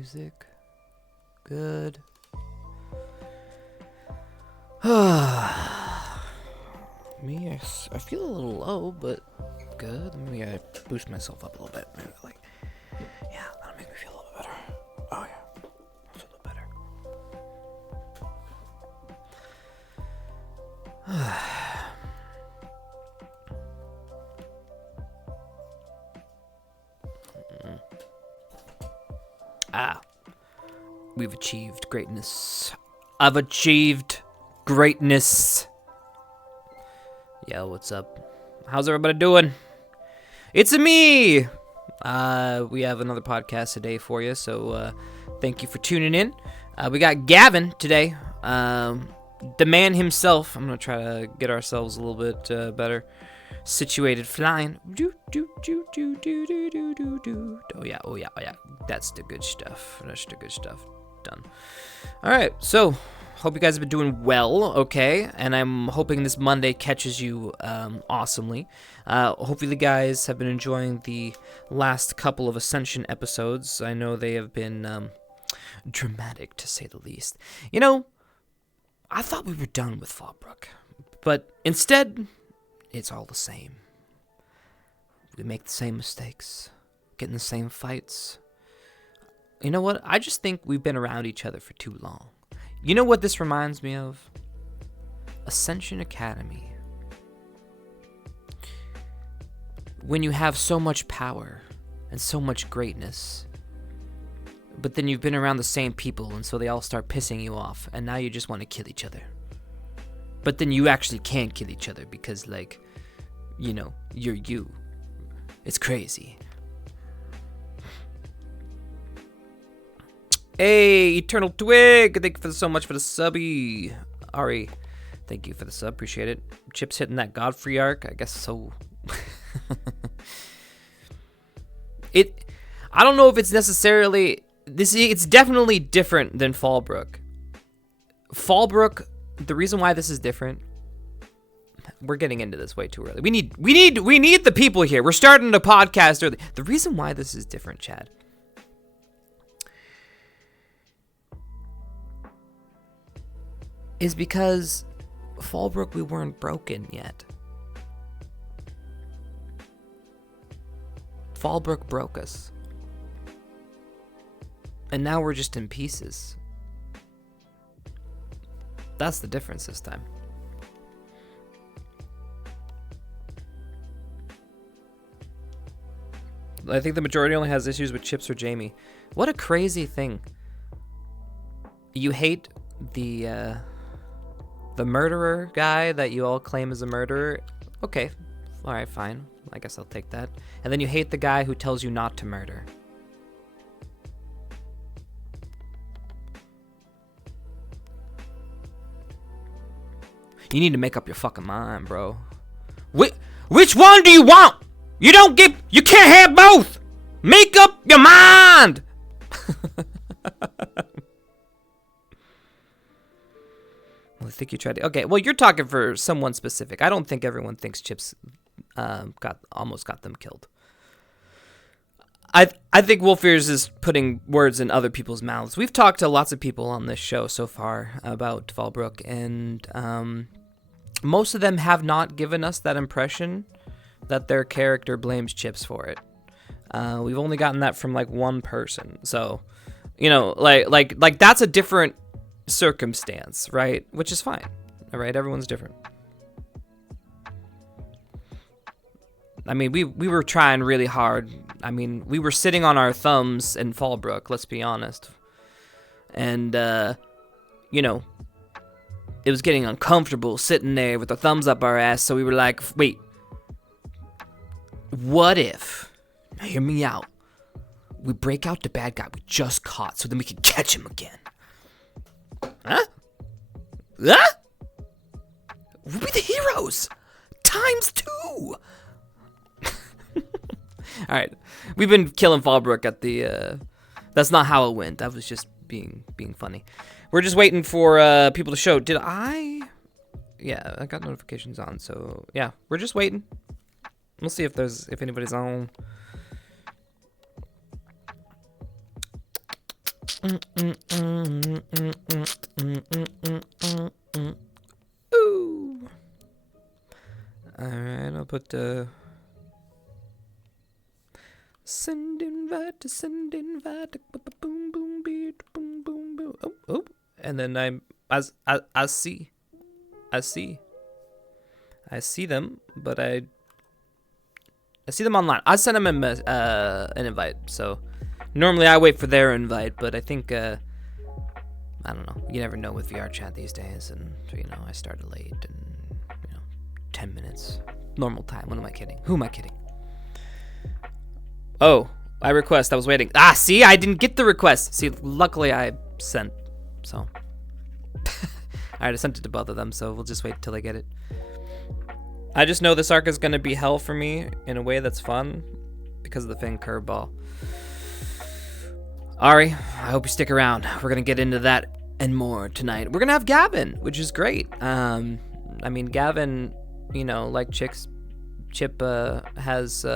music. Good. Me, I feel a little low, but good. Maybe I boost myself up a little bit. Maybe yeah, that'll make me feel a little bit better. Oh yeah, that's a little better. We've achieved greatness. I've achieved greatness. Yo, what's up? How's everybody doing? It's me! We have another podcast today for you, so thank you for tuning in. We got Gavin today, the man himself. I'm going to try to get ourselves a little bit better situated flying. Oh yeah. That's the good stuff. Done. All right, so hope you guys have been doing well, okay? And I'm hoping this Monday catches you awesomely. Hopefully you guys have been enjoying the last couple of Ascension episodes. I know they have been dramatic, to say the least. You know, I thought we were done with Fallbrook, but instead, it's all the same. We make the same mistakes, get in the same fights. You know what? I just think we've been around each other for too long. You know what this reminds me of? Ascension Academy. When you have so much power and so much greatness, but then you've been around the same people, and so they all start pissing you off, and now you just want to kill each other. But then you actually can't kill each other because, like, you know, you're you. It's crazy. Hey, Eternal Twig, thank you so much for the subby. Ari, thank you for the sub, appreciate it. Chipz hitting that Godfrey arc, I guess so. I don't know if it's necessarily, it's definitely different than Fallbrook. Fallbrook, the reason why this is different, we're getting into this way too early. We need the people here. We're starting the podcast early. The reason why this is different, Chad, is because Fallbrook, we weren't broken yet. Fallbrook broke us. And now we're just in pieces. That's the difference this time. I think the majority only has issues with Chipz or Jamie. What a crazy thing. You hate the murderer guy that you all claim is a murderer. Okay, all right, fine. I guess I'll take that. And then you hate the guy who tells you not to murder. You need to make up your fucking mind, bro. Which one do you want? You can't have both. Make up your mind. I think you tried to. Okay, well, you're talking for someone specific. I don't think everyone thinks Chipz almost got them killed. I think Wolfears is putting words in other people's mouths. We've talked to lots of people on this show so far about Fallbrook, and most of them have not given us that impression that their character blames Chipz for it. We've only gotten that from like one person, so you know, like that's a different circumstance, right? Which is fine. All right, everyone's different. I mean, we were trying really hard. I mean, we were sitting on our thumbs in Fallbrook, let's be honest. And you know, it was getting uncomfortable sitting there with our thumbs up our ass, so we were like, wait, what if, now hear me out, we break out the bad guy we just caught so then we can catch him again? Huh? Huh? We'll be the heroes! ×2! Alright, we've been killing Fallbrook at the, that's not how it went. That was just being funny. We're just waiting for people to show. Yeah, I got notifications on, so yeah, we're just waiting. We'll see if anybody's on. Ooh. Alright, I'll put send invite to send invite. Boom boom beat boom boom boom. Oh oh. And then I see them, but I see them online. I sent them an invite. So normally I wait for their invite, but I think I don't know. You never know with VR chat these days, and I started late, and 10 minutes normal time. What am I kidding? Who am I kidding? Oh, I request. I was waiting. Ah, see, I didn't get the request. See, luckily I sent. So alright, I sent it to both of them, so we'll just wait till I get it. I just know this arc is going to be hell for me in a way that's fun because of the Fang curveball. Ari, I hope you stick around. We're going to get into that and more tonight. We're going to have Gavin, which is great. I mean, Gavin, like Chip has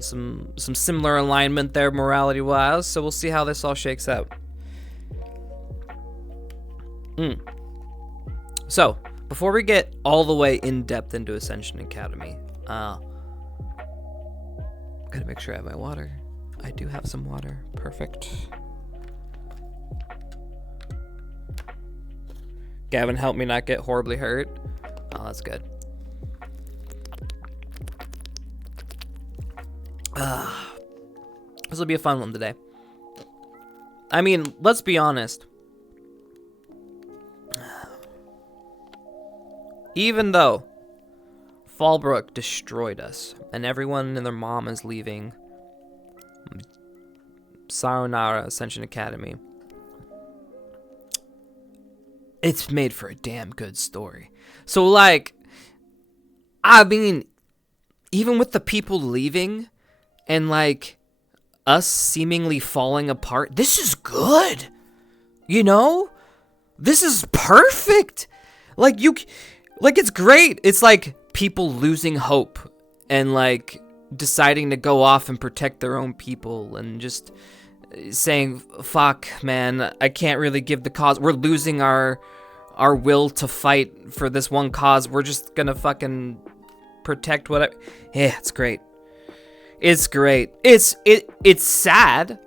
some similar alignment there morality-wise, so we'll see how this all shakes out. So, before we get all the way in depth into Ascension Academy, gotta make sure I have my water. I do have some water. Perfect. Gavin helped me not get horribly hurt. Oh, that's good. This will be a fun one today. I mean, let's be honest. Even though Fallbrook destroyed us and everyone and their mom is leaving Sayonara Ascension Academy, it's made for a damn good story. So, I mean, even with the people leaving and, us seemingly falling apart, this is good. This is perfect. It's great. It's people losing hope and deciding to go off and protect their own people and just saying, fuck, man, I can't really give the cause. We're losing our will to fight for this one cause. We're just gonna fucking protect whatever. Yeah, it's great. It's great. It's sad.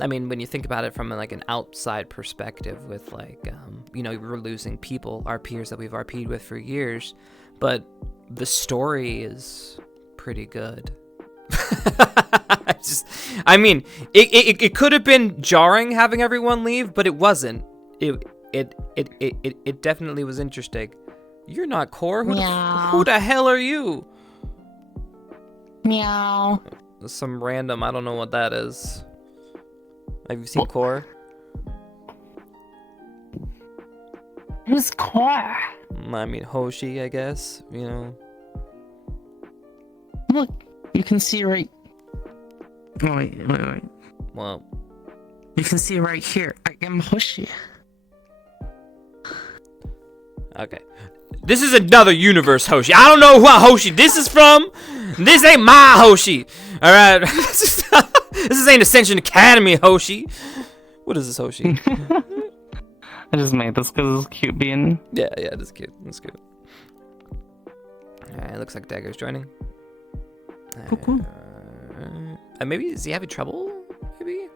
I mean, when you think about it from an outside perspective with we're losing people, our peers that we've RP'd with for years, but the story is pretty good. It could have been jarring having everyone leave, but it wasn't. It definitely was interesting. You're not Core. Who the hell are you? Meow. Some random, I don't know what that is. Have you seen Core? Who's Core? I mean, Hoshi, I guess, Look, you can see right... Wait. Well... You can see right here. I am Hoshi. Okay. This is another universe Hoshi. I don't know what Hoshi this is from. This ain't my Hoshi. Alright. This ain't Ascension Academy Hoshi. What is this Hoshi? I just made this because it's cute being... Yeah, that's cute. That's cute. Alright, looks like Dagur's joining. Cool. Maybe, is he having trouble? Maybe?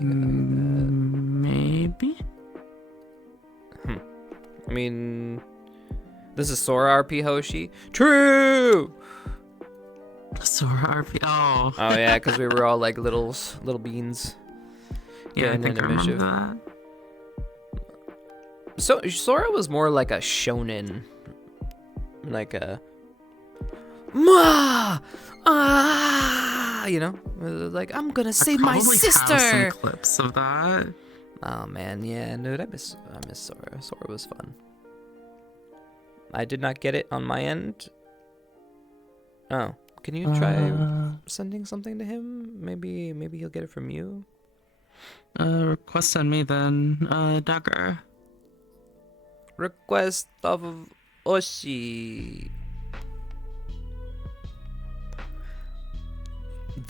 Maybe? I mean, this is Sora RP Hoshi. True! Sora RP. Oh. Oh, yeah, because we were all little beans. Yeah, I think I remember that. So Sora was more like a shonen, I'm gonna save my sister. Have some clips of that. Oh man, yeah, dude, I miss Sora. Sora was fun. I did not get it on my end. Oh, can you try sending something to him? Maybe he'll get it from you. Request send me then, Dagur. Request of Oshi.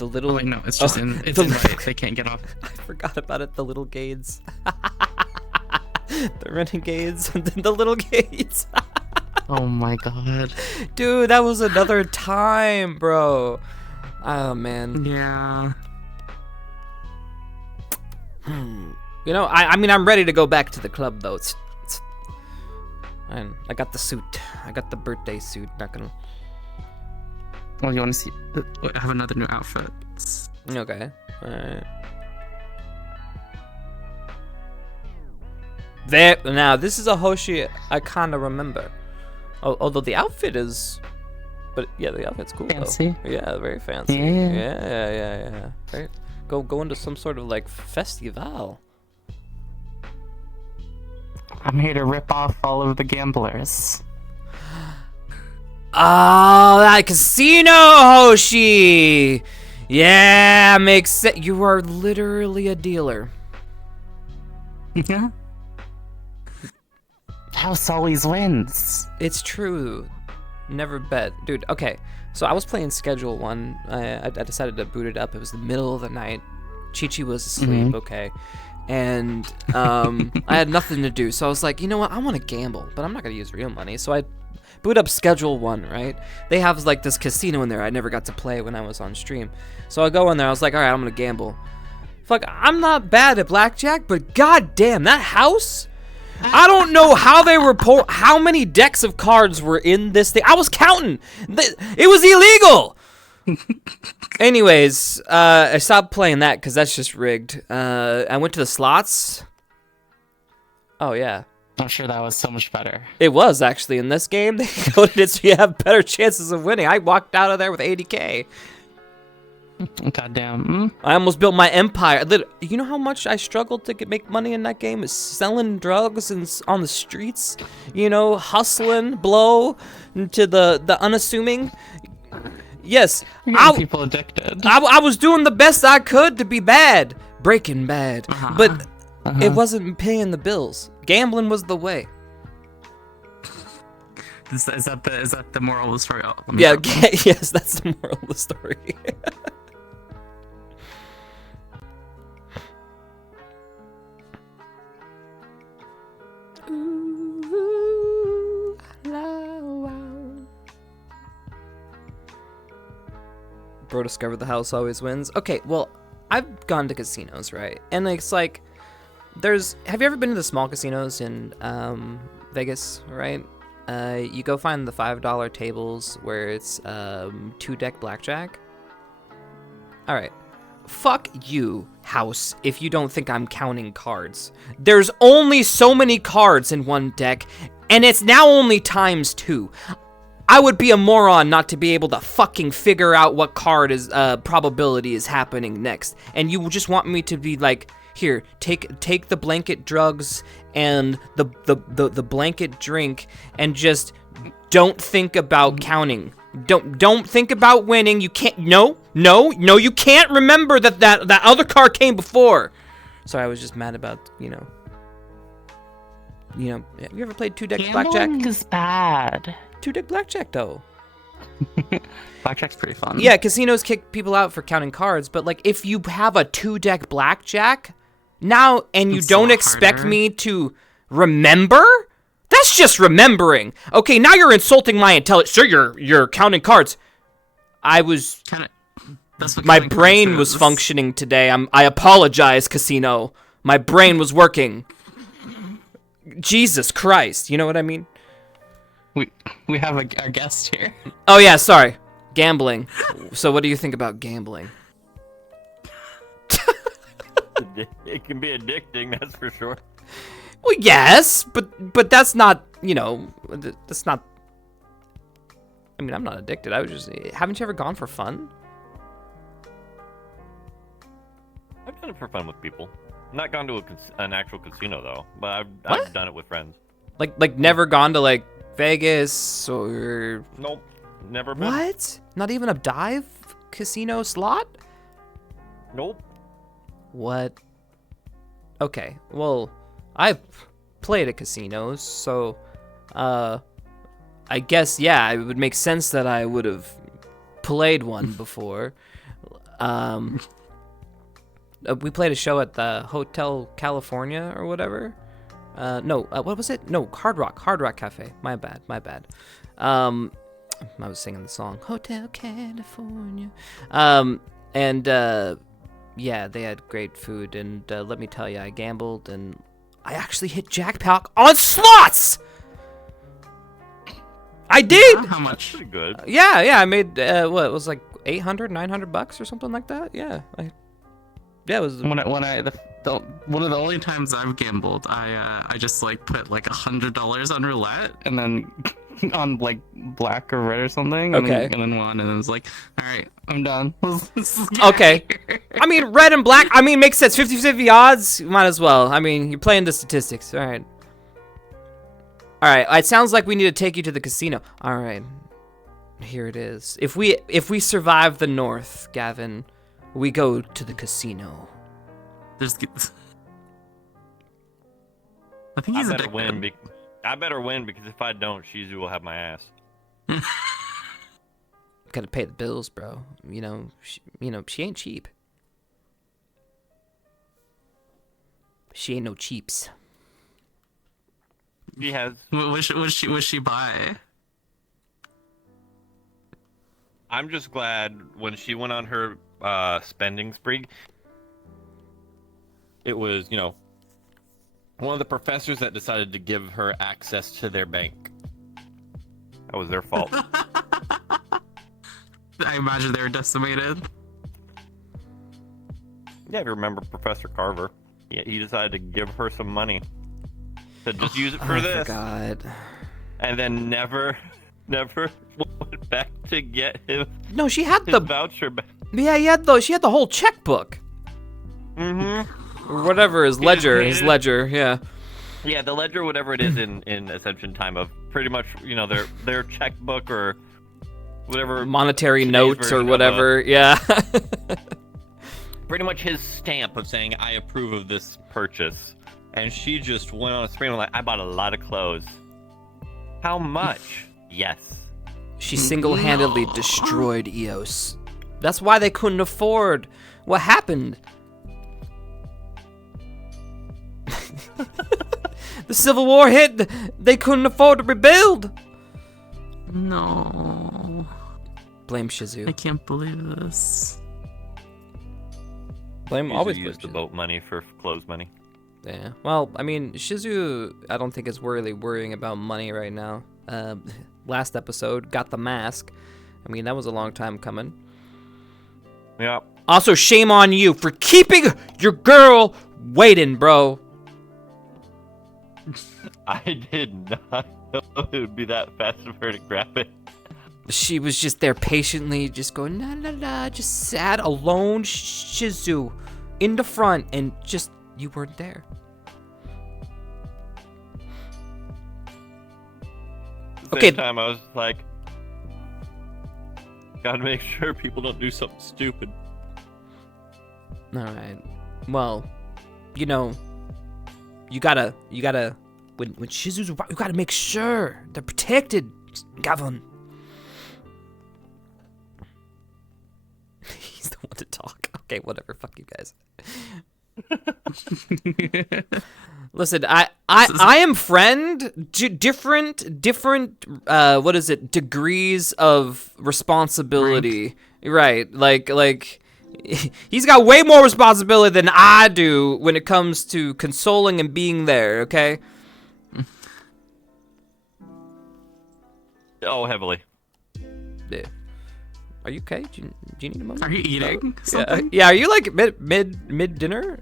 The little. Oh, wait, no, it's just it's in right. They can't get off. I forgot about it. The little gades. The renegades and then the little gades. Oh my god. Dude, that was another time, bro. Oh man. Yeah. You know, I mean, I'm ready to go back to the club though. I got the suit. I got the birthday suit. Not gonna. Oh, you want to see? I have another new outfit. Okay. Alright. There. Now, this is a Hoshi I kind of remember. Oh, although the outfit is. But yeah, the outfit's cool. Fancy. Though. Yeah, very fancy. Yeah. Yeah. Right. Go into some sort of like festival. I'm here to rip off all of the gamblers. Oh, that casino Hoshi! Yeah, makes sense. You are literally a dealer. Yeah. House always wins. It's true. Never bet. Dude, okay. So I was playing Schedule 1. I decided to boot it up. It was the middle of the night. Chi-Chi was asleep, okay. And I had nothing to do. So I was like, you know what? I want to gamble, but I'm not going to use real money. So I boot up Schedule 1, right? They have like this casino in there I never got to play when I was on stream. So I go in there. I was like, all right, I'm going to gamble. Fuck, I'm not bad at blackjack, but goddamn, that house? I don't know how they were how many decks of cards were in this thing. I was counting. It was illegal. Anyways, I stopped playing that because that's just rigged. I went to the slots. Oh, yeah. I'm sure that was so much better. It was, actually. In this game, they coded it so you have better chances of winning. I walked out of there with 80K. Goddamn. I almost built my empire. You know how much I struggled to make money in that game? Is selling drugs on the streets, you know, hustling, blow to the unassuming. Yes, people addicted. I was doing the best I could to be bad, Breaking Bad, but it wasn't paying the bills. Gambling was the way. Is that the moral of the story? Oh, Yeah, yes, that's the moral of the story. Bro discovered the house always wins. Okay, well, I've gone to casinos, right? And it's like, have you ever been to the small casinos in Vegas, right? You go find the $5 tables where it's 2-deck blackjack. All right. Fuck you, house, if you don't think I'm counting cards. There's only so many cards in one deck, and it's now only times 2. I would be a moron not to be able to fucking figure out what card is probability is happening next. And you just want me to be like, here, take the blanket drugs and the blanket drink and just don't think about counting. Don't think about winning. You can't. No, you can't remember that other card came before. Sorry, I was just mad about, you know, have you ever played 2-deck blackjack? Gambling is bad. 2-deck blackjack, though. Blackjack's pretty fun. Yeah, casinos kick people out for counting cards, but like if you have a 2-deck blackjack now and you don't expect me to remember, that's just remembering. Okay, now you're insulting my intelligence. Sure, you're counting cards. I was my brain was functioning today. I apologize, casino. My brain was working. Jesus Christ, you know what I mean? We have our guest here. Oh yeah, sorry. Gambling. So what do you think about gambling? It can be addicting, that's for sure. Well, yes, but that's not, you know, that's not. I mean, I'm not addicted. I was just. Haven't you ever gone for fun? I've done it for fun with people. Not gone to an actual casino though, but I've done it with friends. Like never gone to like Vegas or. Nope, never been. What? Not even a dive casino slot? Nope. What? Okay, well, I've played at casinos, so I guess, yeah, it would make sense that I would have played one before. We played a show at the Hotel California or whatever. No, what was it? No, Hard Rock Cafe. My bad. I was singing the song Hotel California. Yeah, they had great food, and let me tell you, I gambled, and I actually hit jackpot on slots. I did. How much? Pretty good. Yeah, I made what it was like $800-900 or something like that. Yeah, it was. One of the only times I've gambled, I just like put like $100 on roulette and then on like black or red or something. And Okay. and then won, and then it was like, all right, I'm done. Okay. I mean, red and black. I mean, makes sense. 50-50 odds. Might as well. I mean, you're playing the statistics. All right. It sounds like we need to take you to the casino. All right. Here it is. If we survive the North, Gavin, we go to the casino. I think he's I a better dick. win. I better win because if I don't, Shizu will have my ass. Gotta pay the bills, bro. You know, she ain't cheap. She ain't no cheaps. She has. What should she buy? I'm just glad when she went on her spending spree, it was, one of the professors that decided to give her access to their bank. That was their fault. I imagine they were decimated. Yeah, if you remember Professor Carver, he decided to give her some money to just use it for I this, forgot. and then never went back to get him No, she had his the voucher back. yeah. She had the whole checkbook Mm-hmm. or whatever his ledger. His ledger. Yeah. Yeah, the ledger, whatever it is in Ascension time, of pretty much their checkbook or whatever Monetary today's notes or version of whatever. Yeah. pretty much his stamp of saying I approve of this purchase. And she just went on a spree and was like, I bought a lot of clothes. How much? Yes. She single-handedly destroyed Eos. That's why they couldn't afford. What happened? The Civil War hit. They couldn't afford to rebuild. No. Blame I Shizu. can't believe this. Blame Shizu always used the blame Shizu. boat money for clothes money. Yeah. Well, I mean, Shizu, I don't think is really worrying about money right now. Last episode got the mask. I mean, that was a long time coming. Yeah. Also, shame on you for keeping your girl waiting, bro. I did not know it would be that fast for her to grab it. She was just there patiently, just going, la la la, just sad, alone, Shizu, in the front, and just, you weren't there. At the Okay. same time, I was like, gotta make sure people don't do something stupid. Alright. Well, you gotta, when Shizu's around, you gotta make sure they're protected, Gavin. He's the one to talk. Okay, whatever, fuck you guys. Listen, I am friend. Different. What is it? Degrees of responsibility. Right. Like, he's got way more responsibility than I do when it comes to consoling and being there. Okay. Oh, heavily. Yeah. Are you okay? Do you need a moment? Are you eating Yeah. something? Yeah. Are you like mid dinner?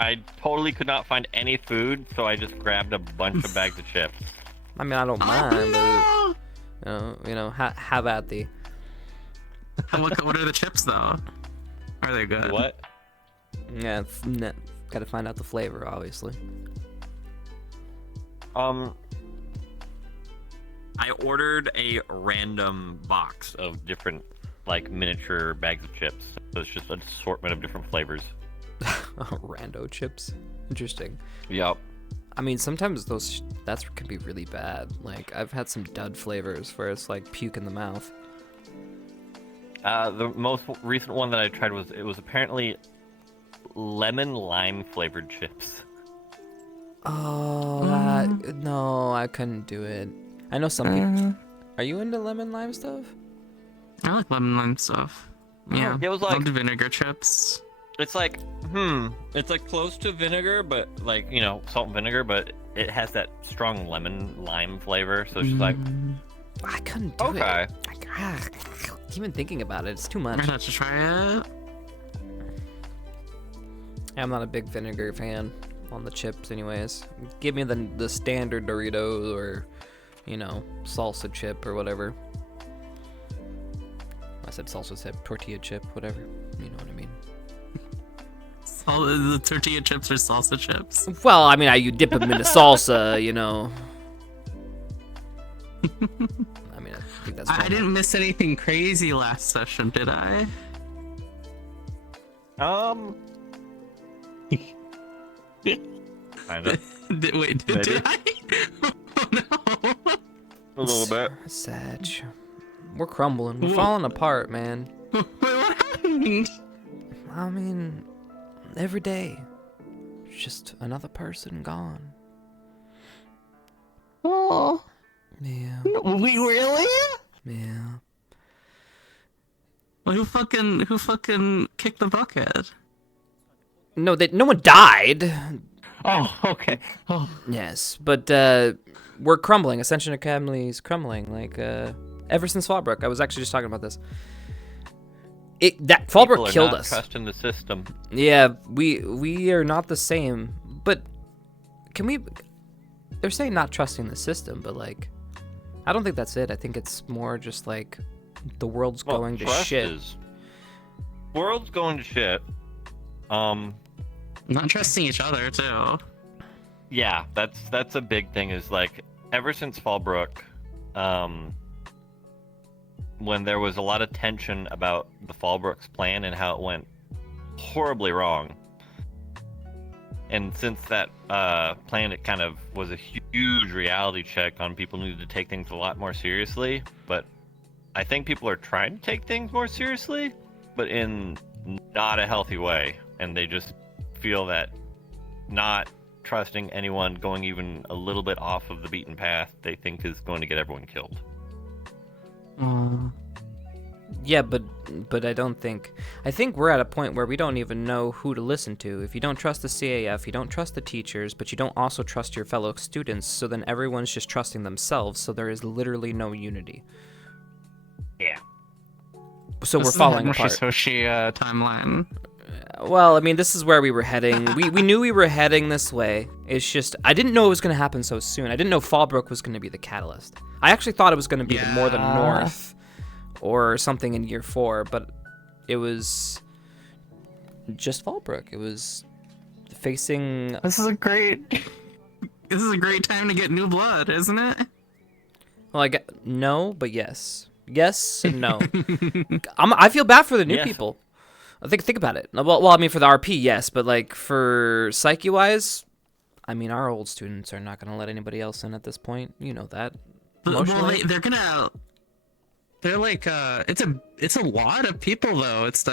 I totally could not find any food, so I just grabbed a bunch of bags of chips. I mean, I don't mind, but have at the. What are the chips though? Are they good? What? Yeah, gotta find out the flavor, obviously. I ordered a random box of different, like, miniature bags of chips. So it's just an assortment of different flavors. Rando chips. Interesting. Yep. I mean, sometimes that can be really bad. Like, I've had some dud flavors where it's like puke in the mouth. The most recent one that I tried was apparently lemon lime flavored chips. Oh, no, I couldn't do it. I know some people. Are you into lemon lime stuff? I like lemon lime stuff. Yeah, It was I'll like do vinegar chips. it's like it's like close to vinegar, but like salt and vinegar, but it has that strong lemon lime flavor. So it's just like I couldn't do okay. it. Even thinking about it, it's too much. I'd have to try it. I'm not a big vinegar fan on the chips, anyways. Give me the standard Doritos or, salsa chip or whatever. I said salsa chip, tortilla chip, whatever. You know what I mean. The tortilla chips or salsa chips. Well, I mean, you dip them into salsa, I mean, I think that's. I didn't miss anything crazy last session, did I? Kinda. Did I? Oh no. A little bit. Satch. We're crumbling. We're falling apart, man. Wait, what happened? I mean, every day, just another person gone. Oh. Yeah. We really? Yeah. Well, who fucking kicked the bucket? No, no one died. Oh, okay. Oh. Yes, but we're crumbling. Ascension Academy's crumbling. Like ever since Fallbrook, I was actually just talking about this. Fallbrook killed us. Trust in the system. Yeah, we are not the same. But can we? They're saying not trusting the system, but like, I don't think that's it. I think it's more just like the world's going to shit. World's going to shit. Not trusting each other too. Yeah, that's a big thing. Is like ever since Fallbrook, when there was a lot of tension about the Fallbrook's plan and how it went horribly wrong. And since that plan, it kind of was a huge reality check on people who needed to take things a lot more seriously. But I think people are trying to take things more seriously, but in not a healthy way. And they just feel that not trusting anyone going even a little bit off of the beaten path, they think is going to get everyone killed. Yeah, but I don't think. I think we're at a point where we don't even know who to listen to. If you don't trust the CAF, you don't trust the teachers, but you don't also trust your fellow students, so then everyone's just trusting themselves, so there is literally no unity. Yeah. So we're falling apart. Hoshi timeline. Well, I mean, this is where we were heading. We knew we were heading this way. It's just, I didn't know it was going to happen so soon. I didn't know Fallbrook was going to be the catalyst. I actually thought it was going to be the More Than North or something in year 4, but it was just Fallbrook. It was facing... This is a great time to get new blood, isn't it? Well, no, but yes. Yes and no. I feel bad for the new people. Think about it. Well, I mean, for the RP, yes, but like for psyche-wise, I mean, our old students are not going to let anybody else in at this point. You know that. Well, they're like, it's a lot of people though. It's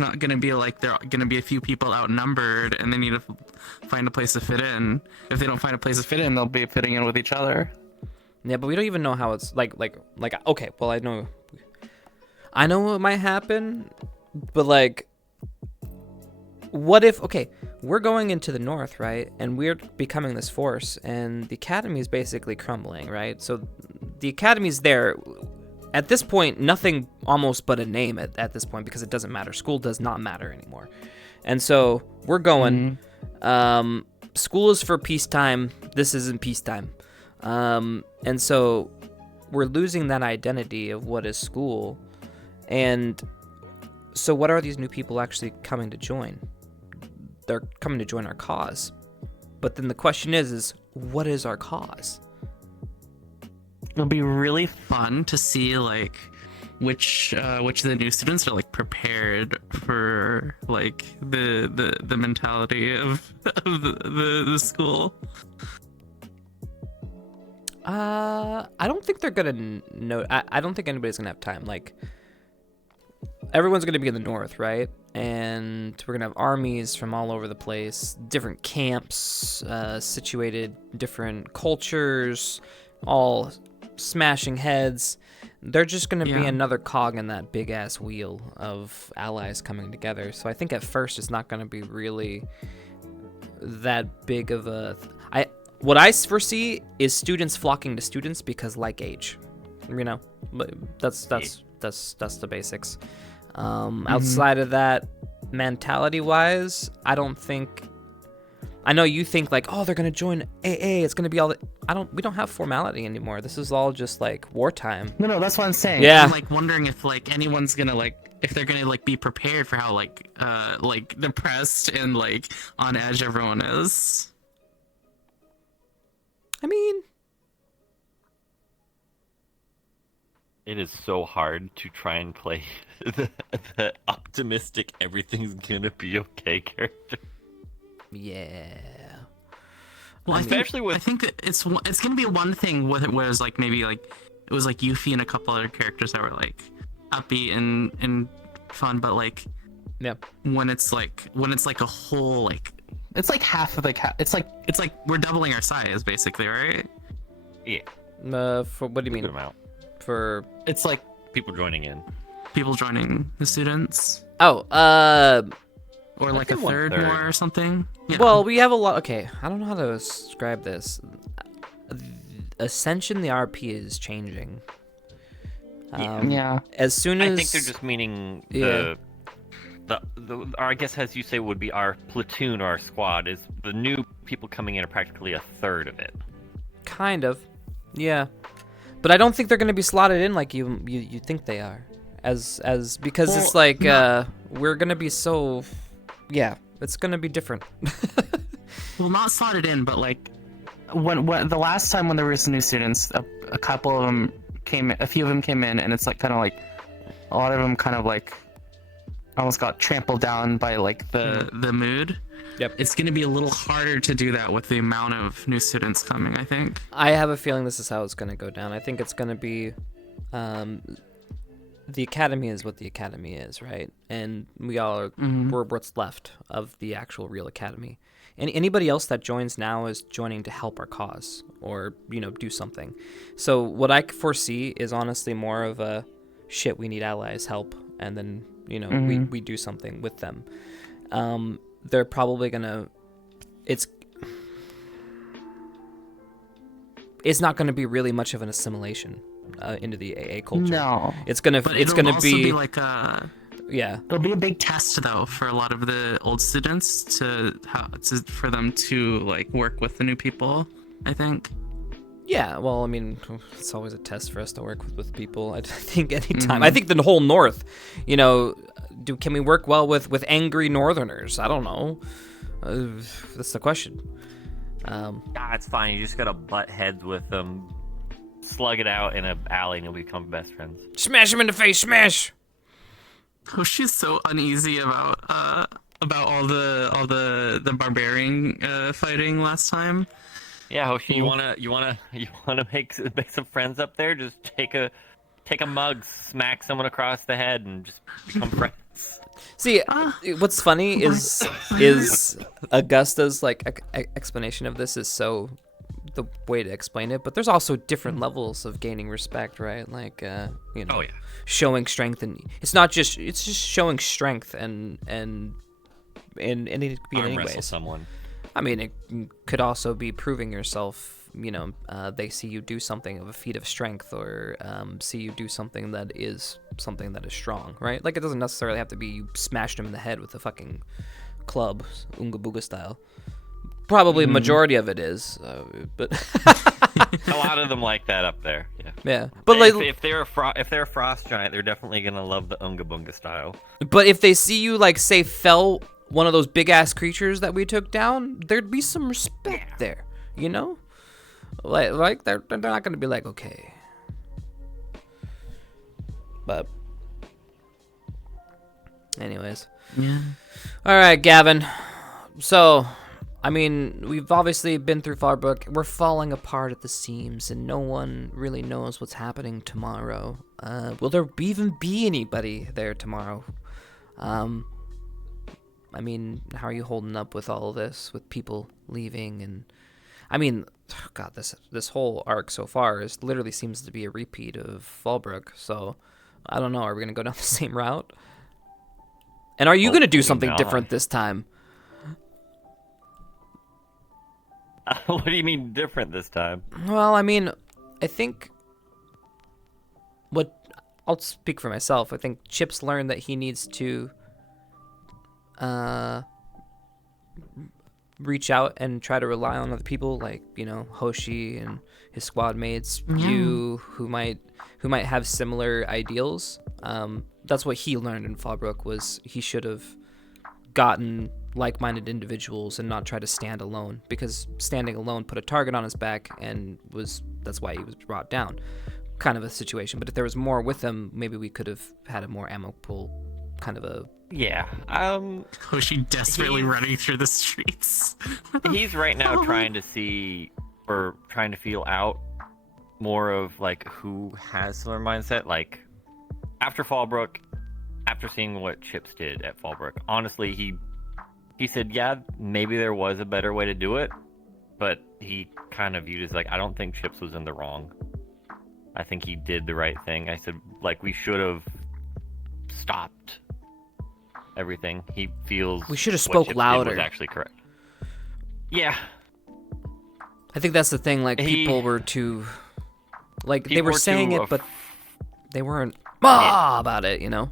not going to be like they're going to be a few people outnumbered, and they need to find a place to fit in. If they don't find a place to fit in, they'll be fitting in with each other. Yeah, but we don't even know how it's like. Okay, well, I know what might happen. But, like, what if... Okay, we're going into the north, right? And we're becoming this force, and the academy is basically crumbling, right? So the academy's there. At this point, nothing almost but a name at this point, because it doesn't matter. School does not matter anymore. And so we're going... school is for peacetime. This isn't peacetime. And so we're losing that identity of what is school. And... So what are these new people actually coming to join? They're coming to join our cause. But then the question is what is our cause? It'll be really fun to see like which of the new students are like prepared for like the mentality of the school. I don't think they're gonna know. I don't think anybody's gonna have time. Like, everyone's going to be in the north, right? And we're going to have armies from all over the place, different camps, situated, different cultures, all smashing heads. They're just going to be another cog in that big-ass wheel of allies coming together. So I think at first it's not going to be really that big of a... What I foresee is students flocking to students because like age. You know, that's the basics. Outside of that, mentality-wise, I don't think... I know you think like, oh, they're gonna join AA. It's gonna be all. We don't have formality anymore. This is all just like wartime. No, that's what I'm saying. Yeah. I'm like wondering if like anyone's gonna if they're gonna like be prepared for how like depressed and like on edge everyone is. I mean, it is so hard to try and play the optimistic everything's gonna be okay character. yeah. Well, Especially I think that it's gonna be one thing with it, whereas like maybe like it was like Yuffie and a couple other characters that were like upbeat and fun, but like when it's like a whole like it's like half of it's like we're doubling our size basically, right? Yeah. For what do you mean? Amount. For It's like people joining the students. Oh, or like a think third 1/3. more or something. Yeah. well, we have a lot. Okay, I don't know how to describe this. Ascension, the RP is changing. Yeah. As soon I as think they're just meaning Yeah. or I guess as you say would be our platoon or our squad is the new people coming in are practically a third of it. kind of, yeah, but I don't think they're gonna be slotted in like you think they are, as because Well, it's like we're gonna be so, yeah, it's gonna be different. Well, not slotted in, but like when the last time when there was new students, a couple of them a few of them came in, and it's like kind of like a lot of them kind of like almost got trampled down by like the mood. Yep. It's gonna be a little harder to do that with the amount of new students coming, I think. I have a feeling this is how it's gonna go down. I think it's gonna be, the academy is what the academy is, right? And we all are we're what's left of the actual real academy. And anybody else that joins now is joining to help our cause or, do something. So what I foresee is honestly more of a shit, we need allies help, and then, we do something with them. They're probably gonna it's not gonna be really much of an assimilation into the AA culture. No. It's gonna But it's it'll gonna also be like yeah. it'll be a big test though for a lot of the old students for them to like work with the new people, I think. Yeah, well, I mean, it's always a test for us to work with people. I think anytime. I think the whole North, can we work well with angry Northerners? I don't know. That's the question. It's fine. You just gotta butt heads with them, slug it out in an alley, and you'll become best friends. Smash him in the face, smash! Oh, she's so uneasy about all the barbarian fighting last time. Yeah, Hoshi, you wanna make some friends up there? Just take a mug, smack someone across the head, and just become friends. See, what's funny is Augusta's like explanation of this is so the way to explain it, but there's also different levels of gaining respect, right? Like, Oh yeah. showing strength, and it's just showing strength and it could be in Arm any wrestle ways. someone. I mean, it could also be proving yourself. They see you do something of a feat of strength, or see you do something that is strong, right? Like, it doesn't necessarily have to be you smashed him in the head with a fucking club, Oonga Booga style. Probably majority of it is, but A lot of them like that up there. Yeah. yeah. But like, if they're a frost giant, they're definitely gonna love the Unga Bunga style. but if they see you like say fell one of those big ass creatures that we took down, there'd be some respect there, Like they're not gonna be like, okay. But anyways. Yeah. All right, Gavin. So I mean, we've obviously been through Farbrook. We're falling apart at the seams, and no one really knows what's happening tomorrow. Will there even be anybody there tomorrow? I mean, how are you holding up with all of this, with people leaving? And I mean, God, this whole arc so far literally seems to be a repeat of Fallbrook. So I don't know. Are we gonna go down the same route? And are you gonna do something different this time? What do you mean different this time? Well, I mean, I think I'll speak for myself. I think Chipz learned that he needs to reach out and try to rely on other people, like, you know, Hoshi and his squad mates, you who might have similar ideals. That's what he learned in Fallbrook, was he should have gotten like-minded individuals and not try to stand alone, because standing alone put a target on his back, and that's why he was brought down, kind of a situation. But if there was more with him, maybe we could have had a more amicable kind of a Hoshi desperately running through the streets. He's right now trying to see, or trying to feel out more of like who has similar mindset. Like after Fallbrook, after seeing what Chipz did at Fallbrook, honestly, he said, yeah, maybe there was a better way to do it, but he kind of viewed it as like, I don't think Chipz was in the wrong. I think he did the right thing. I said, like, we should have stopped everything. He feels we should have spoke louder. Was actually correct. Yeah, I think that's the thing. Like, people were too, like, they were saying it, but they weren't about it, you know.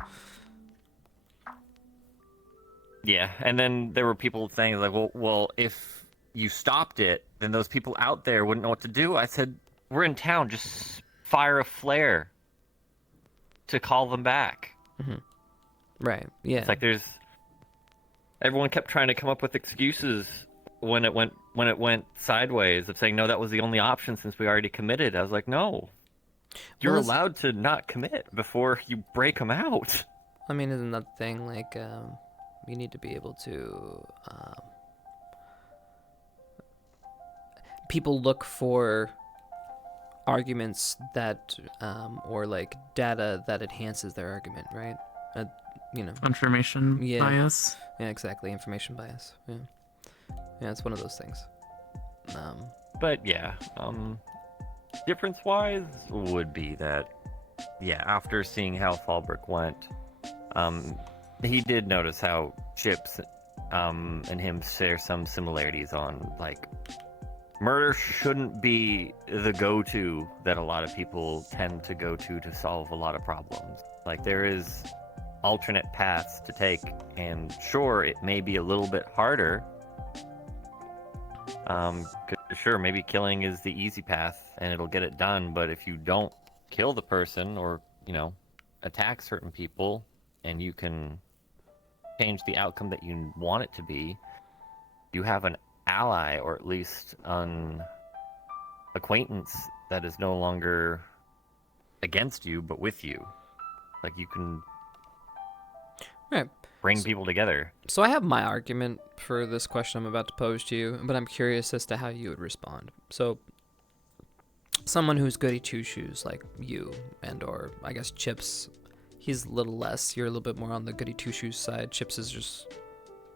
Yeah, and then there were people saying like, well, if you stopped it, then those people out there wouldn't know what to do. I said, we're in town, just fire a flare to call them back. Mm-hmm. Right. Yeah. It's like everyone kept trying to come up with excuses when it went sideways of saying, no, that was the only option since we already committed. I was like, no, you're allowed to not commit before you break them out. I mean, isn't that the thing? Like, you need to be able to. People look for arguments that, or like data that enhances their argument, right? You know, information bias. Yeah, exactly. Information bias. Yeah, it's one of those things. But yeah, difference-wise would be that, yeah, after seeing how Fallbrook went, he did notice how Chipz and him share some similarities on, like, murder shouldn't be the go-to that a lot of people tend to go to solve a lot of problems. Like, there is alternate paths to take, and sure, it may be a little bit harder. Sure, maybe killing is the easy path and it'll get it done, but if you don't kill the person or, you know, attack certain people, and you can change the outcome that you want it to be, you have an ally, or at least an acquaintance that is no longer against you but with you. Like, you can bring people together. So I have my argument for this question I'm about to pose to you, but I'm curious as to how you would respond. So, someone who's goody two-shoes like you, and or I guess Chipz, he's a little less. You're a little bit more on the goody two-shoes side. Chipz is just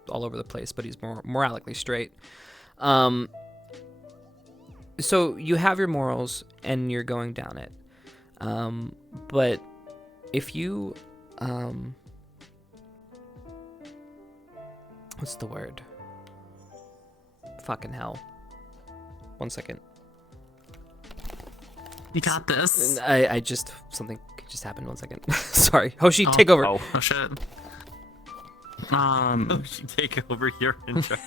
all over the place, but he's more moralically straight. So you have your morals and you're going down it. But if you, what's the word? Fucking hell. 1 second. You got this. I just, something just happened. 1 second. Sorry. Hoshi, take over. Oh shit. Hoshi, take over. You're in charge.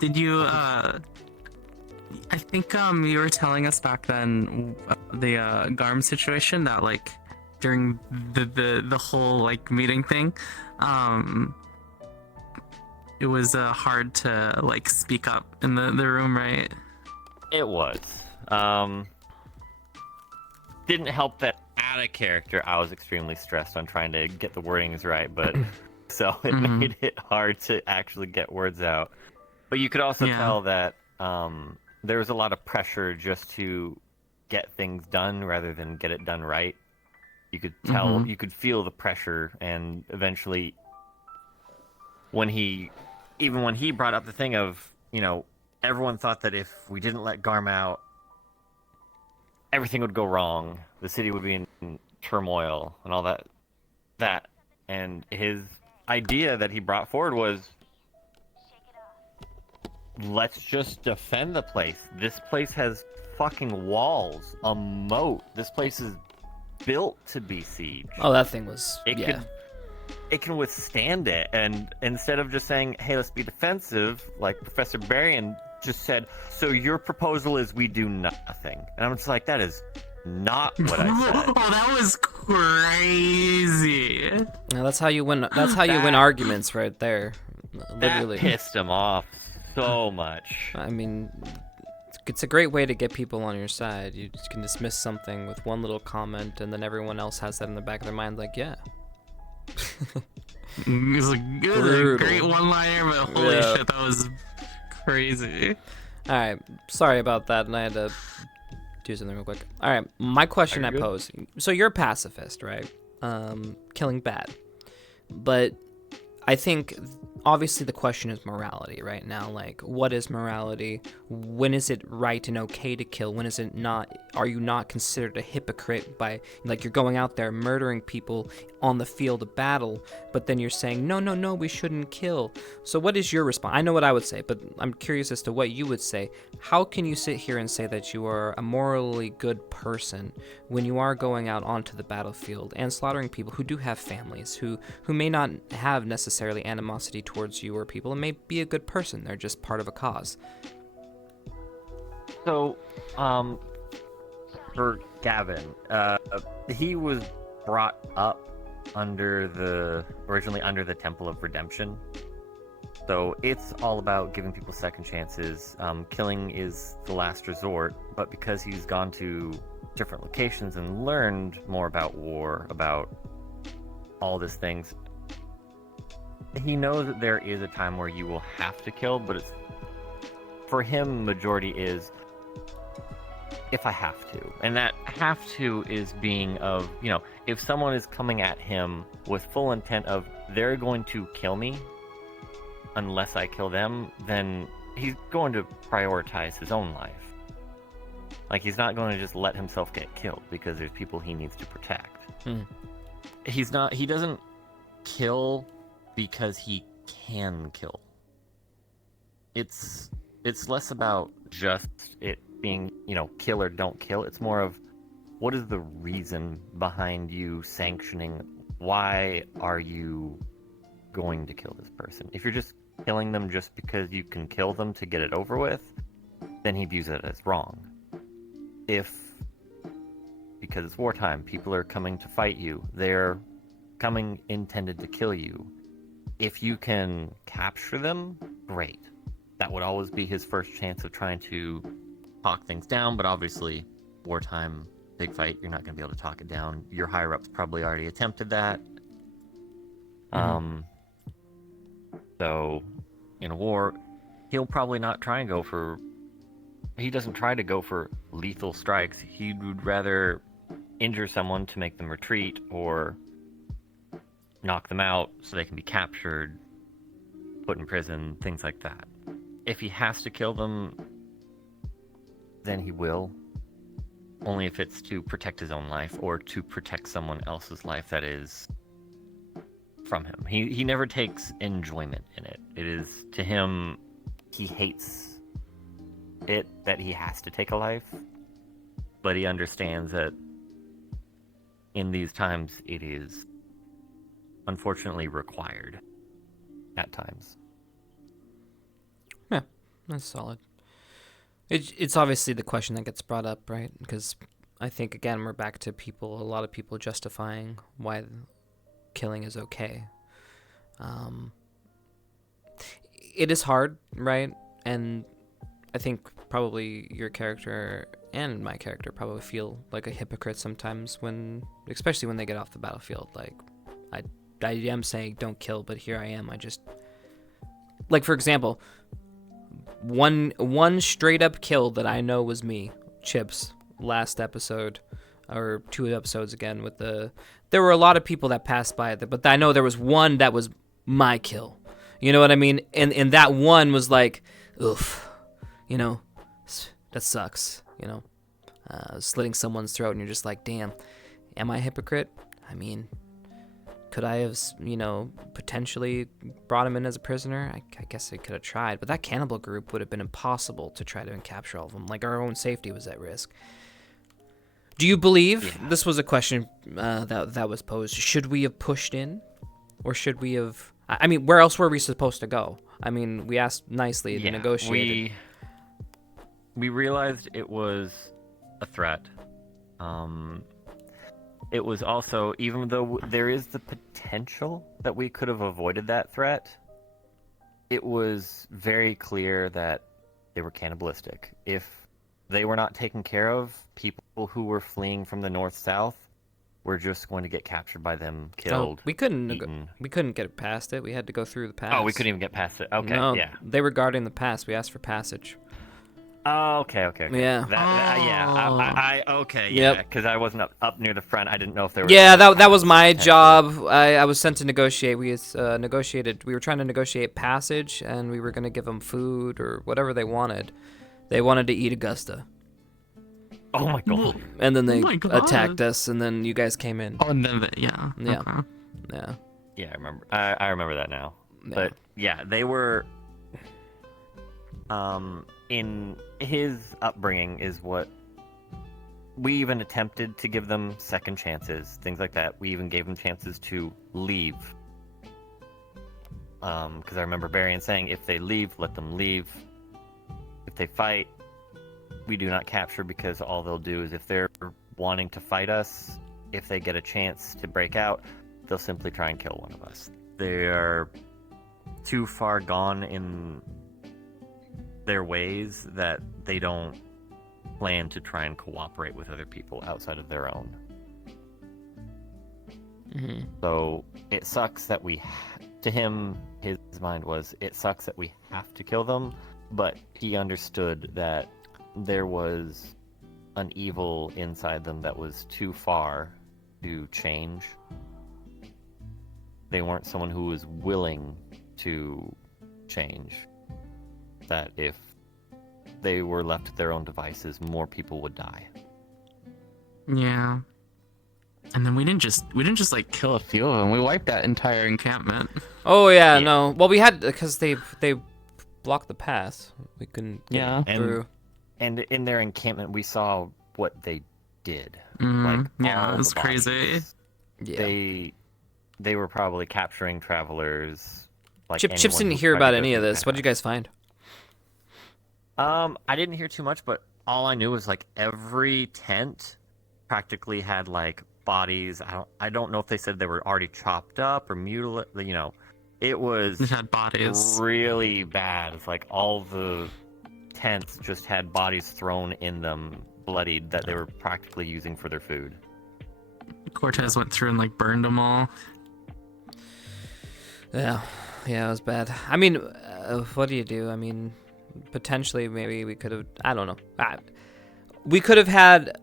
Did you, I think, you were telling us back then, the, Garm situation, that, like, during the whole, like, meeting thing, it was, hard to, like, speak up in the room, right? It was. Didn't help that out of character, I was extremely stressed on trying to get the wordings right, but so it made it hard to actually get words out. But you could also tell that there was a lot of pressure just to get things done rather than get it done right. You could tell, you could feel the pressure, and eventually, when he brought up the thing of, everyone thought that if we didn't let Garm out, everything would go wrong. The city would be in turmoil and all that. And his idea that he brought forward was, let's just defend the place. This place has fucking walls, a moat. This place is built to be sieged. Oh, that thing was... It can withstand it. And instead of just saying, hey, let's be defensive, like Professor Berrien just said, so your proposal is we do nothing. And I'm just like, that is not what I said. Oh, that was crazy. Now, that's how you win. That's how you win arguments, right there. Literally. That pissed him off so much. I mean, it's a great way to get people on your side. You just can dismiss something with one little comment, and then everyone else has that in the back of their mind, like, yeah. It was a great one-liner, but holy shit, that was crazy. All right, sorry about that, and I had to do something real quick. All right, my question I pose. So you're a pacifist, right? Killing bad, but I think obviously the question is morality right now. Like, what is morality? When is it right and okay to kill? When is it not? Are you not considered a hypocrite by, like, you're going out there murdering people on the field of battle, but then you're saying, no, we shouldn't kill. So what is your response? I know what I would say, but I'm curious as to what you would say. How can you sit here and say that you are a morally good person when you are going out onto the battlefield and slaughtering people who do have families, who may not have necessarily animosity towards you or people, and may be a good person? They're just part of a cause. So, for Gavin, he was brought up originally under the Temple of Redemption. So it's all about giving people second chances. Killing is the last resort, but because he's gone to different locations and learned more about war, about all these things, he knows that there is a time where you will have to kill, but it's, for him, majority is, if I have to. And that have to is being of, if someone is coming at him with full intent of, they're going to kill me unless I kill them, then he's going to prioritize his own life. Like, he's not going to just let himself get killed because there's people he needs to protect. He doesn't kill because he can kill. It's less about just it being, kill or don't kill. It's more of, what is the reason behind you sanctioning? Why are you going to kill this person? If you're just killing them just because you can kill them to get it over with, then he views it as wrong. If, because it's wartime, people are coming to fight you, they're coming intended to kill you. If you can capture them, great. That would always be his first chance of trying to talk things down, but obviously, wartime, big fight, you're not going to be able to talk it down. Your higher-ups probably already attempted that. So, in a war, he'll probably not try and go for... He doesn't try to go for lethal strikes. He would rather injure someone to make them retreat, or knock them out so they can be captured, put in prison, things like that. If he has to kill them, then he will. Only if it's to protect his own life or to protect someone else's life that is from him. He never takes enjoyment in it. It is, to him, he hates it that he has to take a life, but he understands that in these times it is unfortunately required at times. Yeah, that's solid. It's obviously the question that gets brought up, right? Because I think, again, we're back to a lot of people justifying why killing is okay. It is hard, right? And I think probably your character and my character probably feel like a hypocrite sometimes especially when they get off the battlefield. Like, I am saying don't kill, but here I am. I just, like, for example, one straight up kill that I know was me, Chipz, last episode, or 2 episodes again with there were a lot of people that passed by it, but I know there was one that was my kill. You know what I mean? And that one was like, oof, you know, that sucks, you know, slitting someone's throat, and you're just like, damn, am I a hypocrite? I mean, could I have, you know, potentially brought him in as a prisoner? I guess I could have tried, but that cannibal group would have been impossible to try to capture all of them. Like, our own safety was at risk. Do you believe, this was a question that was posed, should we have pushed in? Or should we have, I mean, where else were we supposed to go? I mean, we asked nicely, they negotiated. We realized it was a threat. It was also, even though there is the potential that we could have avoided that threat, it was very clear that they were cannibalistic. If they were not taken care of, people who were fleeing from the north-south were just going to get captured by them, killed. We couldn't get past it. We had to go through the pass. Oh, we couldn't even get past it. Okay, no, yeah. They were guarding the pass. We asked for passage. Oh, okay. Yeah. Okay, yeah. Because I wasn't up near the front. I didn't know if there was. Yeah, that was my job. I was sent to negotiate. We negotiated. We were trying to negotiate passage, and we were going to give them food or whatever they wanted. They wanted to eat Augusta. Oh my god! And then they attacked us, and then you guys came in. Oh, and then yeah. Yeah. Okay. Yeah. Yeah, I remember. I remember that now. Yeah. But yeah, they were. In his upbringing is what we even attempted to give them second chances, things like that. We even gave them chances to leave. Because I remember Barian saying, if they leave, let them leave. If they fight, we do not capture, because all they'll do is, if they're wanting to fight us, if they get a chance to break out, they'll simply try and kill one of us. They are too far gone in their ways that they don't plan to try and cooperate with other people outside of their own. Mm-hmm. So it sucks that to him, his mind was, it sucks that we have to kill them, but he understood that there was an evil inside them that was too far to change. They weren't someone who was willing to change. That if they were left to their own devices, more people would die. Yeah. And then we didn't just like kill a few of them. We wiped that entire encampment. Oh yeah, no. Well, we had, because they blocked the pass. We couldn't get through. And in their encampment, we saw what they did. Like, it was crazy. Yeah. They were probably capturing travelers. Like, Chipz didn't hear about any of this. What did you guys find? I didn't hear too much, but all I knew was, like, every tent practically had, like, bodies. I don't know if they said they were already chopped up or mutilated. You know, it was had bodies. Really bad. It's like all the tents just had bodies thrown in them, bloodied, that they were practically using for their food. Cortez went through and like burned them all. Yeah, it was bad. I mean, what do you do? I mean, potentially, maybe we could have. I don't know. We could have had.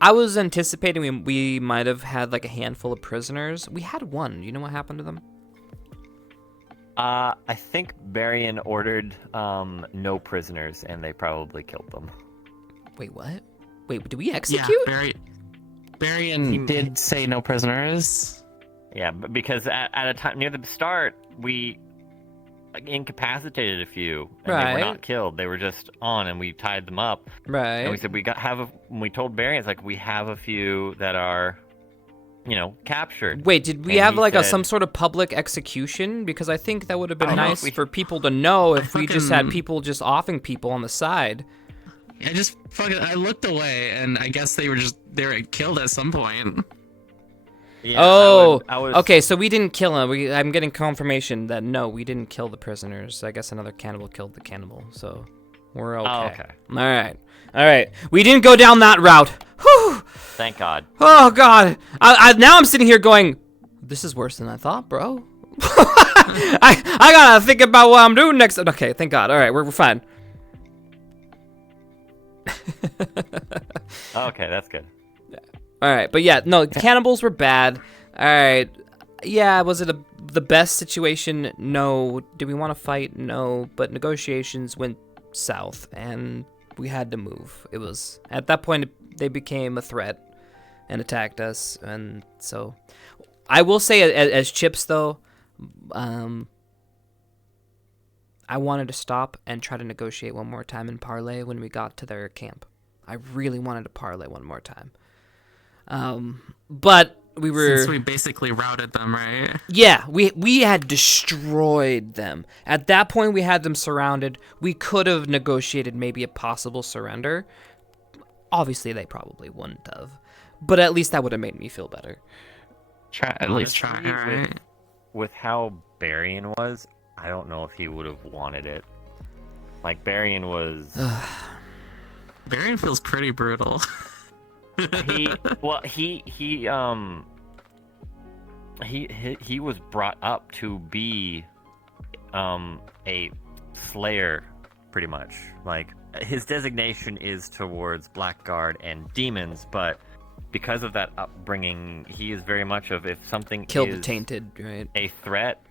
I was anticipating we might have had like a handful of prisoners. We had one. Do you know what happened to them? I think Barian ordered no prisoners, and they probably killed them. Wait, what? Wait, did we execute? Yeah, Barian did say no prisoners. Yeah, but because at a time near the start, we incapacitated a few, and they were not killed. They were just on, and we tied them up. Right. And we said when we told Barian, it's like, we have a few that are, captured. Wait, did we have like some sort of public execution? Because I think that would have been nice for people to know if we just had people just offing people on the side. I looked away, and I guess they were killed at some point. Yeah, I was... Okay, so we didn't kill him. I'm getting confirmation that no, we didn't kill the prisoners. I guess another cannibal killed the cannibal, so we're okay. Oh, okay. All right. We didn't go down that route. Whew. Thank God. Oh God. Now I'm sitting here going, This is worse than I thought, bro. I gotta think about what I'm doing next. Okay, thank God. All right, we're fine. Okay, that's good. All right, but yeah, no, cannibals were bad. All right, yeah, was it the best situation? No. Did we want to fight? No. But negotiations went south, and we had to move. It was at that point they became a threat and attacked us, and so I will say as Chipz though, I wanted to stop and try to negotiate one more time and parlay when we got to their camp. I really wanted to parlay one more time. But we were... Since we basically routed them, right? Yeah, we had destroyed them. At that point, we had them surrounded. We could have negotiated maybe a possible surrender. Obviously, they probably wouldn't have. But at least that would have made me feel better. At least try, Honestly, right? With how Barian was, I don't know if he would have wanted it. Like, Barian was... Varian feels pretty brutal. he was brought up to be a slayer, pretty much. Like, his designation is towards Blackguard and demons, but because of that upbringing, he is very much of, if something Kill is the tainted, right? a threat,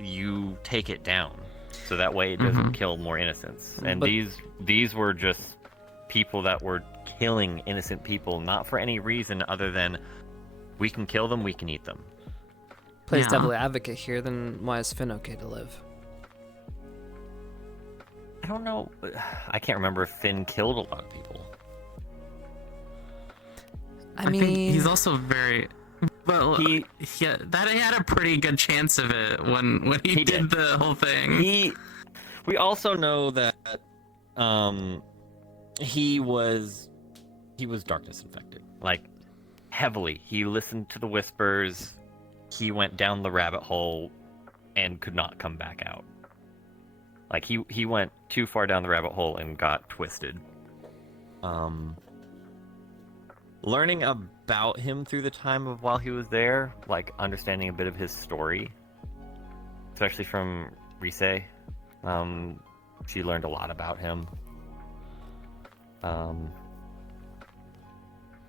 you take it down, so that way it doesn't kill more innocents. And But- these were just people that were killing innocent people, not for any reason other than we can kill them, we can eat them. Plays Yeah. devil advocate here, then why is Finn okay to live? I don't know. I can't remember if Finn killed a lot of people. I mean, think he's also very... Well, He- he had a pretty good chance of it when he did the whole thing. We also know that he was darkness infected, like heavily. He listened to the whispers. He went down the rabbit hole and could not come back out. Like he went too far down the rabbit hole and got twisted. Learning about him through the time of while he was there, like understanding a bit of his story, especially from Rise, she learned a lot about him.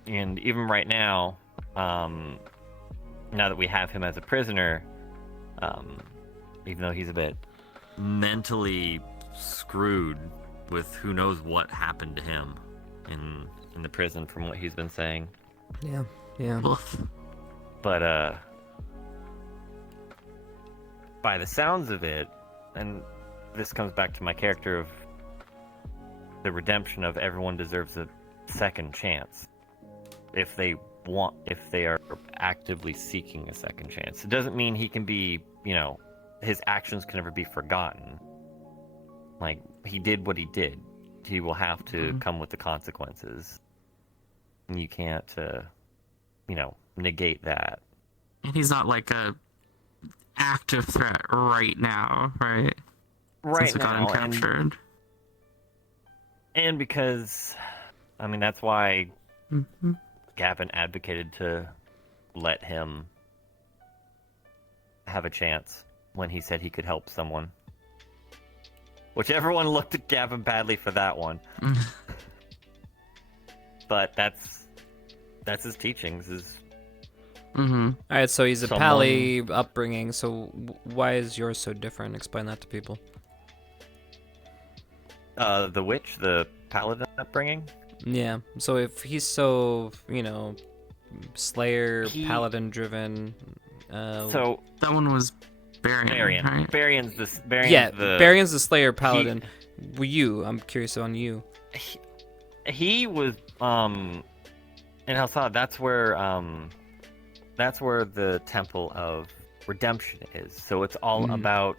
And even right now, now that we have him as a prisoner, even though he's a bit mentally screwed with who knows what happened to him in the prison from what he's been saying. yeah. Oof. But by the sounds of it, and this comes back to my character of the redemption of everyone deserves a second chance if they are actively seeking a second chance. It doesn't mean he can be, his actions can never be forgotten. Like, he did what he did. He will have to come with the consequences. And you can't, negate that. And he's not like a active threat right now, right? Right Since we got him now, captured. and because, that's why Mhm. Gavin advocated to let him have a chance when he said he could help someone. Which everyone looked at Gavin badly for that one. But that's his teachings. Mm-hmm. All right, so he's a Someone- Pally upbringing. So why is yours so different? Explain that to people. The witch, the paladin upbringing. Yeah. So if he's so, Slayer, He- Paladin driven. So That one was Varian, Barian, right? Barian's yeah, the Barian's the Slayer Paladin. I'm curious on you. he was in Halsad. That's where the Temple of Redemption is. So it's all about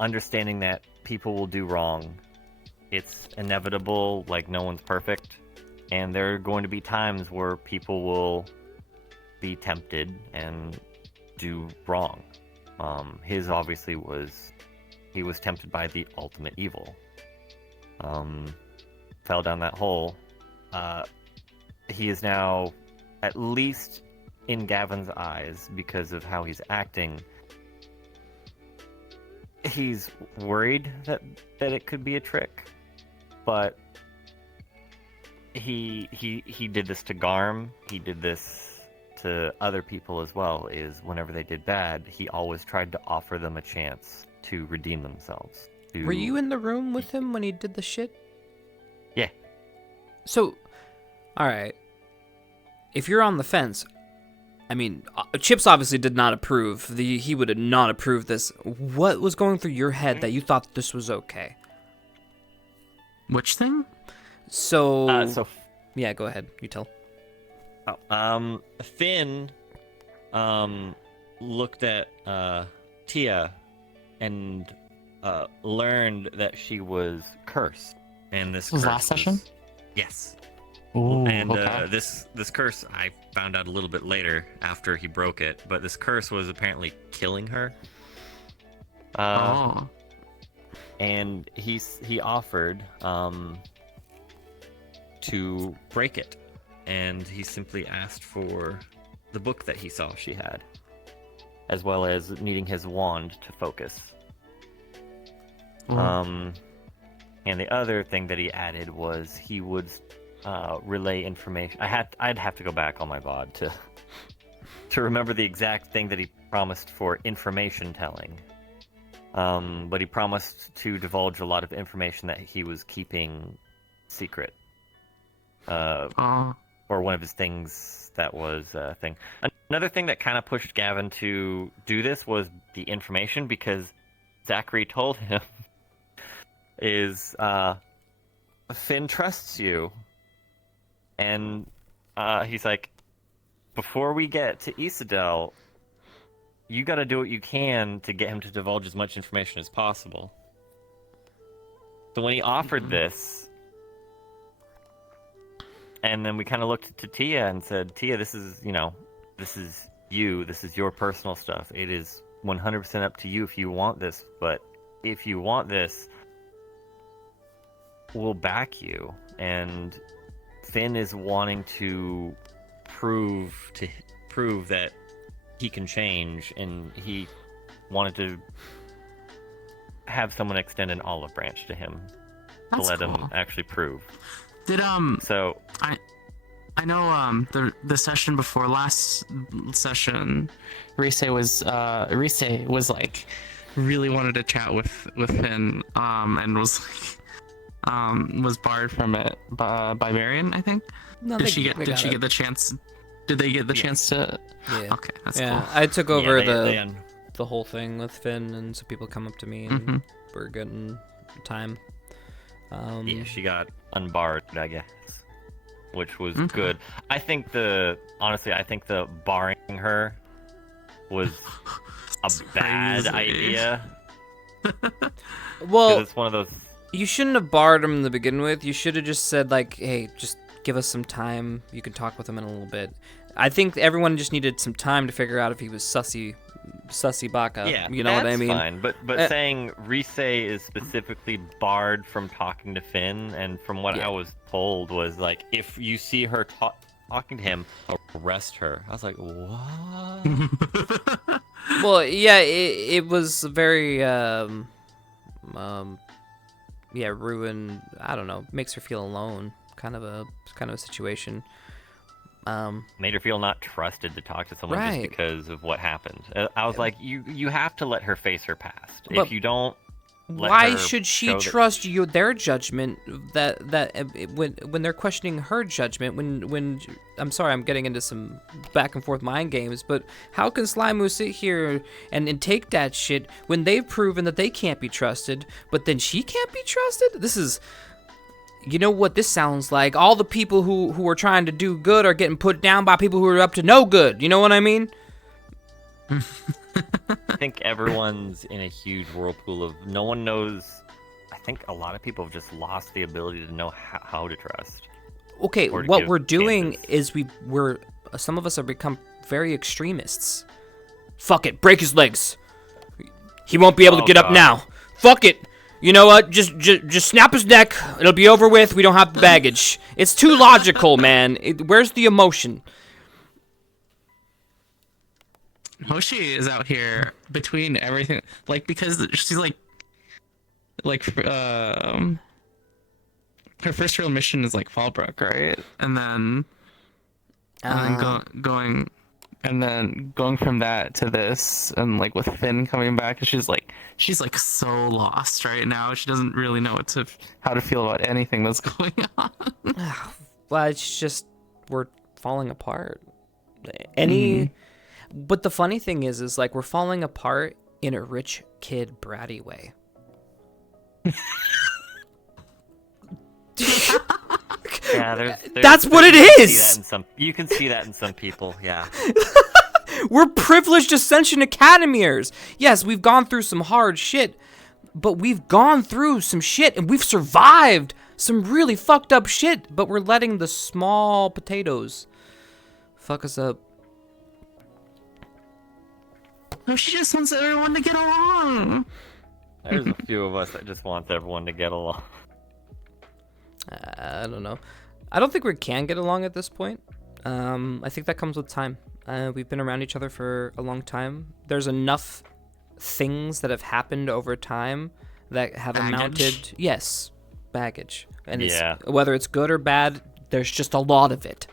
understanding that people will do wrong. It's inevitable. Like, no one's perfect, and there are going to be times where people will be tempted and do wrong. His obviously he was tempted by the ultimate evil. Fell down that hole. He is now at least in Gavin's eyes, because of how he's acting, he's worried that it could be a trick, but he did this to Garm. He did this to other people as well. Is whenever they did bad, he always tried to offer them a chance to redeem themselves. Were you in the room with him when he did the shit? Yeah. So, all right. If you're on the fence, I mean, Chipz obviously did not approve. He would have not approved this. What was going through your head that you thought this was okay? Which thing? So yeah, go ahead. You tell. Finn, looked at Tia, and learned that she was cursed, and this was curse last session. Yes. Ooh, And okay. this curse I found out a little bit later after he broke it, but this curse was apparently killing her. Oh. And he offered to break it, and he simply asked for the book that he saw she had, as well as needing his wand to focus. Oh. And the other thing that he added was he would relay information. I'd have to go back on my VOD to remember the exact thing that he promised for information telling. But he promised to divulge a lot of information that he was keeping secret. Oh. Or one of his things that was a thing. Another thing that kind of pushed Gavin to do this was the information, because Zachary told him is Finn trusts you. And he's like, before we get to Isadel, you got to do what you can to get him to divulge as much information as possible. So when he offered this, and then we kind of looked to Tia and said, Tia, this is you, this is your personal stuff. It is 100% up to you if you want this, but if you want this, we'll back you. And Finn is wanting to prove that he can change, and he wanted to have someone extend an olive branch to him That's to let cool. him actually prove. Did So I know the session before last session, Rise was like really wanted to chat with Finn, and was barred from it by Marion, I think. No, Did she get the chance? Did they get the chance to? Yeah. Okay, that's Yeah, cool. I took over they the whole thing with Finn, and so people come up to me, and we're getting time. yeah, she got unbarred, I guess, which was Okay. good. I think the barring her was a bad Crazy. idea. Well, 'Cause it's one of those. you shouldn't have barred him to begin with. You should have just said, like, hey, just give us some time. You can talk with him in a little bit. I think everyone just needed some time to figure out if he was sussy baka. Yeah, You know what I mean? Fine. But saying Rise is specifically barred from talking to Finn, and from what Yeah. I was told was like, if you see her talking to him, arrest her. I was like, what? Well, yeah, it was very, ruined. I don't know, makes her feel alone. Kind of a situation. Made her feel not trusted to talk to someone Right. just because of what happened. I was like, you have to let her face her past. But If you don't, let why her should she show that- trust their judgment? When they're questioning her judgment, when I'm sorry, I'm getting into some back and forth mind games, but how can Slimu sit here and take that shit when they've proven that they can't be trusted, but then she can't be trusted? This is. You know what this sounds like? All the people who are trying to do good are getting put down by people who are up to no good. You know what I mean? I think everyone's in a huge whirlpool of no one knows. I think a lot of people have just lost the ability to know how to trust. Okay, Or to what give we're doing chances. is we're some of us have become very extremists. Fuck it, break his legs. He won't be able to Oh, get up God. now. Fuck it. You know what? Just snap his neck. It'll be over with. We don't have the baggage. It's too logical, man. Where's the emotion? Hoshi is out here between everything, like because she's like her first real mission is like Fallbrook, right? And then going and then going from that to this, and like with Finn coming back, she's like so lost right now. She doesn't really know how to feel about anything that's going on. Well, it's just we're falling apart. Any, but the funny thing is like we're falling apart in a rich kid bratty way. Yeah, That's what it is. You can see that in some people. Yeah. We're privileged Ascension Academiers. Yes, we've gone through some hard shit, but we've gone through some shit and we've survived some really fucked up shit, but we're letting the small potatoes fuck us up. No, she just wants everyone to get along. There's a few of us that just want everyone to get along. I don't know. I don't think we can get along at this point. I think that comes with time. We've been around each other for a long time. There's enough things that have happened over time that have amounted. Yes, baggage. And Yeah. Whether it's good or bad, there's just a lot of it.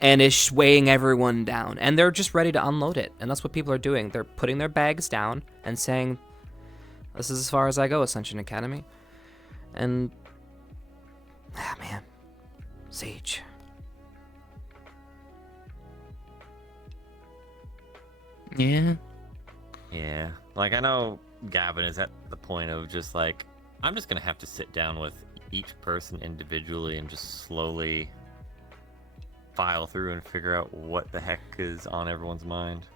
And it's weighing everyone down. And they're just ready to unload it. And that's what people are doing. They're putting their bags down and saying, this is as far as I go, Ascension Academy. And, man, Sage. Yeah. Yeah. Like, I know Gavin is at the point of just like, I'm just going to have to sit down with each person individually and just slowly file through and figure out what the heck is on everyone's mind.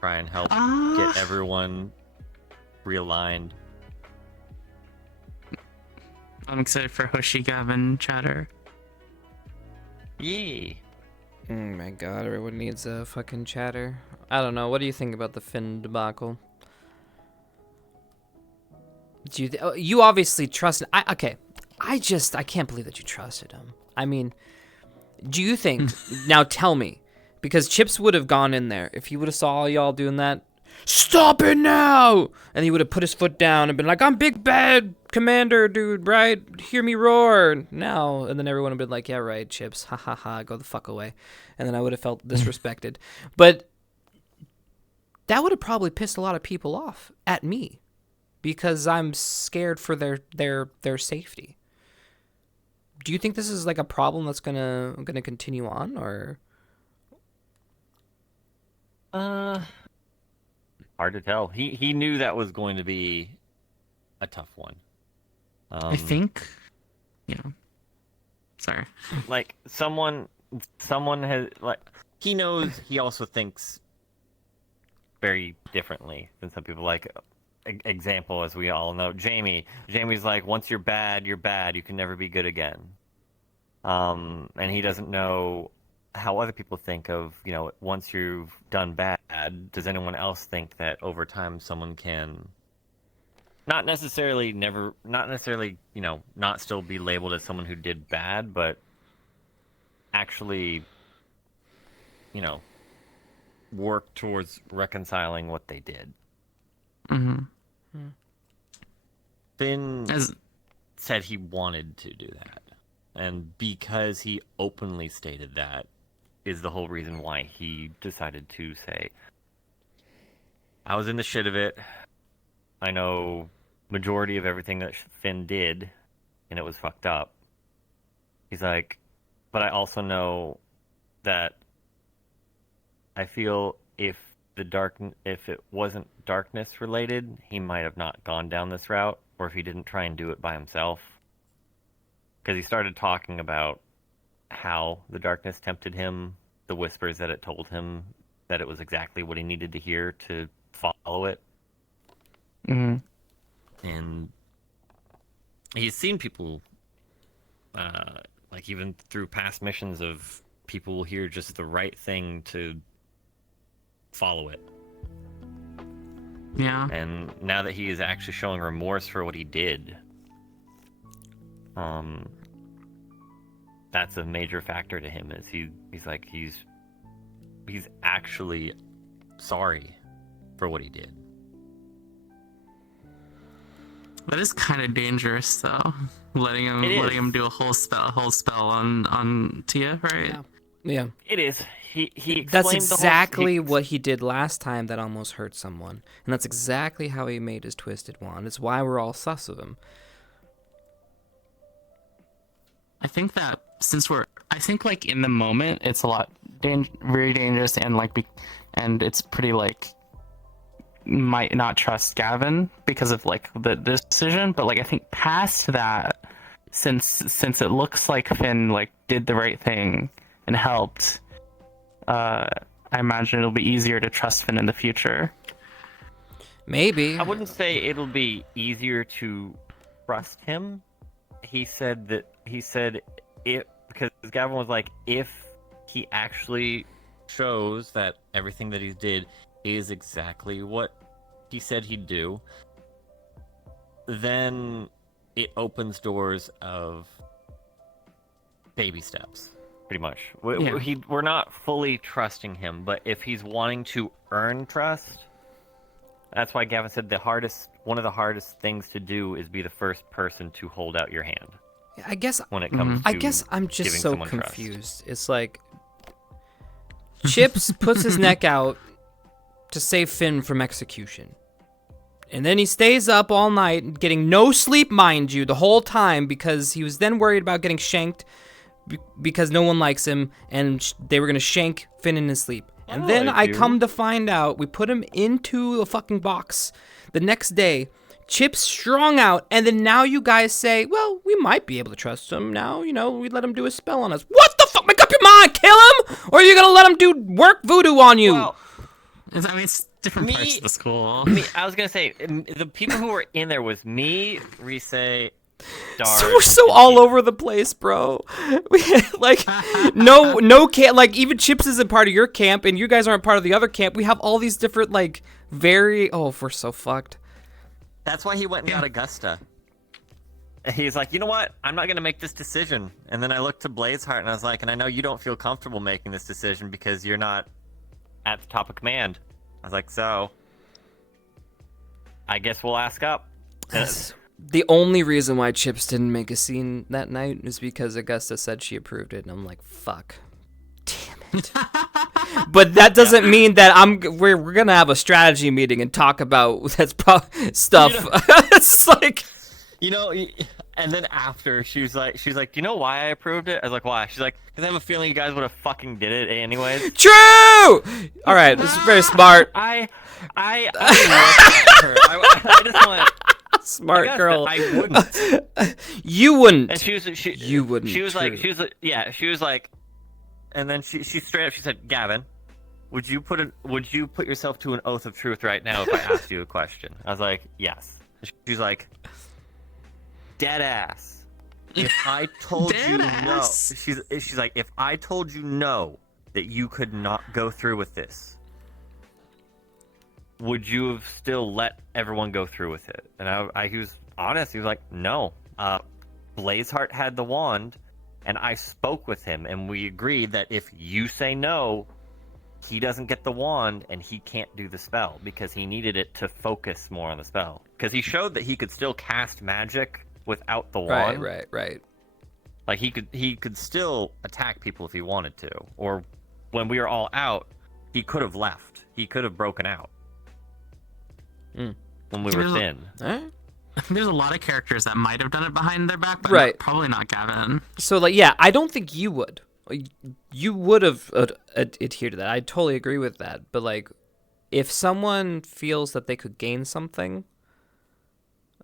Try and help get everyone realigned. I'm excited for Hoshi Gavin chatter. Yeah. Oh my god, everyone needs a fucking chatter. I don't know. What do you think about the Finn debacle? Do you obviously trust? I can't believe that you trusted him. I mean, do you think? Now tell me, because Chipz would have gone in there if he would have saw y'all doing that. Stop it now! And he would have put his foot down and been like, "I'm big bad commander, dude. Right? Hear me roar now!" And then everyone would have been like, "Yeah, right, Chipz. Ha ha ha. Go the fuck away." And then I would have felt disrespected. But that would have probably pissed a lot of people off at me, because I'm scared for their safety. Do you think this is like a problem that's gonna continue on, or? Hard to tell. He knew that was going to be a tough one. I think, sorry. Like someone has like he knows. He also thinks very differently than some people. Like example, as we all know, Jamie's like, once you're bad, you're bad. You can never be good again. And he doesn't know how other people think of, once you've done bad, does anyone else think that over time someone can not necessarily, not still be labeled as someone who did bad, but actually, work towards reconciling what they did. Mm-hmm. Finn said he wanted to do that. And because he openly stated that is the whole reason why he decided to say, I was in the shit of it. I know majority of everything that Finn did, and it was fucked up. He's like, but I also know that I feel if it wasn't darkness related, he might have not gone down this route, or if he didn't try and do it by himself. Because he started talking about how the darkness tempted him, the whispers that it told him that it was exactly what he needed to hear to follow it. Mm-hmm. And he's seen people, like even through past missions, of people will hear just the right thing to follow it. Yeah. And now that he is actually showing remorse for what he did, that's a major factor to him. Is he's actually sorry for what he did. That is kind of dangerous, though. Letting him do a whole spell on Tia, right? Yeah. It is. He explained That's exactly what he did last time that almost hurt someone. And that's exactly how he made his twisted wand. It's why we're all sus of him. I think that I think like in the moment it's a lot very dangerous, and and it's pretty like might not trust Gavin because of like the decision, but like I think past that, since it looks like Finn like did the right thing and helped, I imagine it'll be easier to trust Finn in the future. Maybe. I wouldn't say it'll be easier to trust him. He said if, because Gavin was like, if he actually Shows that everything that he did is exactly what he said he'd do, then it opens doors of baby steps. pretty much, Yeah. we're not fully trusting him, but if he's wanting to earn trust, that's why Gavin said one of the hardest things to do is be the first person to hold out your hand I guess when it comes to I guess I'm just giving so someone trust. confused. It's like Chipz puts his neck out to save Finn from execution. And then he stays up all night, getting no sleep, mind you, the whole time, because he was then worried about getting shanked because no one likes him, and they were going to shank Finn in his sleep. And then I come to find out, we put him into a fucking box the next day, Chipz strung out, and then now you guys say, well, we might be able to trust him now, we let him do a spell on us. What the fuck? Make up your mind, kill him? Or are you going to let him do work voodoo on you? Well, I mean, it's different parts of the school. I was gonna say the people who were in there was me, Rise, Dar. So we're so all over the place, bro. Like, no camp. Like, even Chipz isn't part of your camp, and you guys aren't part of the other camp. We have all these different, like, we're so fucked. That's why he went and got Augusta. He's like, you know what? I'm not gonna make this decision. And then I looked to Blazeheart and I was like, and I know you don't feel comfortable making this decision because you're not At the top of command, I was like, so I guess we'll ask up. The only reason why Chipz didn't make a scene that night is because Augusta said she approved it, and I'm like, fuck. Damn it. But that doesn't mean that we're gonna have a strategy meeting and talk about stuff. It's like, And then after she was like, do you know why I approved it? I was like, why? She's like, because I have a feeling you guys would have fucking did it anyways. true. All right, this is very smart. I looked at her. I just went, Smart Augusta, girl. I wouldn't. You wouldn't. And You wouldn't. She was like, True. she was like, and then she straight up, she said, Gavin, would you put yourself to an oath of truth right now if I asked you a question? I was like, yes. She's like, dead ass. If I told you no, she's like, if I told you no, that you could not go through with this, would you have still let everyone go through with it? And he was honest. He was like, no. Blazeheart had the wand, and I spoke with him, and we agreed that if you say no, he doesn't get the wand, and he can't do the spell because he needed it to focus more on the spell. Because he showed that he could still cast magic without the wand. Right. Like he could still attack people if he wanted to. Or when we were all out, he could have left. He could have broken out. When we were thin. I think there's a lot of characters that might have done it behind their back, but probably not Gavin. So, like, yeah, I don't think you would. You would have adhered to that. I totally agree with that. But, like, if someone feels that they could gain something,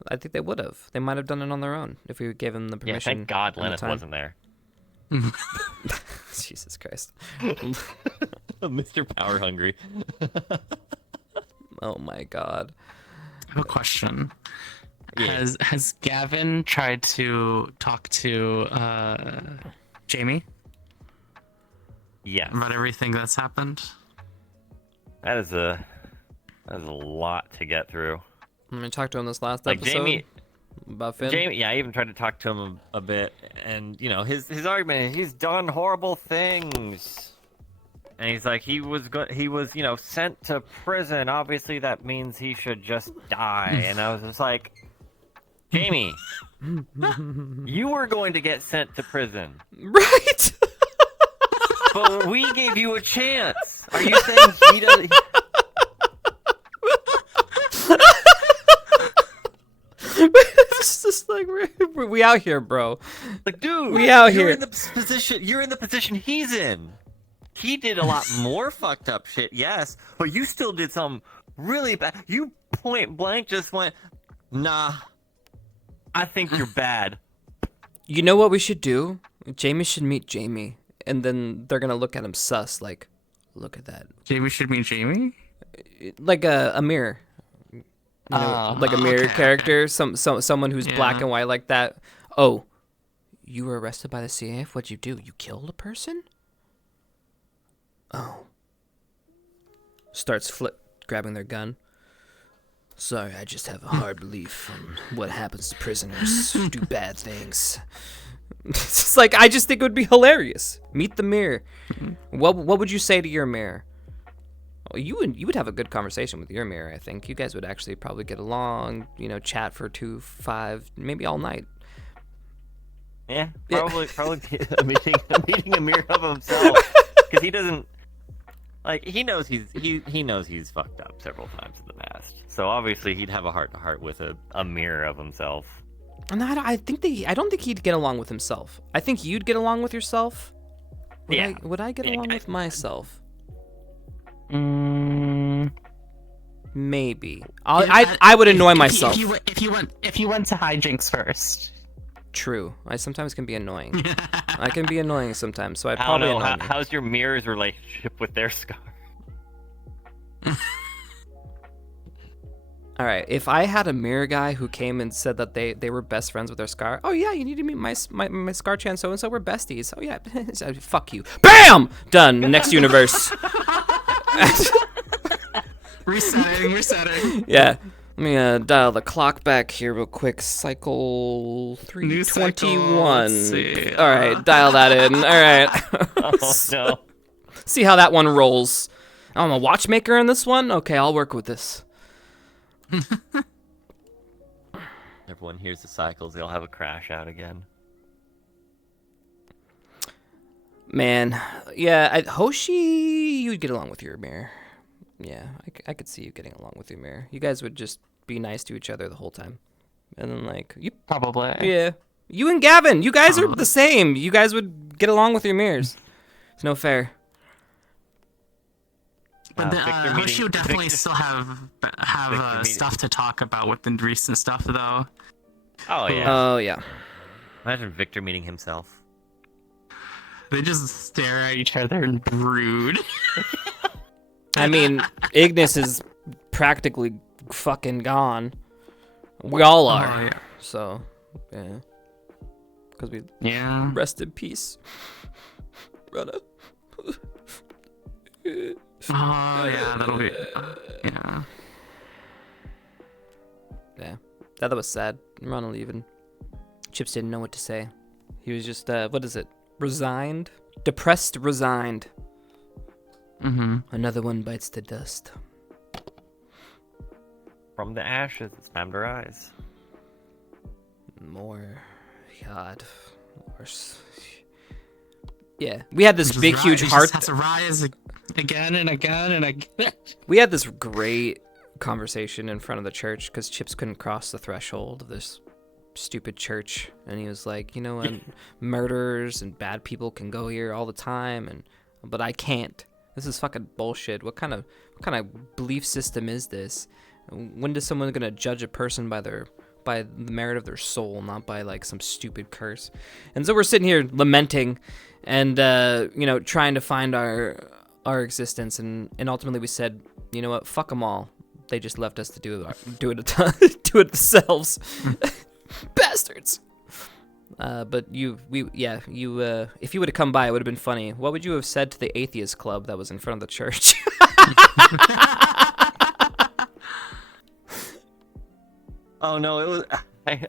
I think they would have. They might have done it on their own if we gave them the permission. Yeah, thank God and the Lenneth time. wasn't there. Jesus Christ. Mr. Power Hungry. Oh, my God. I have a question. Has Gavin tried to talk to Jamie Yes. about everything that's happened? That is a lot to get through. I'm going to talk to him this last Like episode Jamie, about Finn. I even tried to talk to him a bit, and his argument is he's done horrible things. And he's like, he was, you know, sent to prison. Obviously, that means he should just die. And I was just like, Jamie, you were going to get sent to prison, Right? but we gave you a chance. Are you saying he doesn't? It's just like we out here, bro. Like, dude, We out you're here. in the position. You're in the position he's in. He did a lot more fucked up shit, yes, but you still did some really bad. You point blank just went, nah. I think you're bad. You know what we should do? Jamie should meet Jamie, and then they're gonna look at him sus, like, look at that, Jamie should meet Jamie. like a mirror. You know, like a mirror okay. character, someone who's black Yeah. and white like that. Oh, you were arrested by the CAF. What'd you do? You killed a person? Oh. Starts grabbing their gun. Sorry, I just have a hard belief on what happens to prisoners who do bad things. It's just like, I just think it would be hilarious. Meet the mirror. What would you say to your mirror? Well, you would have a good conversation with your mirror, I think. You guys would actually probably get along, you know, chat for 2, 5, maybe all night. Yeah, Yeah. probably meeting a mirror of himself, because he doesn't like he knows he's fucked up several times in the past. So obviously he'd have a heart to heart with a mirror of himself. And I don't think he'd get along with himself. I think you'd get along with yourself. Would I get along with myself? Maybe. I would annoy myself. If you went to hijinks first. True. I sometimes can be annoying. I can be annoying sometimes, so I I don't probably know. annoy me. How's your mirror's relationship with their scar? All right. If I had a mirror guy who came and said that they were best friends with their Scar, oh yeah, you need to meet my Scar Chan so and so. We're besties. Oh yeah, so, fuck you. Bam! Done. Next universe. Resetting. Yeah. Let me dial the clock back here real quick. Cycle 321. Let's see. All right, dial that in. All right. Oh no. See how that one rolls. Oh, I'm a watchmaker in this one? Okay, I'll work with this. Everyone hears the cycles. They'll have a crash out again. Man, yeah, Hoshi, you'd get along with your mirror. Yeah, I could see you getting along with your mirror. You guys would just be nice to each other the whole time. And then, like, you... Probably. Yeah. You and Gavin, you guys are the same. You guys would get along with your mirrors. It's no fair. But Hoshi would definitely Victor- still have meeting. stuff to talk about with the recent stuff, though. Oh yeah. Oh, yeah. Imagine Victor meeting himself. They just stare at each other and brood. I mean, Ignis is practically fucking gone. We all are. Oh, yeah. So, yeah. Because we Yeah. rest in peace. Rana. Oh, yeah, that'll be... yeah. Yeah. That was sad. Rana leaving. Chipz didn't know what to say. He was just, what is it? Resigned? Depressed, resigned. Mm-hmm. Another one bites the dust. From the ashes, it's time to rise. More. God. Worse. Yeah. We had this big, huge heart. Has to rise again and again and again. We had this great conversation in front of the church because Chipz couldn't cross the threshold of this stupid church, and he was like, you know what, murderers and bad people can go here all the time, but I can't. This is fucking bullshit. What kind of belief system is this? When is someone gonna judge a person by the merit of their soul, not by like some stupid curse? And so we're sitting here lamenting and trying to find our existence, and ultimately we said, you know what, fuck them all. They just left us to do it themselves. Bastards. But if you would have come by, it would have been funny. What would you have said to the atheist club that was in front of the church? Oh no, it was.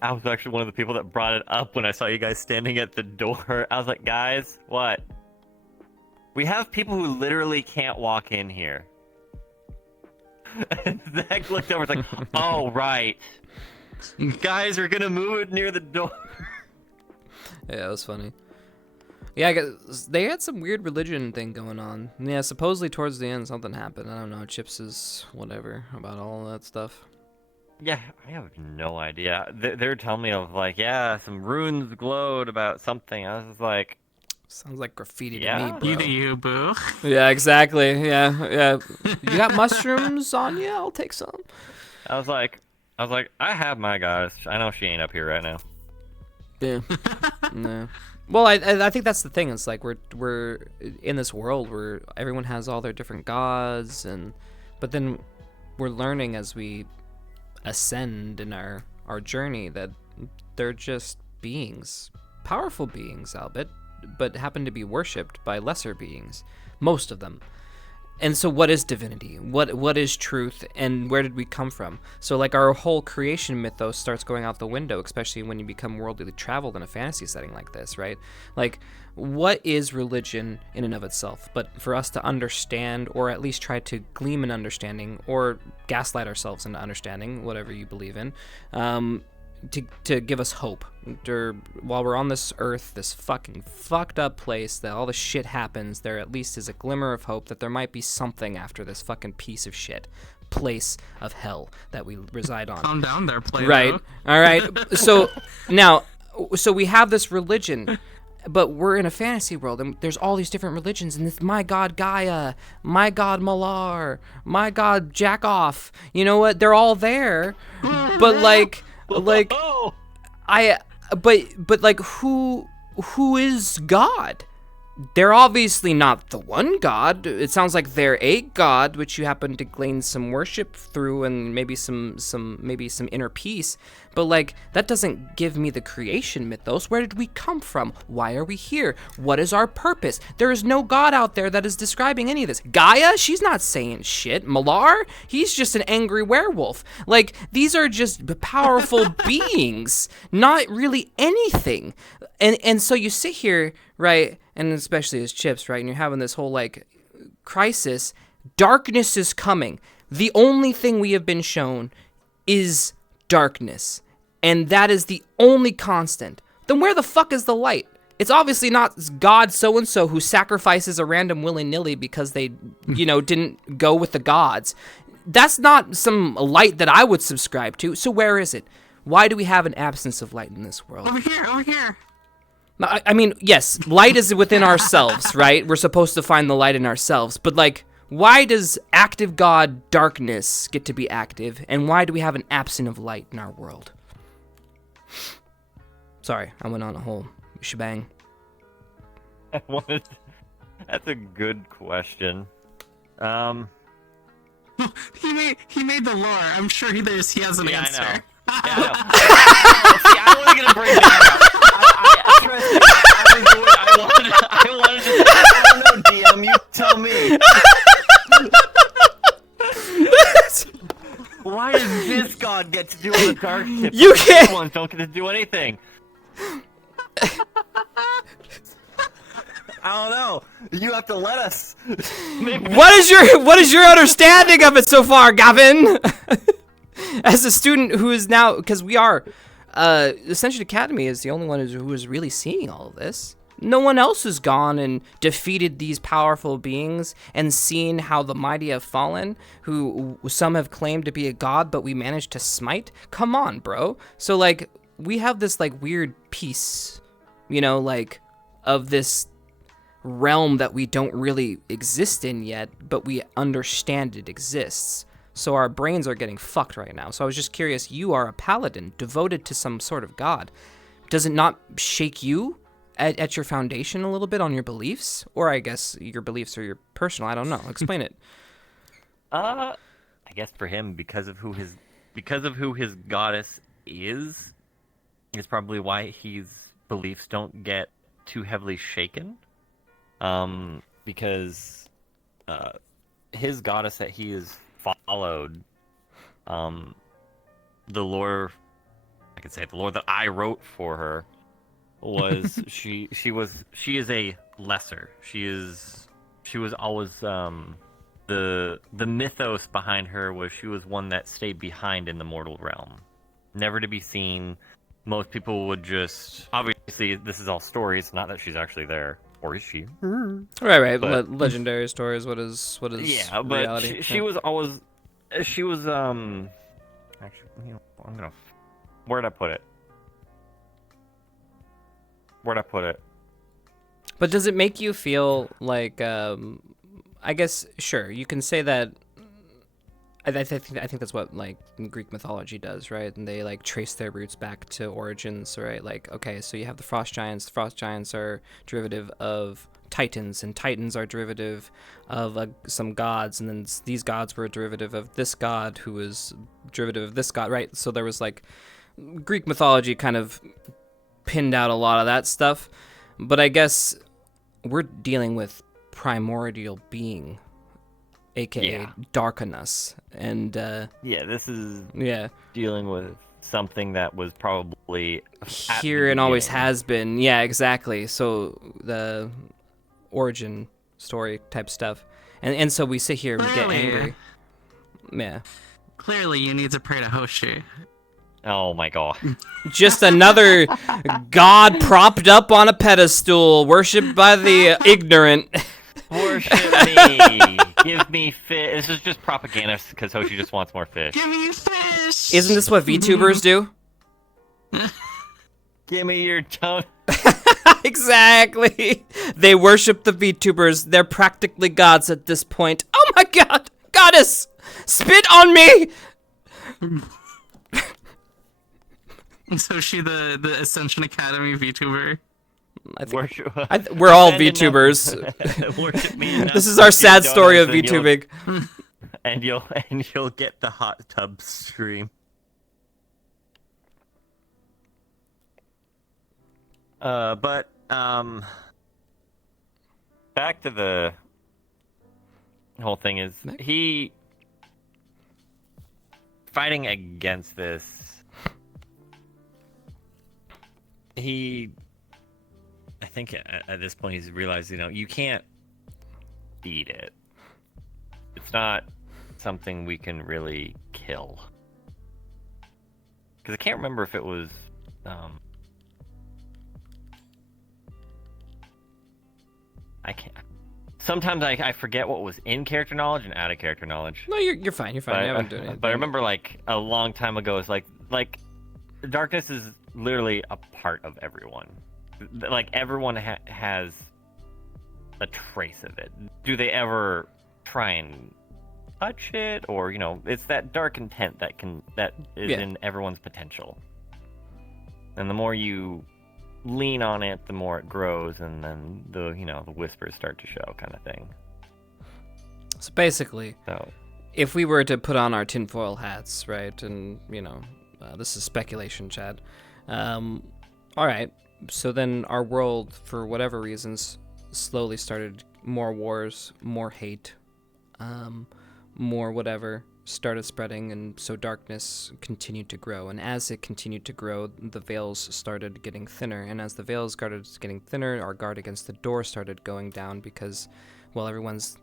I was actually one of the people that brought it up when I saw you guys standing at the door. I was like, guys, what? We have people who literally can't walk in here. And Zach looked over, it's like, oh, right. Guys, we're gonna move it near the door. Yeah, it was funny. Yeah, I guess they had some weird religion thing going on. Yeah, supposedly towards the end something happened. I don't know. Chipz is whatever about all that stuff. Yeah, I have no idea. They're telling me of like, yeah, some runes glowed about something. I was just like, Sounds like graffiti Yeah? to me, bro. You do you, boo. Yeah, exactly. Yeah. You got mushrooms on you? I'll take some. I was like, I have my goddess. I know she ain't up here right now. Yeah. No. Well, I think that's the thing. It's like we're in this world where everyone has all their different gods, but then we're learning as we ascend in our journey that they're just beings, powerful beings, albeit, but happen to be worshipped by lesser beings, most of them. And so what is divinity? What is truth? And where did we come from? So like our whole creation mythos starts going out the window, especially when you become worldly traveled in a fantasy setting like this, right? Like, what is religion in and of itself? But for us to understand, or at least try to glean an understanding, or gaslight ourselves into understanding, whatever you believe in, to give us hope. While we're on this earth, this fucking fucked up place that all this shit happens, there at least is a glimmer of hope that there might be something after this fucking piece of shit place of hell that we reside on. Calm down there, Play-Doh. Right. All right. So now, we have this religion, but we're in a fantasy world, and there's all these different religions, and it's my god Gaia, my god Malar, my god Jack Off. You know what? They're all there, but like Oh! but like who is God? They're obviously not the one God. It sounds like they're a God, which you happen to gain some worship through, and maybe some inner peace. But like, that doesn't give me the creation mythos. Where did we come from? Why are we here? What is our purpose? There is no God out there that is describing any of this. Gaia, she's not saying shit. Malar, he's just an angry werewolf. Like, these are just powerful beings, not really anything. And so you sit here, right, and especially as Chipz, right, and you're having this whole, like, crisis. Darkness is coming. The only thing we have been shown is darkness, and that is the only constant. Then where the fuck is the light? It's obviously not God so-and-so who sacrifices a random willy-nilly because they, didn't go with the gods. That's not some light that I would subscribe to. So where is it? Why do we have an absence of light in this world? Over here. I mean, yes, light is within ourselves, right? We're supposed to find the light in ourselves. But, like, why does active God darkness get to be active? And why do we have an absence of light in our world? Sorry, I went on a whole shebang. That's a good question. He made the lore. I'm sure he has an Yeah, answer. I know. Yeah, I know. See, I wasn't gonna bring that up. I wanted to. I don't know, DM. You tell me. Why does this god get to do all the dark tips? You can't. These ones don't get to do anything. I don't know. You have to let us. What is your understanding of it so far, Gavin? As a student who is now, because we are, Ascension Academy is the only one who is really seeing all of this. No one else has gone and defeated these powerful beings and seen how the mighty have fallen, who some have claimed to be a god, but we managed to smite. Come on, bro. So, like, we have this, like, weird piece, like, of this realm that we don't really exist in yet, but we understand it exists. So our brains are getting fucked right now. So I was just curious, you are a paladin devoted to some sort of god. Does it not shake you at your foundation a little bit on your beliefs? Or I guess your beliefs are your personal, I don't know. Explain it. I guess for him, because of who his goddess is probably why his beliefs don't get too heavily shaken. Because his goddess that he is followed, the lore that I wrote for her was she is a lesser. She is she was always the mythos behind her was she was one that stayed behind in the mortal realm, never to be seen. Most people would just obviously this is all stories, not that she's actually there, or is she? Right. But- Legendary stories. What is Yeah, but reality? she was always she was actually I'm gonna where'd I put it? But does it make you feel like? I guess sure. You can say that. I think that's what like Greek mythology does, right? And they like trace their roots back to origins, right? Like, okay, so you have the frost giants. The frost giants are derivative of titans, and titans are derivative of some gods, and then these gods were a derivative of this god, who was derivative of this god, right? So there was like Greek mythology kind of pinned out a lot of that stuff, but I guess we're dealing with primordial being, aka Yeah. Darkanus, and Yeah, this is yeah, dealing with something that was probably at here the and always beginning. has been. Yeah, exactly. So the origin story type stuff, and so we sit here and we get Really? angry. Yeah, Clearly, you need to pray to Hoshi. Oh my god. just another god propped up on a pedestal, worshipped by the ignorant. Worship me. Give me fish. This is just propaganda because Hoshi just wants more fish. Give me fish. Isn't this what VTubers do? Give me your tongue. Exactly. They worship the VTubers. They're practically gods at this point. Oh my god! Goddess! Spit on me! So she the Ascension Academy VTuber. I think Worship. we're all Send enough- VTubers. Worship me enough This is our sad donuts story of and you'll- VTubing. And you'll get the hot tub stream. But back to the whole thing is he fighting against this. I think at this point he's realized, you can't beat it. It's not something we can really kill. Because I can't remember if it was. I can't. Sometimes I forget what was in character knowledge and out of character knowledge. No, you're fine. You're fine. But, You haven't done anything. but I remember like a long time ago, it's like darkness is literally a part of everyone. Like everyone has a trace of it. Do they ever try and touch it, or it's that dark intent that is Yeah. in everyone's potential. And the more you lean on it, the more it grows, and then the whispers start to show, kind of thing. So basically, So if we were to put on our tinfoil hats, right, and this is speculation, Chad. All right, so then our world, for whatever reasons, slowly started more wars, more hate, more whatever started spreading, and so darkness continued to grow. And as it continued to grow, the veils started getting thinner, and as the veils started getting thinner, our guard against the door started going down because, well, everyone's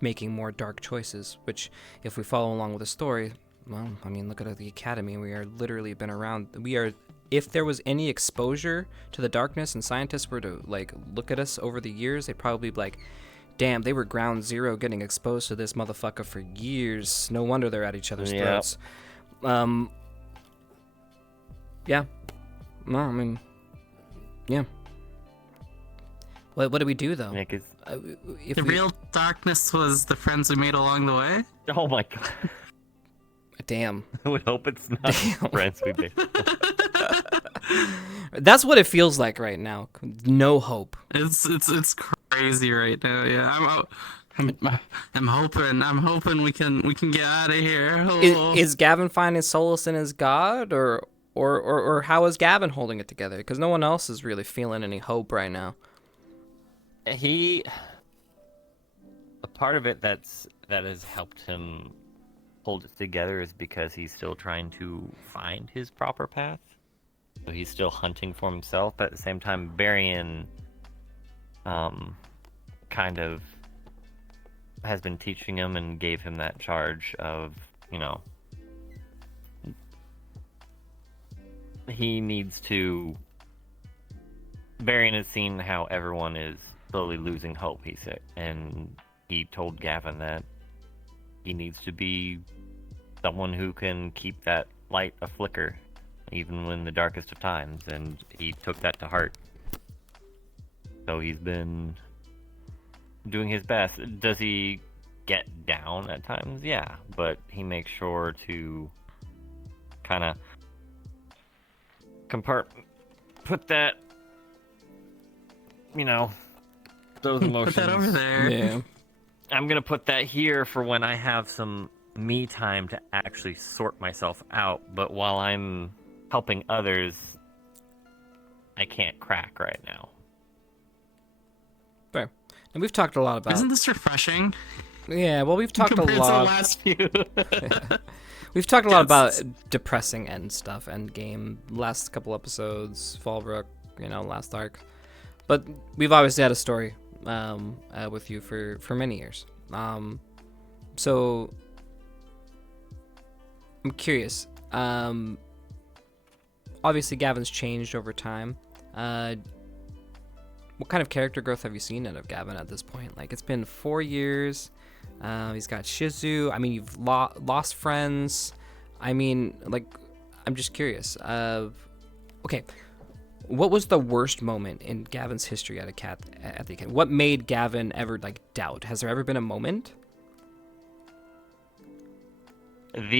making more dark choices, which, if we follow along with the story, well, I mean, look at the Academy. We are literally been around. If there was any exposure to the darkness and scientists were to, like, look at us over the years, they'd probably be like, damn, they were ground zero getting exposed to this motherfucker for years. No wonder they're at each other's Yep. throats. Yeah. No, I mean, yeah. What do we do, though? Nick is. If The we- real darkness was the friends we made along the way. Oh my god. Damn. I would hope it's not friends we made. That's what it feels like right now. No hope. It's crazy right now. Yeah, I'm hoping we can get out of here. Oh. Is Gavin finding solace in his God, or how is Gavin holding it together? Because no one else is really feeling any hope right now. A part of it that has helped him hold it together is because he's still trying to find his proper path. So he's still hunting for himself, but at the same time, Barian kind of has been teaching him and gave him that charge of, he needs to. Varian has seen how everyone is slowly losing hope, he said, and he told Gavin that he needs to be someone who can keep that light a flicker, even in the darkest of times, and he took that to heart. So he's been doing his best. Does he get down at times? Yeah, but he makes sure to kind of put that, those emotions. Put that over there. Yeah. I'm gonna put that here for when I have some me time to actually sort myself out. But while I'm helping others, I can't crack right now. Fair. And we've talked a lot about. Isn't this refreshing? Yeah. Well, we've talked a Compared to the lot. last few. We've talked a lot about depressing end stuff, end game, last couple episodes, Fallbrook, last arc. But we've obviously had a story with you for many years. So I'm curious. Obviously, Gavin's changed over time. What kind of character growth have you seen out of Gavin at this point? Like, it's been 4 years. He's got Shizu. I mean, you've lost friends. I mean, like, I'm just curious. Okay, what was the worst moment in Gavin's history at the Academy? What made Gavin ever doubt? Has there ever been a moment? And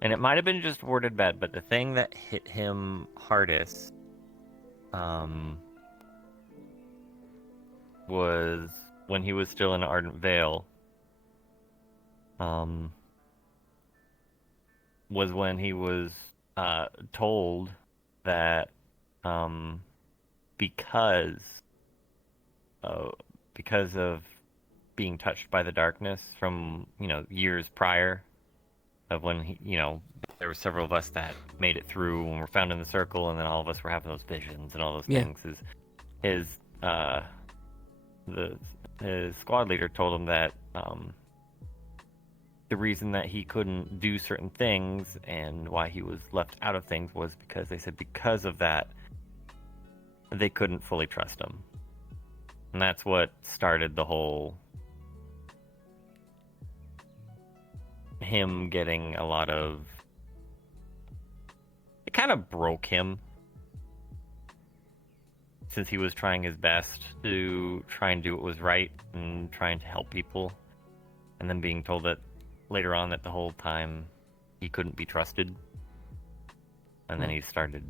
it might have been just worded bad, but the thing that hit him hardest was when he was still in Ardent Vale. Was when he was told that because of being touched by the darkness from years prior, of when there were several of us that made it through and were found in the circle, and then all of us were having those visions and all those things. His squad leader told him that the reason that he couldn't do certain things and why he was left out of things was because they said because of that they couldn't fully trust him, and that's what started the whole him getting a lot of. It kind of broke him, since he was trying his best to try and do what was right and trying to help people, and then being told that later on that the whole time he couldn't be trusted, and then he started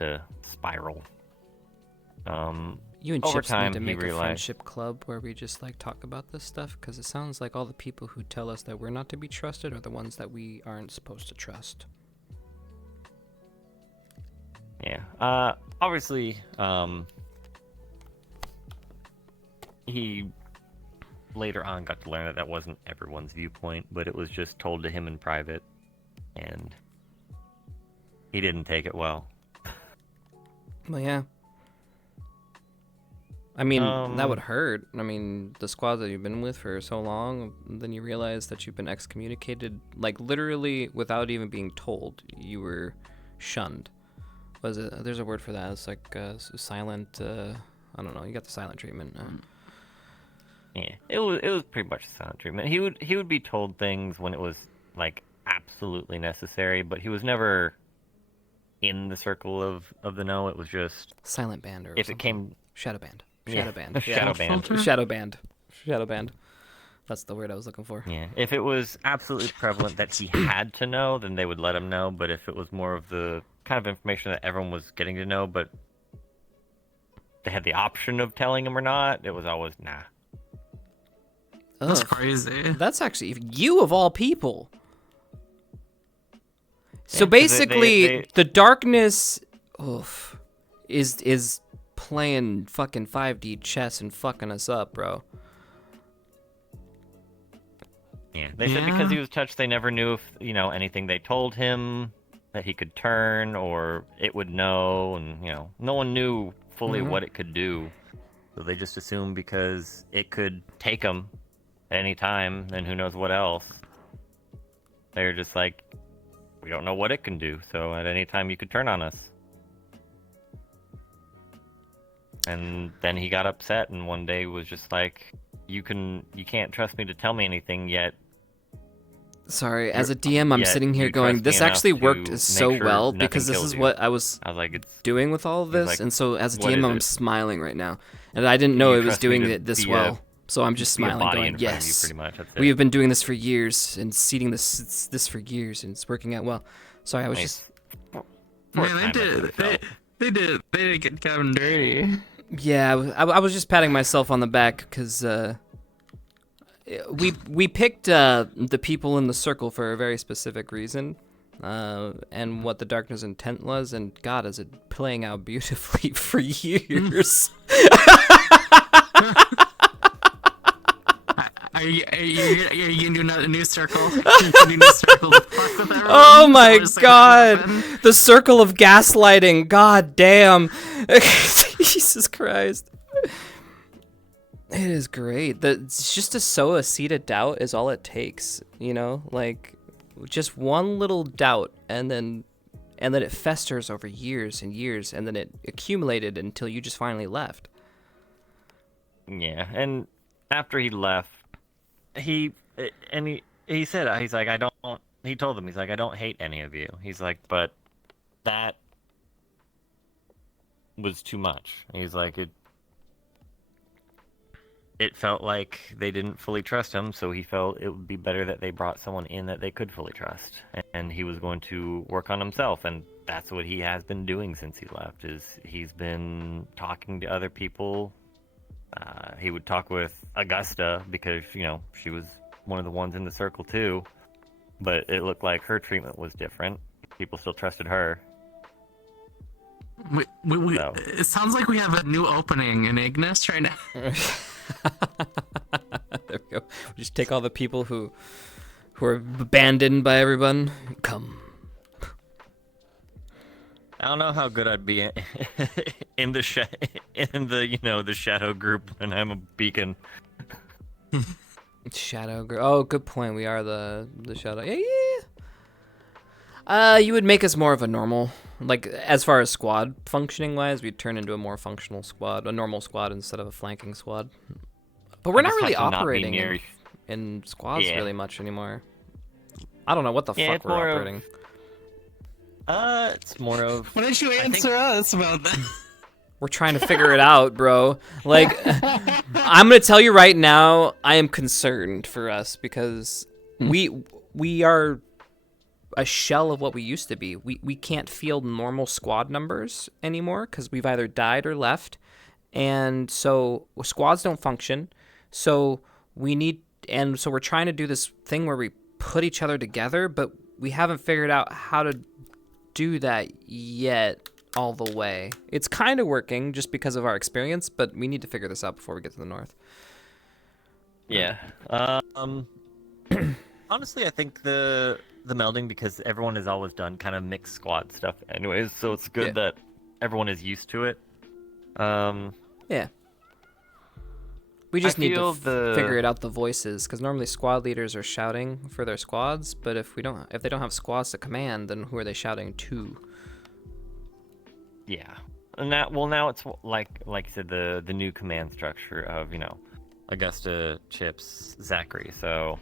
to spiral. You and over Chipz time, need to he make a realized- friendship club where we just talk about this stuff, because it sounds like all the people who tell us that we're not to be trusted are the ones that we aren't supposed to trust. Yeah. Obviously, he later on got to learn that that wasn't everyone's viewpoint, but it was just told to him in private, and he didn't take it well. Well, yeah. I mean, that would hurt. I mean, the squad that you've been with for so long, then you realize that you've been excommunicated, literally without even being told. You were shunned. Was it? There's a word for that. It's silent. I don't know. You got the silent treatment. Yeah, it was pretty much a silent treatment. He would be told things when it was absolutely necessary, but he was never in the circle of the know. It was just Silent band, or if something. it came Shadow band. Yeah, Shadow band. shadow band. Shadow band. Shadow band. That's the word I was looking for. Yeah, if it was absolutely prevalent that he had to know, then they would let him know. But if it was more of the kind of information that everyone was getting to know, but they had the option of telling him or not, it was always nah. That's Ugh. crazy. That's actually you of all people. So 'cause basically, the darkness, is playing fucking 5D chess and fucking us up, bro. Yeah, they said because he was touched, they never knew if anything they told him that he could turn or it would know, and no one knew fully what it could do. So they just assume because it could. Take them any time, and who knows what else. They're just like, we don't know what it can do, so at any time you could turn on us. And then he got upset, and one day was just like, you can't trust me to tell me anything yet. Sorry, as a DM, I'm Yet sitting here you going, trust this me actually enough worked to so make sure well nothing because this kills is you. what I was I was like, it's doing with all of this, like, and so as a what DM, is I'm it? smiling right now, and I didn't know You it was trust me doing to it this be a- well, so I'm just be a smiling, body going, in front of you, yes, pretty much. That's it. we have been doing this for years and seeding this for years, and it's working out well. Sorry, I was just Man, they did get Gavin dirty. yeah, I was just patting myself on the back because we picked the people in the circle for a very specific reason. And what the darkness intent was, and God, is it playing out beautifully for years. Are you gonna do another new circle? A new circle to fuck with everyone? Oh my Or just like God, happen? the circle of gaslighting. God damn, Jesus Christ. It is great. It's just to sow a seed of doubt is all it takes, you know, like just one little doubt, and then it festers over years and years, and then it accumulated until you just finally left. Yeah, and after he left, he said, he's like, he told them, he's like, I don't hate any of you. He's like, but that was too much. He's like, it felt like they didn't fully trust him, so he felt it would be better that they brought someone in that they could fully trust. And he was going to work on himself, and that's what he has been doing since he left, is he's been talking to other people. He would talk with Augusta because, you know, she was one of the ones in the circle too, but it looked like her treatment was different. People still trusted her. So. It sounds like we have a new opening in Ignis right now. There we go. We just take all the people who are abandoned by everyone. Come. I don't know how good I'd be in the the shadow group when I'm a beacon. Shadow girl. Oh, good point. We are the shadow. Yeah. You would make us more of a normal, like as far as squad functioning wise, we'd turn into a more functional squad, a normal squad instead of a flanking squad. But we're not really operating in squads really much anymore. I don't know what the fuck we're operating. It's more of. Why don't you answer us about that? We're trying to figure it out, bro. Like, I'm gonna tell you right now, I am concerned for us because we are a shell of what we used to be. We can't field normal squad numbers anymore because we've either died or left, and so squads don't function. So so we're trying to do this thing where we put each other together, but we haven't figured out how to do that yet all the way. It's kind of working just because of our experience, but we need to figure this out before we get to the north. Yeah. Honestly, I think the melding, because everyone has always done kind of mixed squad stuff anyways, so it's good that everyone is used to it. Yeah. We just need to figure it out, the voices, because normally squad leaders are shouting for their squads, but if they don't have squads to command, then who are they shouting to? Yeah. And now it's like you said, the new command structure of, Augusta, Chipz, Zachary. So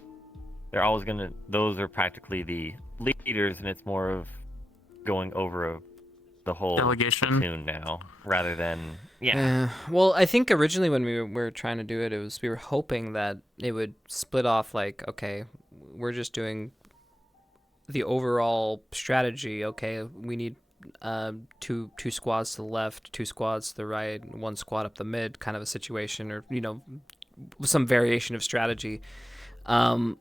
they're always those are practically the leaders, and it's more of going over the whole delegation platoon now rather than well, I think originally when we were trying to do it, we were hoping that it would split off, like, okay, we're just doing the overall strategy. Okay, we need two squads to the left, 2 squads to the right, 1 squad up the mid, kind of a situation, or some variation of strategy, and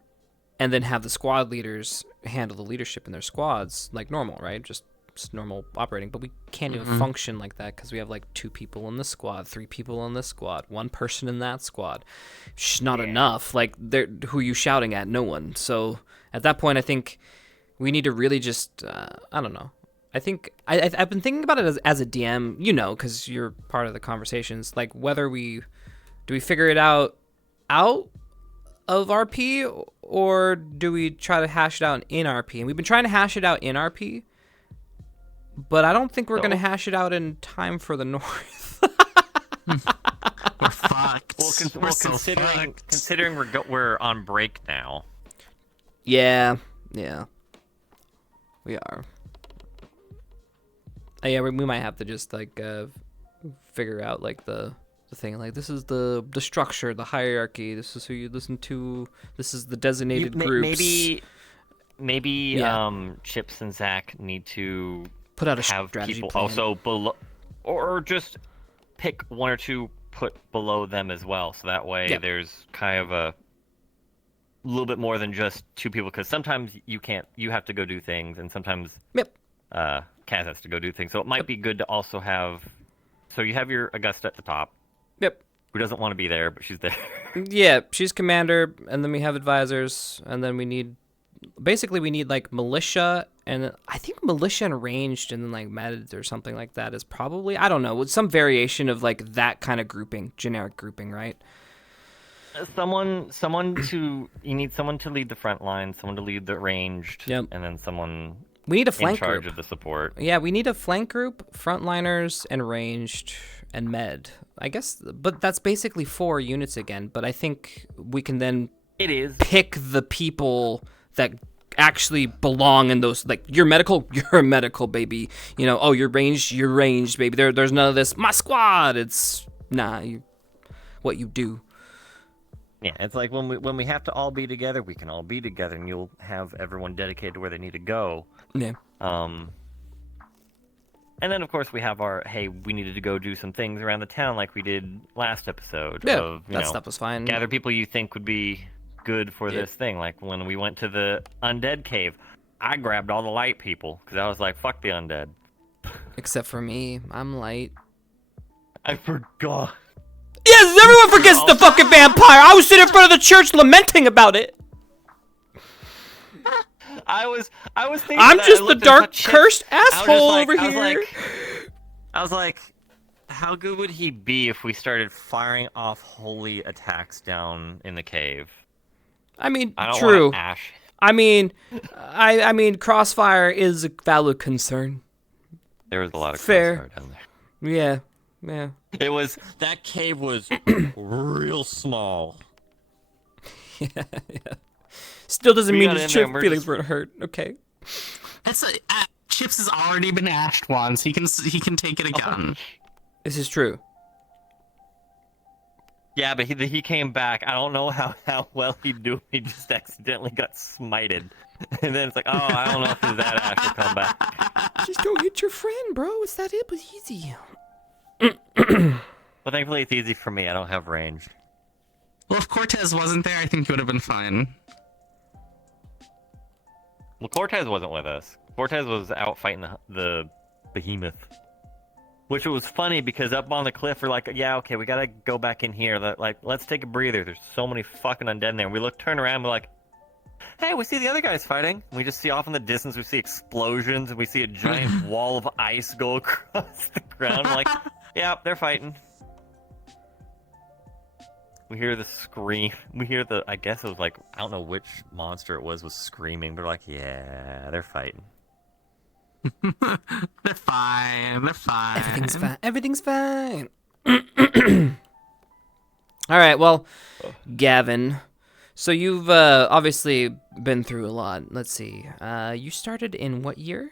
then have the squad leaders handle the leadership in their squads like normal, right? Just normal operating. But we can't even function like that because we have like 2 people in this squad, 3 people in this squad, 1 person in that squad. It's not enough. Like, who are you shouting at? No one. So at that point, I think we need to really just I don't know. I've been thinking about it as a DM, you know, because you're part of the conversations. Like whether we figure it out of RP or do we try to hash it out in RP? And we've been trying to hash it out in RP, but I don't think we're gonna hash it out in time for the North. We're fucked. Well, considering we're on break now. Yeah, we are. Yeah, we might have to just like figure out like the thing. Like this is the structure, the hierarchy. This is who you listen to. This is the designated groups. Maybe Yeah. Chipz and Zach need to Put out a have strategy people plan. also below, or just pick one or two put below them as well. So that way Yep. there's kind of a little bit more than just two people. Because sometimes you have to go do things, and sometimes Yep. Kaz has to go do things. So it might be good to also have. So you have your Augusta at the top, Yep. who doesn't want to be there, but she's there. Yeah, she's commander, and then we have advisors, and then we need like militia, and I think militia and ranged, and then like meds or something like that is probably, I don't know, with some variation of like that kind of grouping, generic grouping, right? You need someone to lead the front line, someone to lead the ranged, Yep. and then someone We need a in flank charge group. of the support. Yeah, we need a flank group, frontliners, and ranged, and med. I guess, but that's basically 4 units again. But I think we can then It is. pick the people that actually belong in those. Like, you're medical, you're a medical, baby. You know, oh, you're ranged, baby. There's none of this, my squad. It's, what you do. Yeah, it's like when we have to all be together, we can all be together, and you'll have everyone dedicated to where they need to go. Yeah. And then of course we have our we needed to go do some things around the town like we did last episode. Yeah, of, that stuff was fine. Gather people you think would be good for this thing. Like when we went to the undead cave, I grabbed all the light people because I was like, fuck the undead. Except for me, I'm light. I forgot. Yes, everyone forgets the fucking vampire. I was sitting in front of the church lamenting about it. I was thinking. I'm that. just I the looked at dark, Chipz. cursed I was just asshole like- over I was here. I was like, how good would he be if we started firing off holy attacks down in the cave? I mean, I don't true. want to ash. I mean, crossfire is a valid concern. There was a lot of Fair. crossfire down there. Yeah. That cave was real small. Still doesn't We mean got his in there and we're feelings just- weren't hurt. Okay. It's Chipz has already been ashed once. He can take it again. This is true. Yeah, but he came back. I don't know how well he'd do. He just accidentally got smited. And then it's like, oh, I don't know if his that ash will come back. Just don't hit your friend, bro. It's that easy. But thankfully it's easy for me. I don't have range. Well, if Cortez wasn't there, I think he would have been fine. Well, Cortez wasn't with us. Cortez was out fighting the behemoth. Which was funny because up on the cliff we're like, yeah, okay, we gotta go back in here. Like, let's take a breather. There's so many fucking undead in there. And we turn around, we're like, hey, we see the other guys fighting. And we just see off in the distance, we see explosions, and we see a giant wall of ice go across the ground. We're like, yeah, they're fighting. We hear the scream. We hear I guess it was like, I don't know which monster it was screaming. They're like, yeah, they're fighting. They're fine. They're fine. Everything's fine. Everything's fine. All right, well, Gavin, so you've obviously been through a lot. Let's see. You started in what year?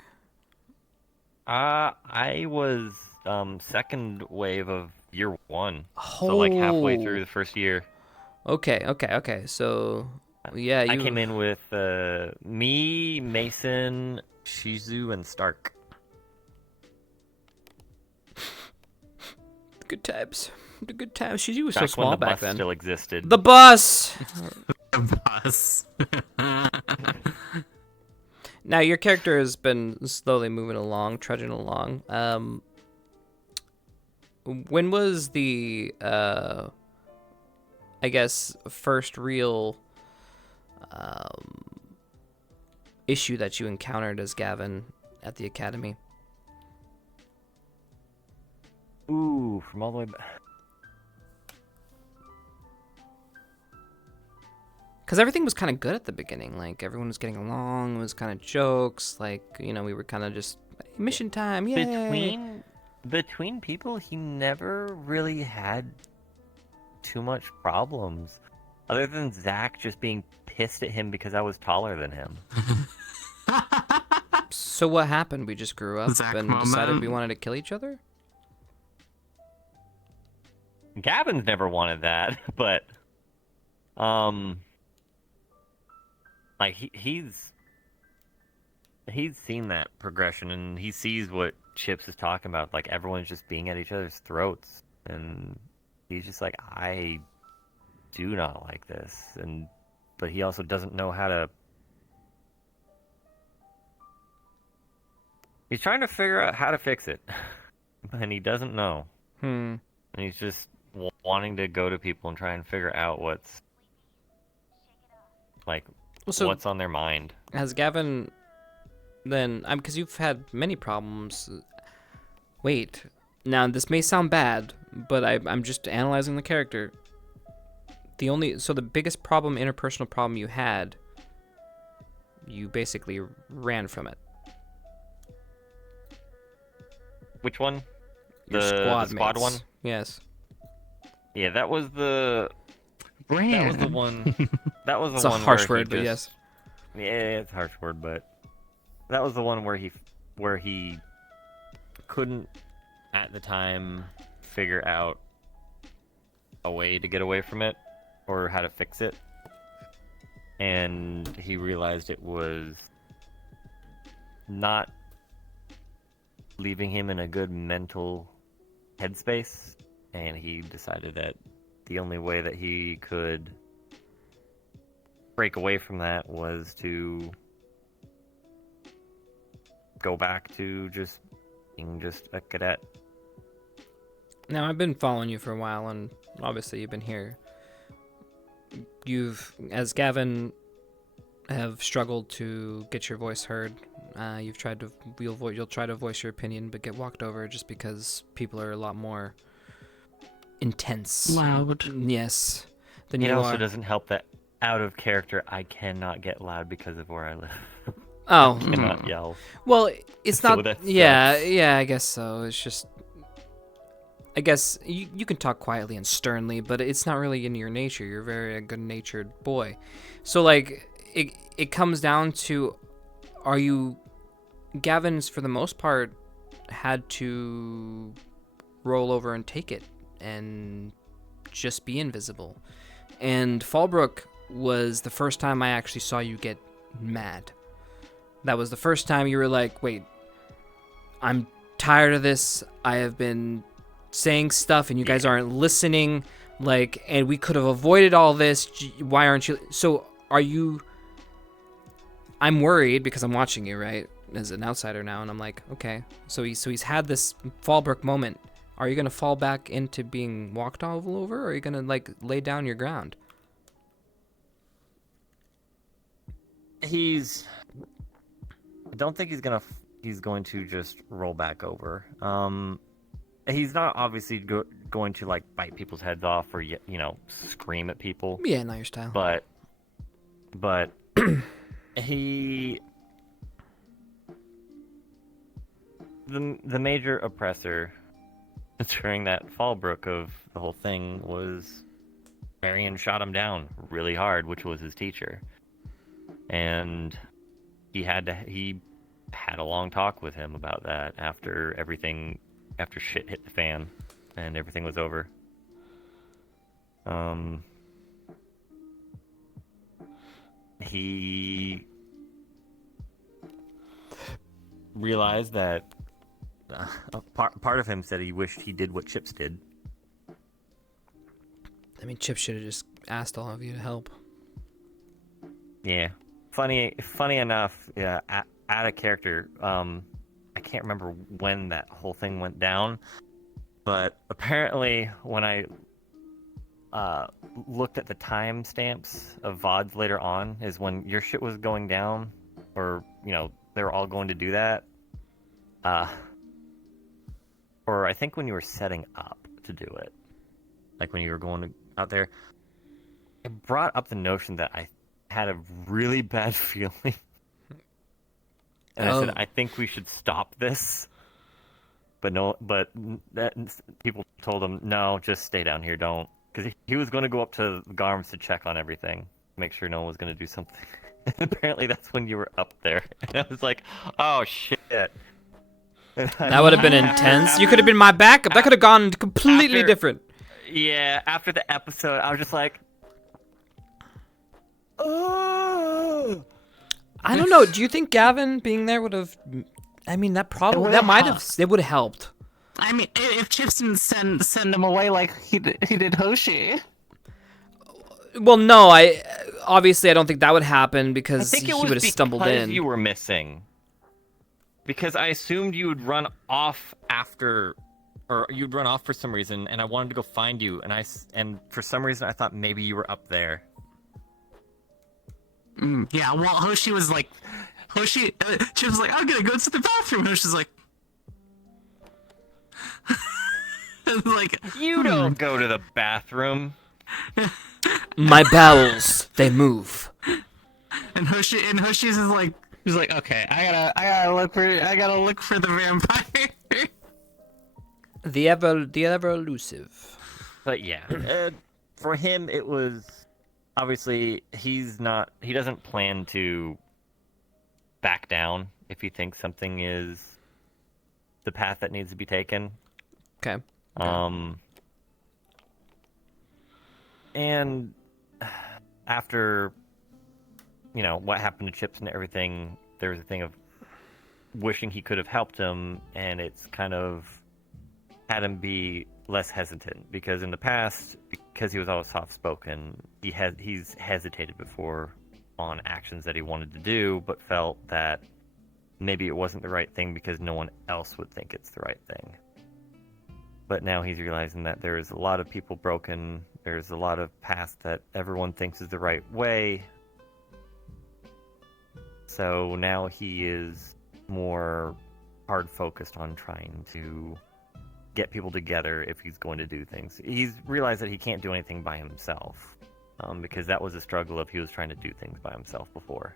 I was second wave of year 1. So like halfway through the first year. Okay. So, yeah, I came in with me, Mason, Shizu, and Stark. Good times. The good times. She was so Back small when the back bus then. still existed. The bus. The bus. Now your character has been slowly moving along, trudging along. When was the I guess first real issue that you encountered as Gavin at the academy? Ooh, from all the way back. Because everything was kind of good at the beginning. Like, everyone was getting along. It was kind of jokes. Like, we were kind of just, mission time, yay! Between people, he never really had too much problems. Other than Zach just being pissed at him because I was taller than him. So what happened? We just grew up Zach and moment. decided we wanted to kill each other? Gavin's never wanted that, but like he's seen that progression, and he sees what Chipz is talking about. Like, everyone's just being at each other's throats, and he's just like, I do not like this, but he also doesn't know how to. He's trying to figure out how to fix it, and he doesn't know. Hmm. And he's just wanting to go to people and try and figure out what's what's on their mind. Has Gavin then, because you've had many problems. Wait, now this may sound bad, but I'm just analyzing the character. So the biggest problem, interpersonal problem you had, you basically ran from it. Which one? Your The squad mates. one? Yes. Yeah, that was the one. That was the It's a one. harsh where he word, but yes. Yeah, it's a harsh word, but that was the one where he couldn't at the time figure out a way to get away from it or how to fix it, and he realized it was not leaving him in a good mental headspace, and he decided that the only way that he could break away from that was to go back to just being just a cadet. Now, I've been following you for a while, and obviously you've been here. As Gavin, have struggled to get your voice heard. You'll try to voice your opinion, but get walked over just because people are a lot more intense, Loud. Yes, than It you also are. doesn't help that out of character I cannot get loud because of where I live. Oh, I cannot yell. well, it's So not. that Yeah, sucks. yeah, I guess so. It's just, I guess you can talk quietly and sternly, but it's not really in your nature. You're very a good-natured boy. So like, it comes down to, Gavin's for the most part had to roll over and take it and just be invisible. And Fallbrook was the first time I actually saw you get mad. That was the first time you were like, wait, I'm tired of this. I have been saying stuff and you guys aren't listening. Like, and we could have avoided all this. Why aren't you? So I'm worried because I'm watching you, right? As an outsider now. And I'm like, okay. So he's had this Fallbrook moment. Are you going to fall back into being walked all over? Or are you going to like lay down your ground? I don't think he's going to just roll back over. He's not obviously going to like bite people's heads off or scream at people. Yeah, not your style. But the major oppressor during that Fallbrook of the whole thing was Marion shot him down really hard, which was his teacher. And he had a long talk with him about that after shit hit the fan and everything was over. He realized that part of him said he wished he did what Chipz did. I mean, Chipz should have just asked all of you to help. Yeah. Funny enough, yeah, out of character, I can't remember when that whole thing went down, but apparently when I looked at the timestamps of VODs later on is when your shit was going down, or, they were all going to do that. or I think when you were setting up to do it, like when you were going out there, it brought up the notion that I had a really bad feeling. And I said, Oh. I think we should stop this. But people told him, no, just stay down here, don't. Because he was going to go up to the Garms to check on everything, make sure no one was going to do something. And apparently that's when you were up there. And I was like, oh, shit. That would have been intense. You could have been my backup. That could have gone completely different. Yeah, after the episode, I was just like, oh. I don't know. Do you think Gavin being there would have? I mean, that might have. It would have helped. I mean, if Chipz didn't send him away like he did Hoshi. Well, no. Obviously I don't think that would happen because I think he it was would have stumbled because in. you were missing. Because I assumed you would run off after, or you'd run off for some reason, and I wanted to go find you, and for some reason I thought maybe you were up there. Yeah, well, Chipz was like, I'm gonna go to the bathroom. Hoshi's like, like, You don't go to the bathroom. My bowels, they move. and Hoshi's is like, he's like, okay, I gotta look for the vampire. The ever elusive. But yeah, for him it was obviously he doesn't plan to back down if he thinks something is the path that needs to be taken. Okay. And after what happened to Chipz and everything, there was a thing of wishing he could have helped him, and it's kind of had him be less hesitant, because in the past, because he was always soft-spoken, he's hesitated before on actions that he wanted to do, but felt that maybe it wasn't the right thing because no one else would think it's the right thing. But now he's realizing that there's a lot of people broken, there's a lot of paths that everyone thinks is the right way. So now he is more hard-focused on trying to get people together if he's going to do things. He's realized that he can't do anything by himself, because that was a struggle of he was trying to do things by himself before.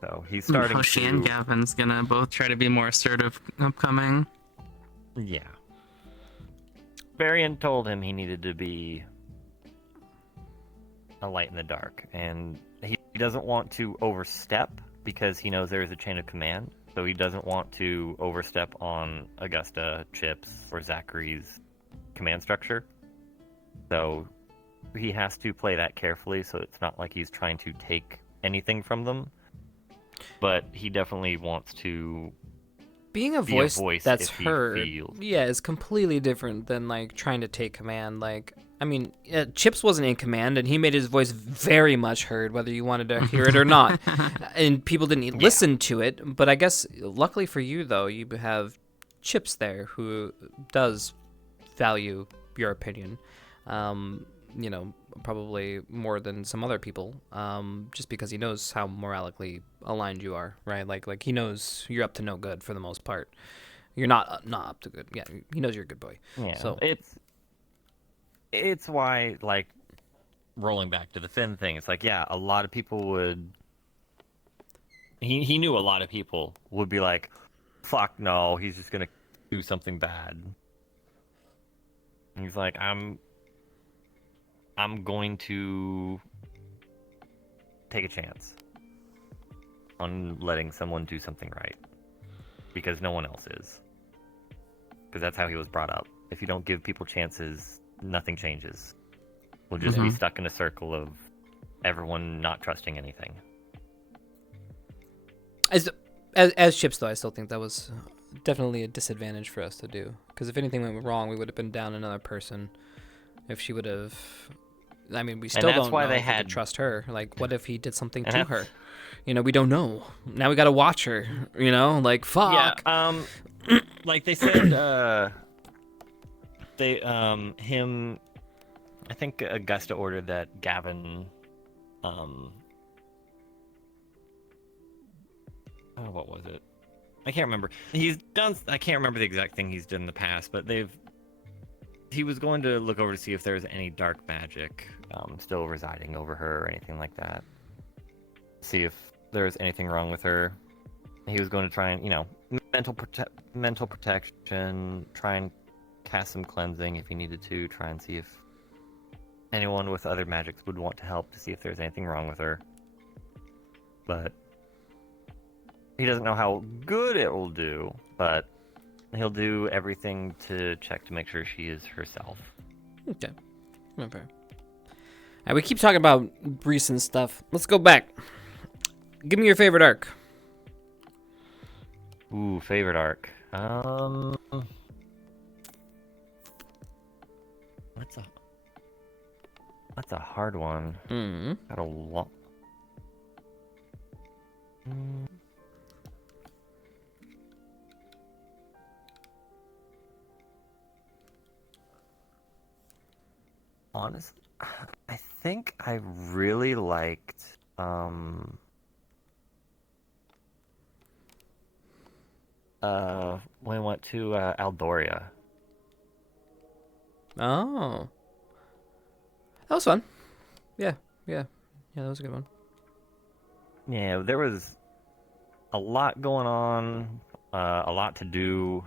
So he's starting Hoshi to... and Gavin's gonna both try to be more assertive upcoming. Yeah. Varian told him he needed to be a light in the dark, and he doesn't want to overstep because he knows there is a chain of command. So he doesn't want to overstep on Augusta, Chipz, or Zachary's command structure. So he has to play that carefully, so it's not like he's trying to take anything from them. But he definitely wants to Being a be voice, that's if he heard, feels. yeah, is completely different than like trying to take command. Like, I mean, Chipz wasn't in command, and he made his voice very much heard, whether you wanted to hear it or not. And people didn't listen to it. But I guess, luckily for you, though, you have Chipz there who does value your opinion. Probably more than some other people, just because he knows how morally aligned you are, right? Like he knows you're up to no good for the most part. You're not up to good. Yeah, he knows you're a good boy. Yeah, so it's why, like, rolling back to the Finn thing, it's like, yeah, a lot of people would... He knew a lot of people would be like, fuck no, he's just gonna do something bad. And he's like, I'm going to take a chance on letting someone do something right, because no one else is. Because that's how he was brought up. If you don't give people chances, nothing changes. We'll just be stuck in a circle of everyone not trusting anything. As Chipz, though, I still think that was definitely a disadvantage for us to do. Because if anything went wrong, we would have been down another person. If she would have... I mean, we still don't know if we could trust her. Like, what if he did something to her? We don't know. Now we gotta watch her. Like, fuck. Yeah. Like they said, I think Augusta ordered that Gavin, what was it? I can't remember. He's done. I can't remember the exact thing he's done in the past, but he was going to look over to see if there's any dark magic still residing over her or anything like that. See if there's anything wrong with her. He was going to try and, mental protection, try and cast some cleansing if he needed to, try and see if anyone with other magics would want to help to see if there's anything wrong with her. But he doesn't know how good it will do, but he'll do everything to check to make sure she is herself. Okay. Okay. Alright, we keep talking about recent stuff. Let's go back. Give me your favorite arc. Ooh, favorite arc. That's a hard one. Got a lot. Honestly, I think I really liked when we went to Aldoria. Oh. That was fun. Yeah, that was a good one. Yeah, there was a lot going on, a lot to do.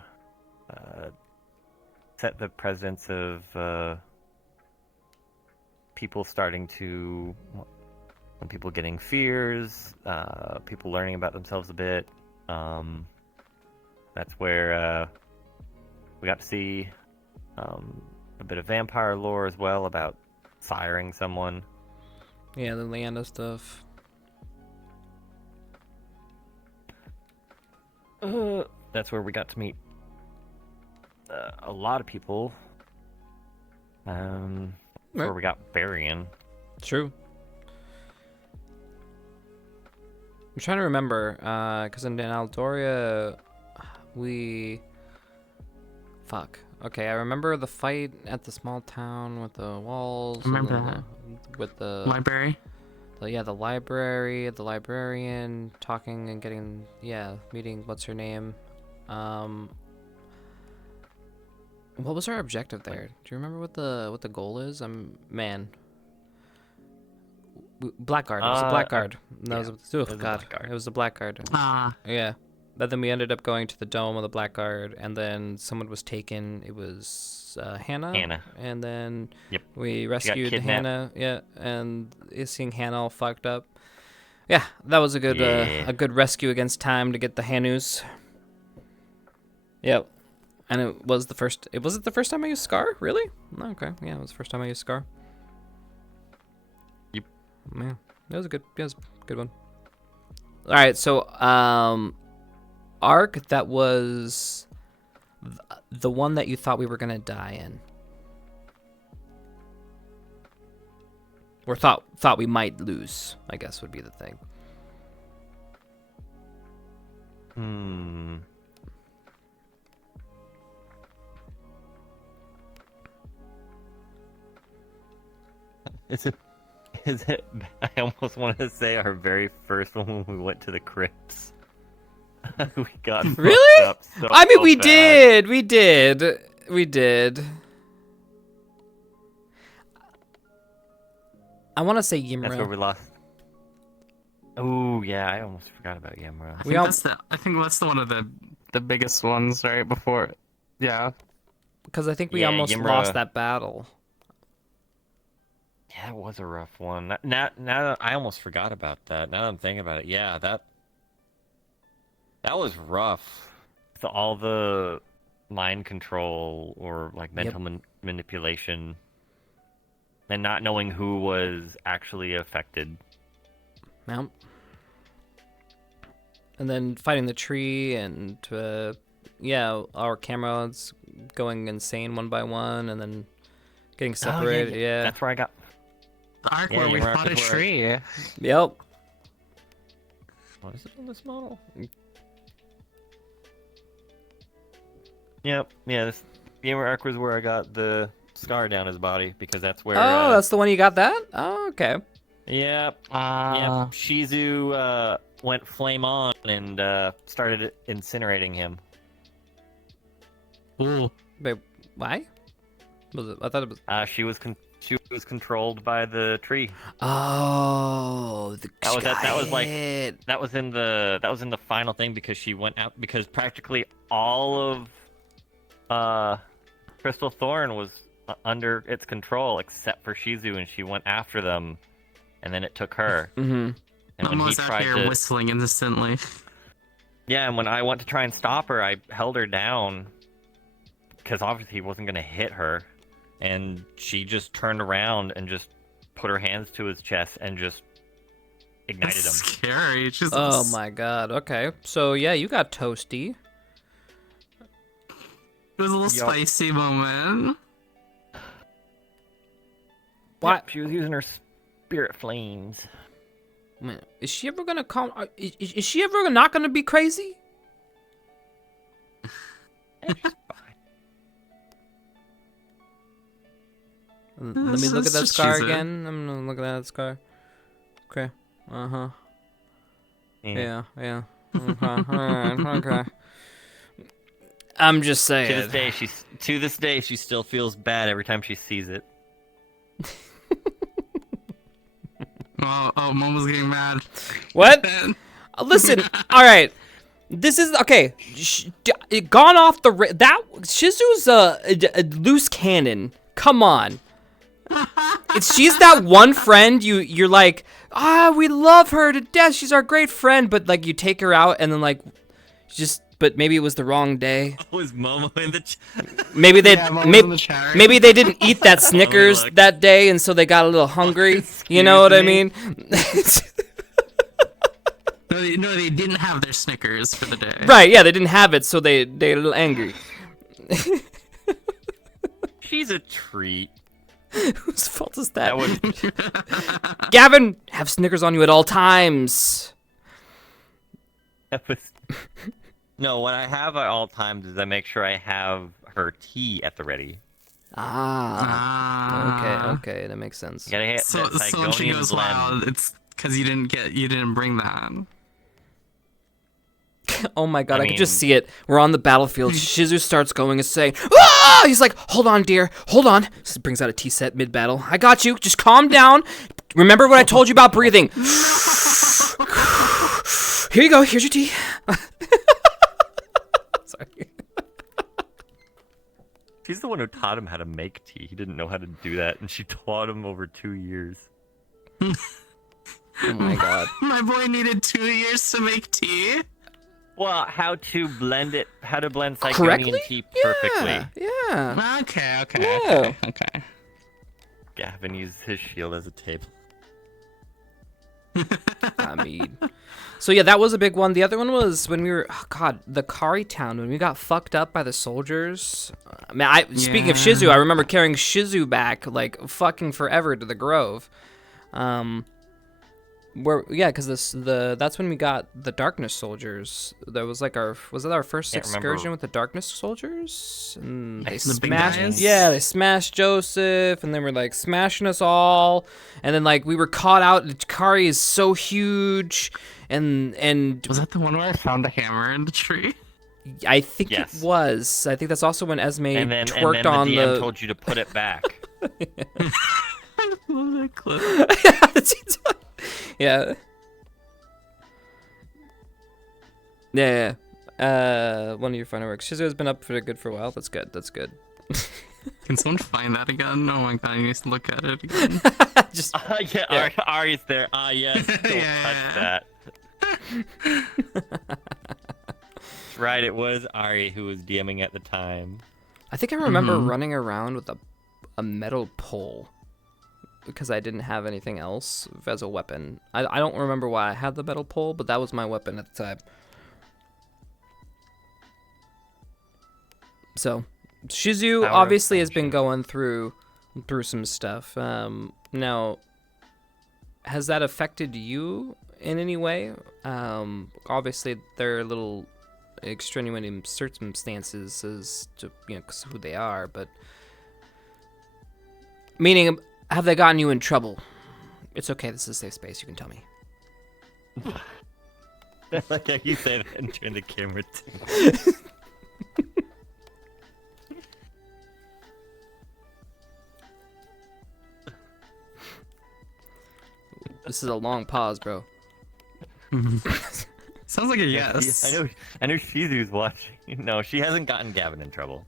Set the presence of people starting to, people getting fears, people learning about themselves a bit. That's where we got to see a bit of vampire lore as well about siring someone. Yeah, the Leander stuff. That's where we got to meet a lot of people. Where we got Varian. True. I'm trying to remember, because in Aldoria, Fuck. Okay, I remember the fight at the small town with the walls. Remember and that. With the Library? the library, the librarian, talking and getting, meeting, what's her name? What was our objective there? Do you remember what the goal is? Blackguard. It was a blackguard. It was the blackguard. Yeah. But then we ended up going to the dome of the Blackguard, and then someone was taken. It was Hannah. And then we rescued Hannah. Yeah, and seeing Hannah all fucked up. Yeah, that was a good rescue against time to get the Hanus. Yep. And it was the first. Was it the first time I used Scar? Really? No, okay. Yeah, it was the first time I used Scar. Yep. Yeah, it was a good one. All right, so arc that was the one that you thought we were gonna die in, or thought we might lose, I guess would be the thing. Is it? I almost want to say our very first one when we went to the crypts. We got really? Up so I mean, we bad. did. I want to say Ymra. That's where we lost. Oh yeah, I almost forgot about Ymra. I think that's one of the biggest ones right before. Yeah. Because I think we almost Ymra lost that battle. Yeah, it was a rough one. Now that I almost forgot about that. Now that I'm thinking about it, yeah, that was rough. So all the mind control or like mental manipulation, and not knowing who was actually affected. Yep. And then fighting the tree, and our cameras going insane one by one, and then getting separated. Yeah. That's where I got. The arc where we fought a tree. Yep. What is it on this model? Yep. Yeah, this gamer arc was where I got the scar down his body, because that's where. Oh, that's the one you got that? Oh, okay. Yep. Yep. Shizu went flame on and started incinerating him. Ooh. Wait, why? Was it? I thought it was. She was controlled by the tree. Oh, That was in the final thing because she went out because practically all of Crystal Thorn was under its control except for Shizu, and she went after them, and then it took her. Mm-hmm. And when Mom he was out tried here to, whistling instantly. yeah, and when I went to try and stop her, I held her down because obviously he wasn't gonna hit her, and she just turned around and just put her hands to his chest and just ignited That's him. scary. Jesus. Oh my god. Okay. So yeah, you got toasty. It was a little Yup. spicy moment. What? Yep, she was using her spirit flames. Man, is she ever gonna calm? Is she ever not gonna be crazy? Let me It's look at that just scar Shizu. again. I'm gonna look at that scar. Okay. Uh-huh. Yeah. Alright, okay. I'm just saying. To this day, she still feels bad every time she sees it. Oh, Mom was getting mad. What? Listen, all right. This is okay. Gone off the that Shizu's a loose cannon. Come on. She's that one friend you're like, we love her to death. She's our great friend, but like you take her out and then like but maybe it was the wrong day. Was Momo in the Maybe they Yeah, Mom was in the chat. maybe they didn't eat that Snickers look. that day and so they got a little hungry. You know what I mean? No, they didn't have their Snickers for the day. Right, yeah, they didn't have it, so they're a little angry. She's a treat. Whose fault is that? That was Gavin, have Snickers on you at all times. that was. No, what I have at all times is I make sure I have her tea at the ready. Okay, that makes sense. You gotta hit So that when she Sigonian goes blend. wild, it's because you didn't bring that. Oh my god, I could just mean- see it. We're on the battlefield. Shizu starts going and saying, "Ah!" He's like, "Hold on, dear. Hold on." He brings out a tea set mid-battle. I got you. Just calm down. Remember what I told you about breathing. Here you go. Here's your tea. Sorry. She's the one who taught him how to make tea. He didn't know how to do that, and she taught him over 2 years. Oh my god. My boy needed 2 years to make tea. Well, how to blend Sigonian Correctly? tea perfectly. Yeah. Okay. Yeah. Okay. Gavin used his shield as a table. I mean, so yeah, that was a big one. The other one was when we were, the Kari town, when we got fucked up by the soldiers. Speaking of Shizu, I remember carrying Shizu back like fucking forever to the Grove. Because that's when we got the Darkness soldiers. That was like was that our first Can't excursion remember. with the Darkness soldiers? And they The big smashed, guys? yeah, they smashed Joseph, and they were like smashing us all. And then like we were caught out. Kari is so huge, and Was that the one where I found a hammer in the tree? I think Yes. it was. I think that's also when Esme And then twerked the on DM the. told you to put it back. I love that clip. Yeah. Yeah. One of your final works. Shizu has been up for a while. That's good. Can someone find that again? Oh my god, I need to look at it again. Just Yeah. Ari's there. Yes. Don't Yeah. touch that. Right, it was Ari who was DMing at the time. I think I remember running around with a metal pole because I didn't have anything else as a weapon. I don't remember why I had the metal pole, but that was my weapon at the time. So, Shizu Power of obviously has been friendship. going through some stuff. Now, has that affected you in any way? Obviously, there are little extenuating circumstances as to 'cause who they are, but meaning, have they gotten you in trouble? It's okay. This is a safe space. You can tell me. Like how you say that and turn the camera too. This is a long pause, bro. Sounds like a yes. I know Shizu's watching. No, she hasn't gotten Gavin in trouble.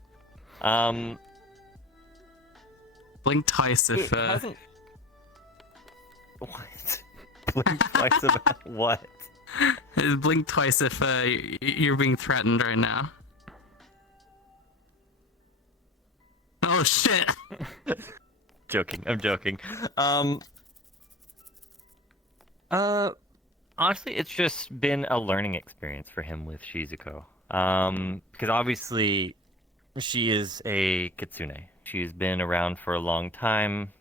Blink twice if. Hasn't... What? Blink twice about what? Blink twice if you're being threatened right now. Oh shit! Joking. I'm joking. Honestly, it's just been a learning experience for him with Shizuko. Because obviously, she is a kitsune. She's been around for a long time.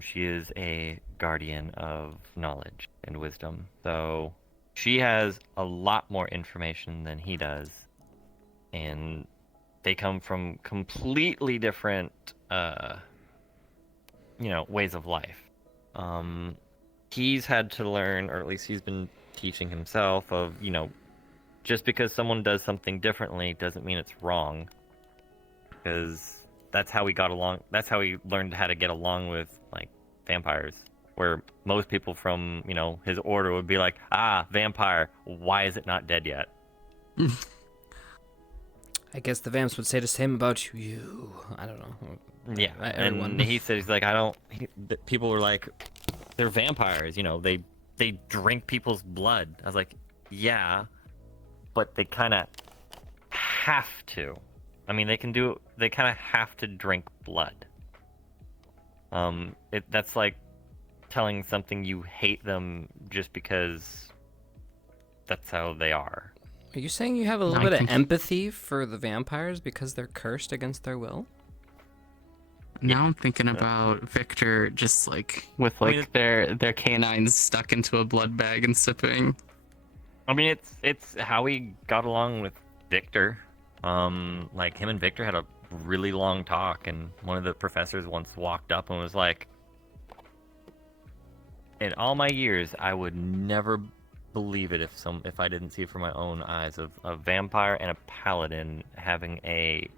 She is a guardian of knowledge and wisdom. So she has a lot more information than he does. And they come from completely different, ways of life. He's had to learn, or at least he's been teaching himself of, just because someone does something differently doesn't mean it's wrong. Because that's how we got along. That's how he learned how to get along with, like, vampires. Where most people from, his order would be like, vampire, why is it not dead yet? I guess the vamps would say the same about you. I don't know. Yeah, Everyone. and he said, he's like, people were like, they're vampires, they drink people's blood. I was like, yeah, but they kind of have to. I mean, they kind of have to drink blood. That's like telling something you hate them just because that's how they are. Are you saying you have a little bit of empathy for the vampires because they're cursed against their will? Now I'm thinking about Victor just like with like their canines stuck into a blood bag and sipping. I mean, it's how he got along with Victor. Like him and Victor had a really long talk, and one of the professors once walked up and was like, "In all my years, I would never believe it if I didn't see it for my own eyes of a vampire and a paladin having a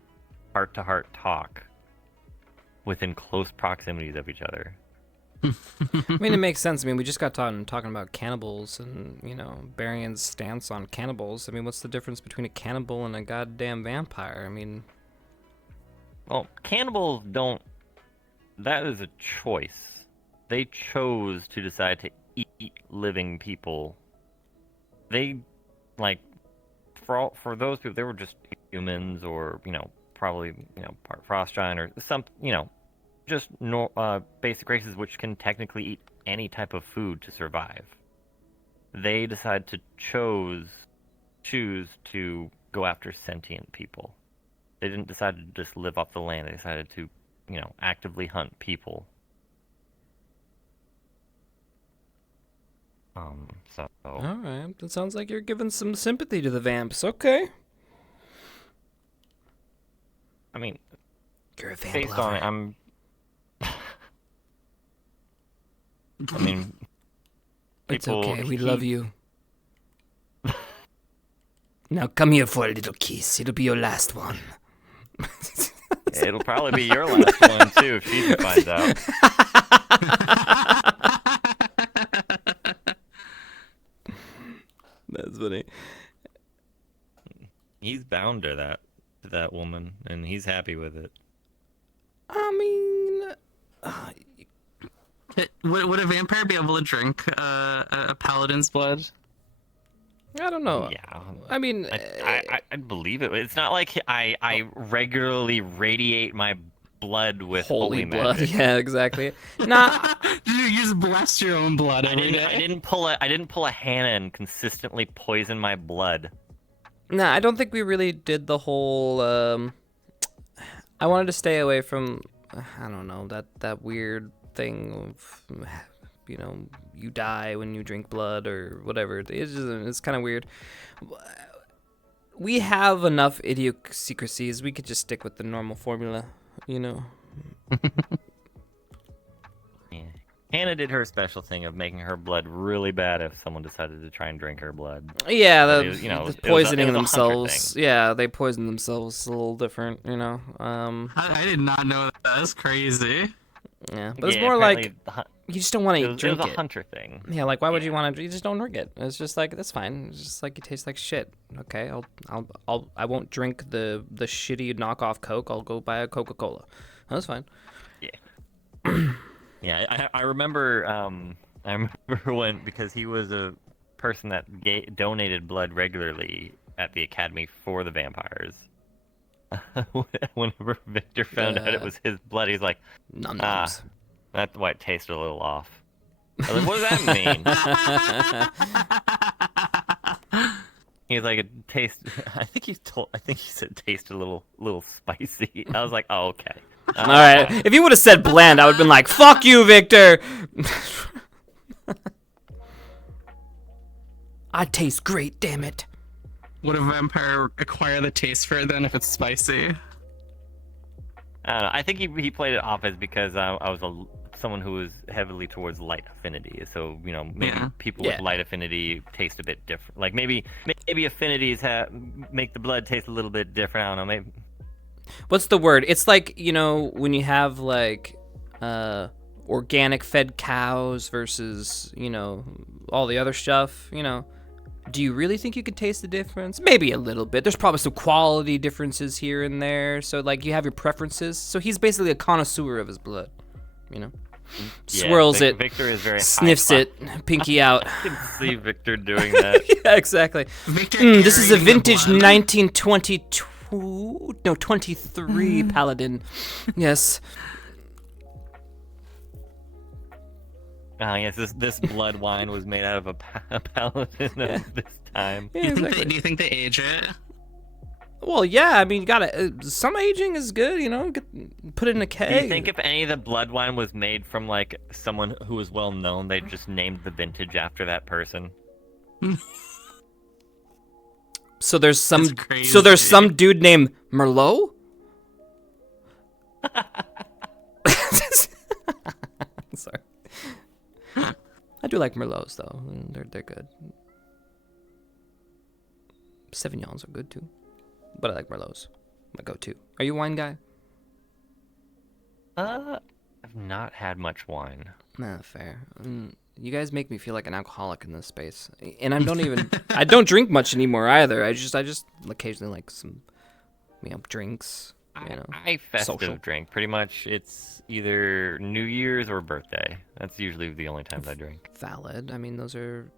heart-to-heart talk within close proximities of each other." I mean, it makes sense. I mean, we just got talking about cannibals and, Barian's stance on cannibals. I mean, what's the difference between a cannibal and a goddamn vampire? I mean... Well, cannibals don't... That is a choice. They chose to decide to eat living people. They, for those people, they were just humans or, probably, part frost giant or some, just basic races which can technically eat any type of food to survive. They decide to choose to go after sentient people. They didn't decide to just live off the land. They decided to, actively hunt people. So. All right, that sounds like you're giving some sympathy to the vamps. Okay. I mean, you're a vamp based lover. on it, I mean, it's okay. We love you. Now come here for a little kiss. It'll be your last one. It'll probably be your last one too if she finds out. That's funny. He's bound to that woman, and he's happy with it. I mean, would a vampire be able to drink a paladin's blood? I don't know. Yeah. I mean, I believe it. It's not like I regularly radiate my blood with holy blood. magic. Yeah, exactly. Nah. You just bless your own blood every day. I didn't pull a Hannah and consistently poison my blood. Nah, I don't think we really did the whole. I wanted to stay away from. I don't know, that weird thing of, you die when you drink blood or whatever. It's kind of weird. We have enough idiosyncrasies. We could just stick with the normal formula, Yeah. Hannah did her special thing of making her blood really bad if someone decided to try and drink her blood. Yeah, But the, it was, the it was poisoning a hunter themselves. thing. Yeah, they poison themselves. It's a little different, I did not know that. That's crazy. Yeah, but it's Yeah, more apparently like the you just don't want to it was drink a it. hunter thing. Yeah, like why would you Yeah. want to? You just don't drink it. It's just like that's fine. It's just like it tastes like shit. Okay, I won't drink the shitty knockoff Coke. I'll go buy a Coca-Cola. That's fine. Yeah, I remember. I remember when, because he was a person that donated blood regularly at the academy for the vampires. Whenever Victor found out it was his blood, he's like, Nom "Ah, noms. that's why it tasted a little off." I was like, "What does that mean?" He's like, "It tastes." I think he said tasted a little spicy. I was like, "Oh, okay." All right. If you would have said bland, I would have been like, "Fuck you, Victor." I taste great, damn it. Would a vampire acquire the taste for it then if it's spicy? I don't know. I think he played it off as because I was someone who was heavily towards light affinity. So maybe people with Yeah. light affinity taste a bit different. Like maybe affinities make the blood taste a little bit different. I don't know. Maybe. What's the word? It's like, when you have like organic fed cows versus, all the other stuff, Do you really think you could taste the difference? Maybe a little bit. There's probably some quality differences here and there. So like you have your preferences. So he's basically a connoisseur of his blood, Yeah, Swirls it, Victor is very sniffs high it, pinky out. I can see Victor doing that. Yeah, exactly. Victor This is a carrying the vintage blood. 23 Paladin. Yes. Yes, this blood wine was made out of a paladin of this time. Yeah, Do exactly. you think they age it? Well, yeah, I mean, you gotta. Some aging is good, put it in a Do keg. you think if any of the blood wine was made from like someone who was well known, they just named the vintage after that person? So there's some. That's crazy. So there's some dude named Merlot. Sorry. I do like Merlots though. They're good. Sauvignons are good too, but I like Merlots. My go-to. Are you a wine guy? I've not had much wine. Nah, fair. You guys make me feel like an alcoholic in this space, and I don't even. I don't drink much anymore either. I just occasionally like some, drinks. I festive social. drink. Pretty much, it's either New Year's or birthday. That's usually the only times I drink. Valid. I mean, those are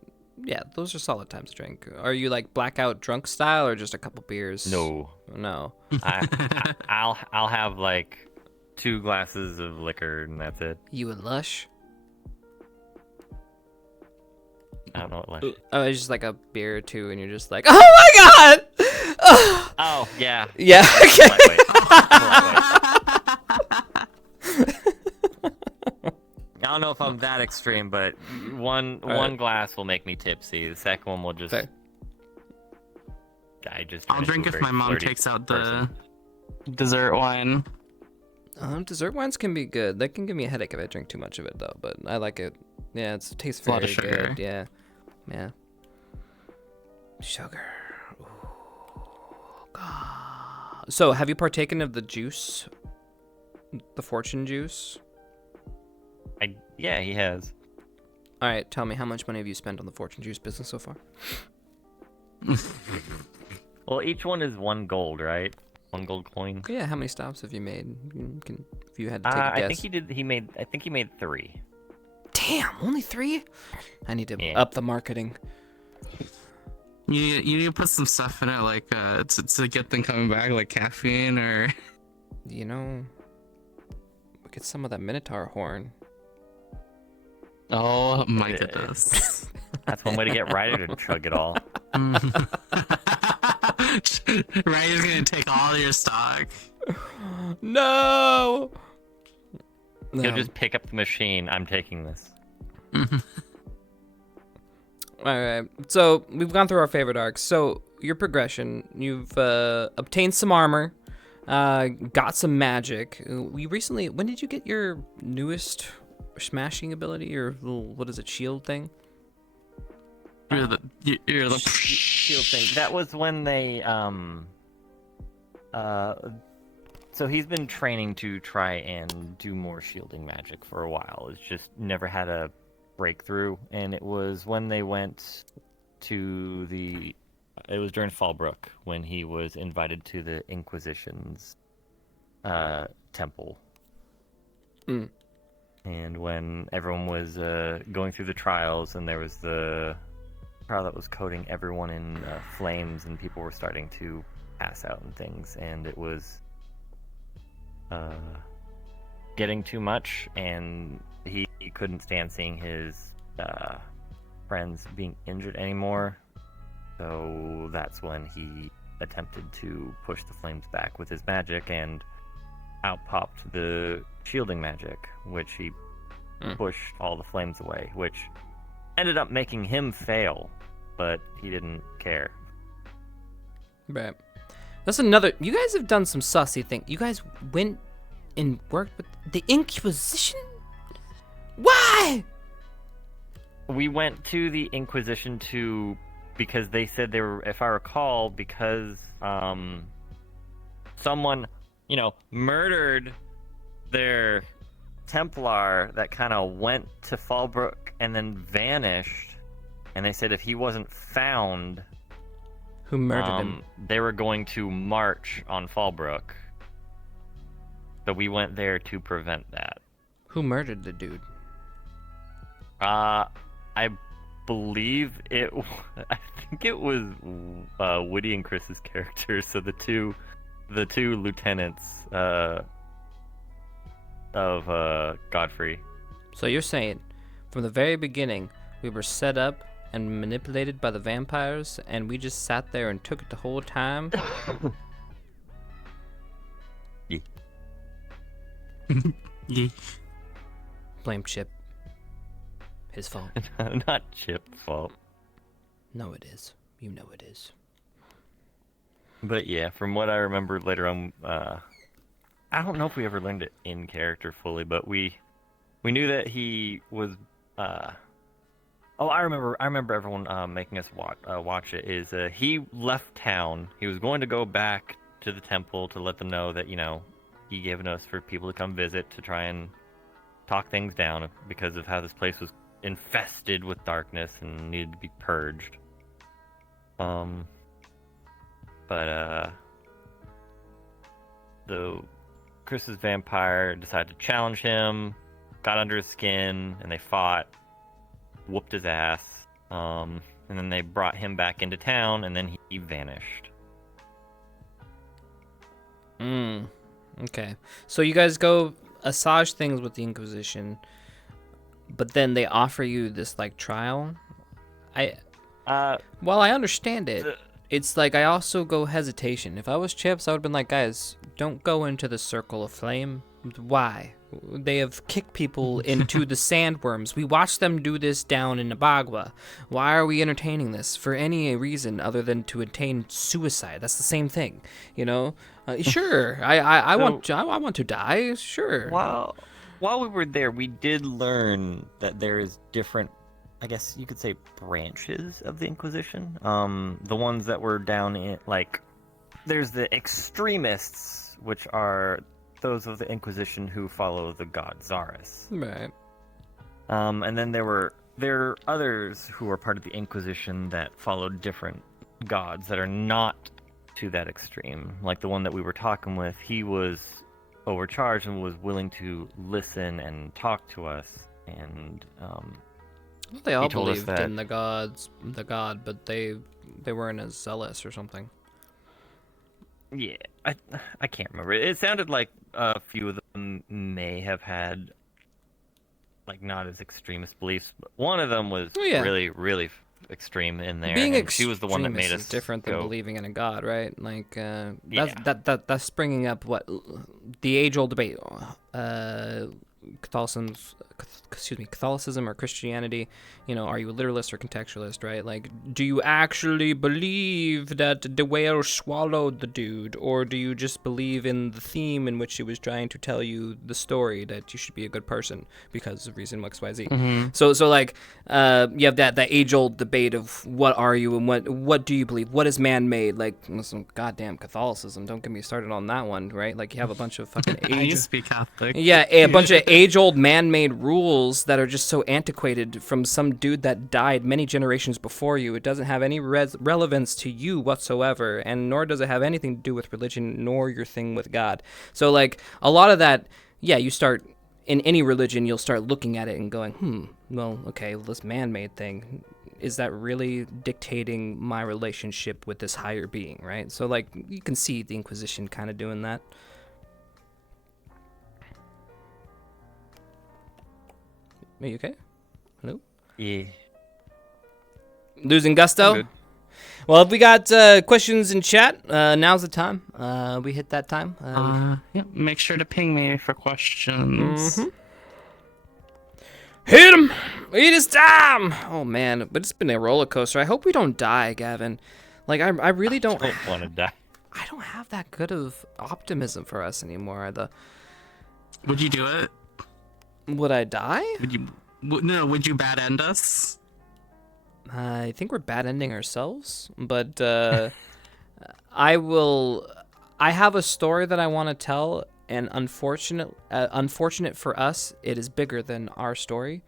solid times to drink. Are you like blackout drunk style or just a couple beers? No, No. I'll have like 2 glasses of liquor and that's it. You a lush? I don't know what left. Oh, it's just like a beer or two, and you're just like, oh my god! Oh yeah. Yeah. I'm Okay. lightweight. I don't know if I'm that extreme, but one glass will make me tipsy. The second one will just. Fair. I just. I'll drink if my mom takes out the dessert wine. Dessert wines can be good. They can give me a headache if I drink too much of it, though. But I like it. Yeah, it tastes A lot very of sugar. good. Yeah. Yeah. Sugar. Ooh, God. So, have you partaken of the juice? The fortune juice? Yeah, he has. All right, tell me, how much money have you spent on the fortune juice business so far? Well, each one is 1 gold, right? 1 gold coin. Yeah, how many stops have you made? If you had to take a I guess. think he made 3. Damn, only 3? I need to Yeah. up the marketing. You need to put some stuff in it, like to get them coming back, like caffeine or. Get some of that Minotaur horn. Oh my Yeah. goodness. That's one way to get Ryder to chug it all. Ryder's gonna take all your stock. No! He'll just pick up the machine. I'm taking this. Alright, so we've gone through our favorite arcs. So, your progression, you've obtained some armor, got some magic. When did you get your newest smashing ability or little, what is it, shield thing? You're the Shield thing. That was when they so he's been training to try and do more shielding magic for a while. It's just never had a breakthrough, and it was when they went to it was during Fallbrook when he was invited to the Inquisition's temple. Mm. And when everyone was going through the trials, and there was the trial that was coating everyone in flames, and people were starting to pass out and things, and it was getting too much, and he couldn't stand seeing his friends being injured anymore. So that's when he attempted to push the flames back with his magic, and out popped the shielding magic, which he pushed all the flames away, which ended up making him fail, but he didn't care. Right. That's another. You guys have done some sussy thing. You guys went and worked with the Inquisition? Why? We went to the Inquisition because they said they were, if I recall, because someone, murdered their Templar that kind of went to Fallbrook and then vanished, and they said if he wasn't found, Who murdered him? they were going to march on Fallbrook. So we went there to prevent that. Who murdered the dude? I believe I think it was Woody and Chris's characters. So the two lieutenants of Godfrey. So you're saying, from the very beginning, we were set up and manipulated by the vampires, and we just sat there and took it the whole time? Yeah. Yeah. Blame Chip. His fault. Not Chip's fault. No, it is. You know it is. But yeah, from what I remember later on, I don't know if we ever learned it in character fully, but we knew that he was. Oh, I remember everyone making us watch it. Is he left town? He was going to go back to the temple to let them know that he gave us for people to come visit to try and talk things down because of how this place was infested with darkness and needed to be purged. But Chris's vampire decided to challenge him, got under his skin, and they fought, whooped his ass, and then they brought him back into town, and then he vanished. Okay. So you guys go assage things with the Inquisition, but then they offer you this trial. While I understand it, it's I also go hesitation. If I was Chipz, I would have been like, guys, don't go into the circle of flame. Why? They have kicked people into the sandworms. We watched them do this down in Nabagua. Why are we entertaining this for any reason other than to attain suicide? That's the same thing, Sure, I want to die. Sure. While we were there, we did learn that there is different, I guess you could say, branches of the Inquisition. The ones that were down in there's the extremists, which are those of the Inquisition who follow the god Zarus. Right. And then there are others who are part of the Inquisition that followed different gods that are not to that extreme. Like the one that we were talking with, he was overcharged and was willing to listen and talk to us. And they all told us believed that in the god, but they weren't as zealous or something. Yeah, I can't remember. It sounded like a few of them may have had not as extremist beliefs, but one of them was really, really extreme in there. Being and she was the one that made us is different than go. believing in a god, right? That's bringing up what the age-old debate. Catholicism or Christianity, are you a literalist or contextualist, right? Like, do you actually believe that the whale swallowed the dude, or do you just believe in the theme in which it was trying to tell you the story that you should be a good person because of reason XYZ? Mm-hmm. So like, you have that age-old debate of what are you and what do you believe? What is man-made? Like, some goddamn Catholicism. Don't get me started on that one, right? Like, you have a bunch of fucking I used to be Catholic. yeah, a bunch of age-old man-made rules that are just so antiquated from some dude that died many generations before you. It doesn't have any relevance to you whatsoever, and nor does it have anything to do with religion nor your thing with God. So, like, a lot of that, yeah, you start, in any religion, you'll start looking at it and going, well, okay, well, this man-made thing, is that really dictating my relationship with this higher being, right? So, like, you can see the Inquisition kind of doing that. Are you okay? Hello? Yeah. Losing gusto? Good. Well, if we got questions in chat, now's the time. We hit that time. Yeah, make sure to ping me for questions. Hit him! It is time! Oh, man. But it's been a roller coaster. I hope we don't die, Gavin. Like, I really don't... I don't want to die. I don't have that good of optimism for us anymore. Would you do it? Would I die? Would you bad end us? I think we're bad ending ourselves, but I have a story that I want to tell, and unfortunate for us, it is bigger than our story,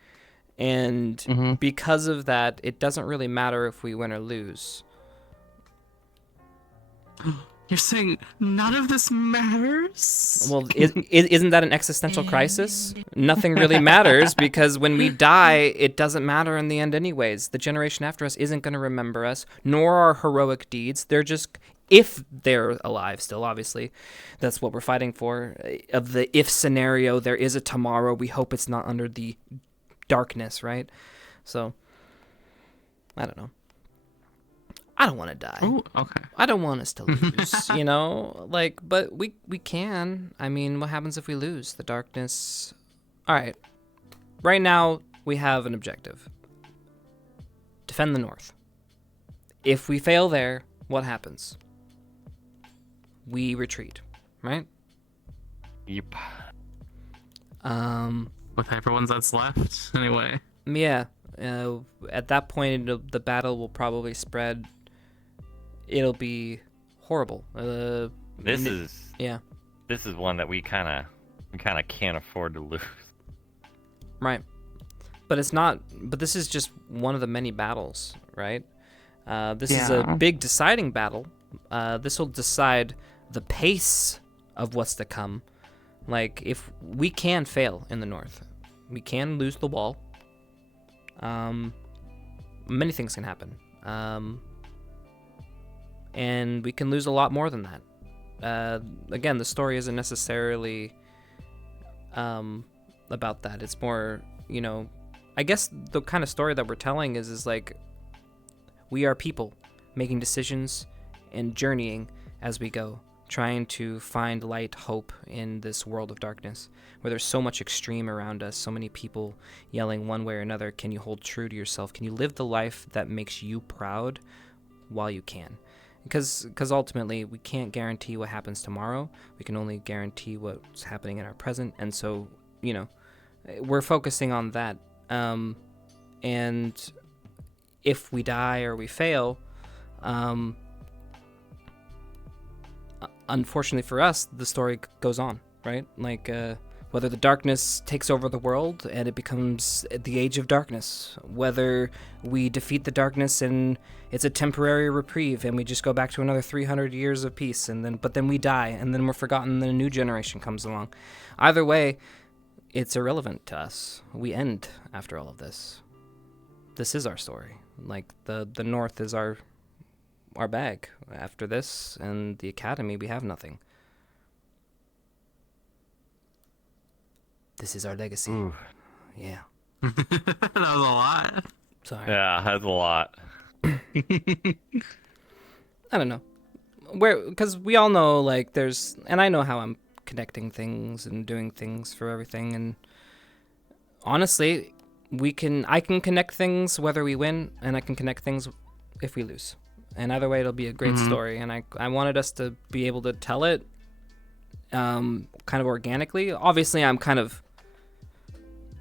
and because of that, it doesn't really matter if we win or lose. You're saying none of this matters? Well, isn't that an existential crisis? Nothing really matters because when we die, it doesn't matter in the end anyways. The generation after us isn't going to remember us, nor our heroic deeds. They're just, if they're alive still, obviously. That's what we're fighting for. Of the if scenario, there is a tomorrow. We hope it's not under the darkness, right? So, I don't know. I don't want to die. Oh, okay. I don't want us to lose, but we can. I mean, what happens if we lose? The darkness. All right. Right now, we have an objective. Defend the North. If we fail there, what happens? We retreat, right? Yep. Whichever ones that's left, anyway. Yeah. At that point, the battle will probably spread. It'll be horrible. This is one that we kind of can't afford to lose. Right. But it's not. But this is just one of the many battles, right? This is a big deciding battle. This will decide the pace of what's to come. Like, if we can fail in the North, we can lose the wall. Many things can happen. And we can lose a lot more than that. Again, the story isn't necessarily about that. It's more, I guess the kind of story that we're telling is like, we are people making decisions and journeying as we go, trying to find light, hope in this world of darkness, where there's so much extreme around us, so many people yelling one way or another. Can you hold true to yourself? Can you live the life that makes you proud while you can? Because ultimately, we can't guarantee what happens tomorrow. We can only guarantee what's happening in our present. And so, we're focusing on that. And if we die or we fail, unfortunately for us, the story goes on, right? Like, whether the darkness takes over the world and it becomes the age of darkness, whether we defeat the darkness and it's a temporary reprieve and we just go back to another 300 years of peace, but then we die and then we're forgotten and then a new generation comes along. Either way, it's irrelevant to us. We end after all of this. This is our story. Like, the North is our bag. After this and the Academy, we have nothing. This is our legacy. Ooh. Yeah. That was a lot. Sorry. Yeah, that's a lot. I don't know. Because we all know, like, and I know how I'm connecting things and doing things for everything, and honestly, I can connect things whether we win, and I can connect things if we lose. And either way, it'll be a great story. And I wanted us to be able to tell it kind of organically. Obviously, I'm kind of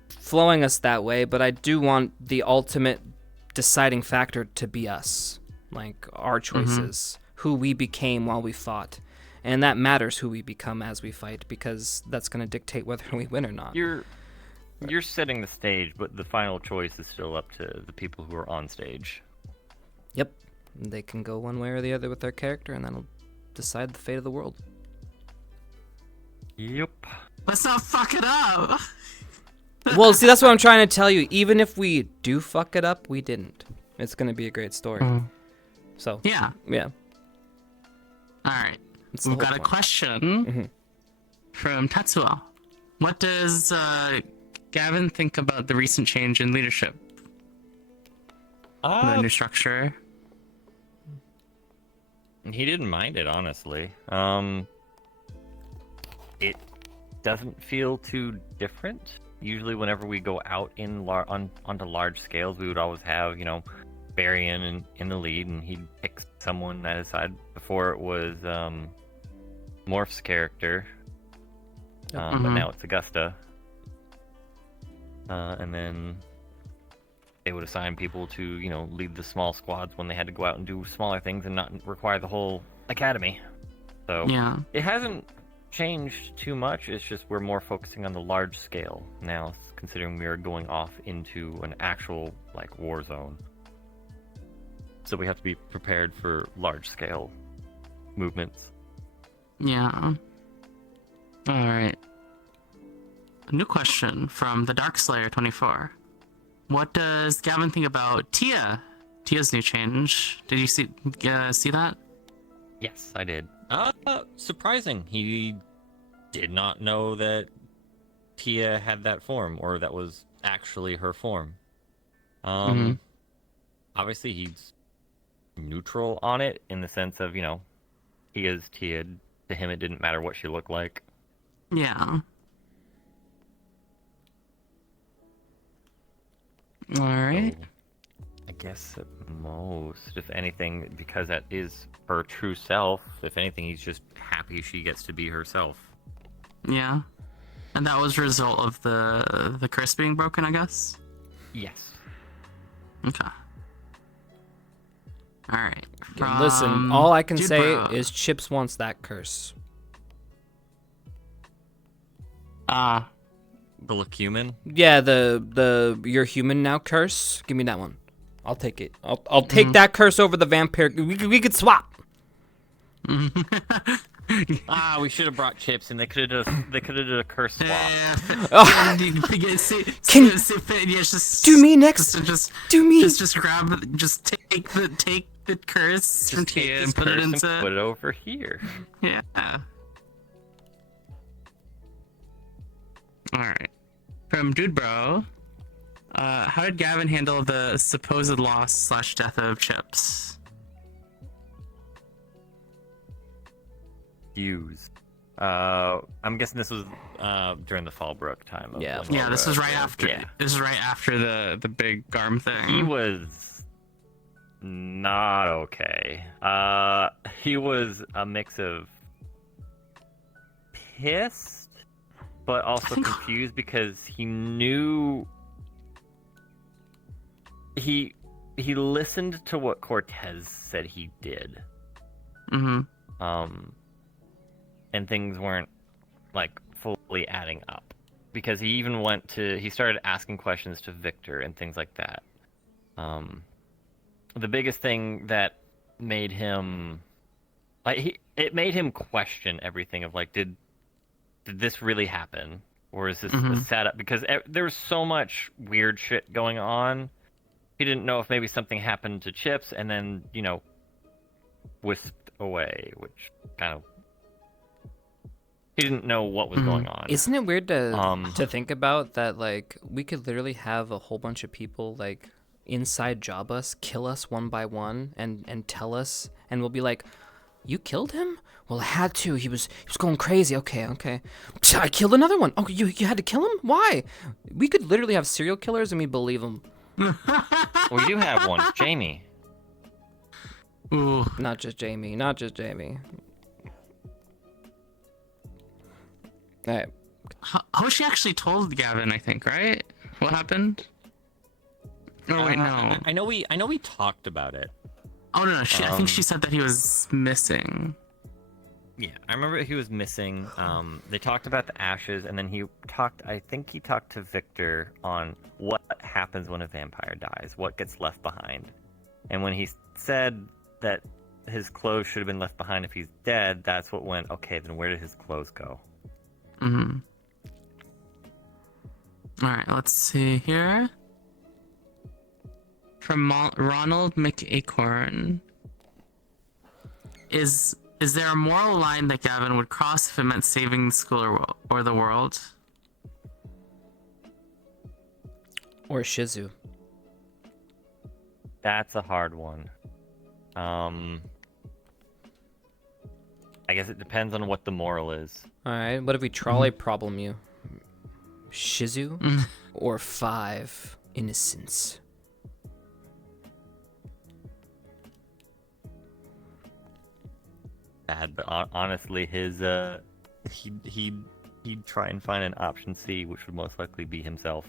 flowing us that way, but I do want the ultimate deciding factor to be us, like our choices, who we became while we fought. And that matters, who we become as we fight, because that's going to dictate whether we win or not. You're setting the stage, but the final choice is still up to the people who are on stage. Yep. They can go one way or the other with their character, and that'll decide the fate of the world. Yep. Let's not fuck it up. Well, see, that's what I'm trying to tell you. Even if we do fuck it up, we didn't. It's going to be a great story. So, Yeah. yeah. All right. It's the We've whole got a point. question from Tetsuo. What does Gavin think about the recent change in leadership? The new structure? He didn't mind it, honestly. It doesn't feel too different. Usually, whenever we go out onto large scales, we would always have, Barry in the lead, and he'd pick someone at his side. Before it was Morph's character, but now it's Augusta. And then they would assign people to, lead the small squads when they had to go out and do smaller things and not require the whole academy. So Yeah. it hasn't changed too much. It's just we're more focusing on the large scale now, considering we are going off into an actual war zone. So we have to be prepared for large scale movements. Yeah. All right. A new question from the Darkslayer 24. What does Gavin think about Tia's new change? Did you see that? Yes, I did. Surprising. He did not know that Tia had that form, or that was actually her form. Obviously, he's neutral on it in the sense of, he is Tia. To him, it didn't matter what she looked like. Yeah. All right. So, I guess at most, if anything, because that is her true self, if anything, he's just happy she gets to be herself. Yeah. And that was a result of the curse being broken, I guess? Yes. Okay. All right. Listen, all I can Dude say Bro. is Chipz wants that curse. The look human. Yeah, the you're human now curse. Give me that one. I'll take it. I'll take that curse over the vampire. We could swap. We should have brought Chipz, and they could have did a curse swap. Do me next. Do me. Just take the curse from Tia and put it into. Put it over here. Yeah. All right. From Dude Bro, how did Gavin handle the supposed loss / death of Chipz? Use. I'm guessing this was during the Fallbrook time. Yeah. Yeah, this was right after. Yeah. This is right after the big Garm thing. He was not okay. He was a mix of pissed, but also confused because he knew he listened to what Cortez said he did. And things weren't fully adding up, because he even he started asking questions to Victor and things like that. The biggest thing that made him it made him question everything of did this really happen, or is this a setup? Because there was so much weird shit going on. He didn't know if maybe something happened to Chipz and then whisked away, which kind of. He didn't know what was going on. Isn't it weird to think about that? We could literally have a whole bunch of people inside job us, kill us one by one, and tell us, and we'll be like, "You killed him? Well, I had to. He was going crazy. Okay. I killed another one. Oh, you had to kill him? Why? We could literally have serial killers and we believe them. We do have one, Jamie. Ooh. Not just Jamie. All right. Oh, she actually told Gavin, I think, right? What happened? Oh wait, no. I know we talked about it. Oh no, I think she said that he was missing. Yeah, I remember he was missing. They talked about the ashes, and then I think he talked to Victor on what happens when a vampire dies, what gets left behind. And when he said that his clothes should have been left behind if he's dead, that's what went, okay, then where did his clothes go? Mm-hmm. Alright, let's see here. From Ronald McAcorn. Is there a moral line that Gavin would cross if it meant saving the school or the world? Or Shizu. That's a hard one. I guess it depends on what the moral is. Alright, what if we trolley problem you? Shizu or 5 innocents? Bad, but honestly, his he'd try and find an option C, which would most likely be himself.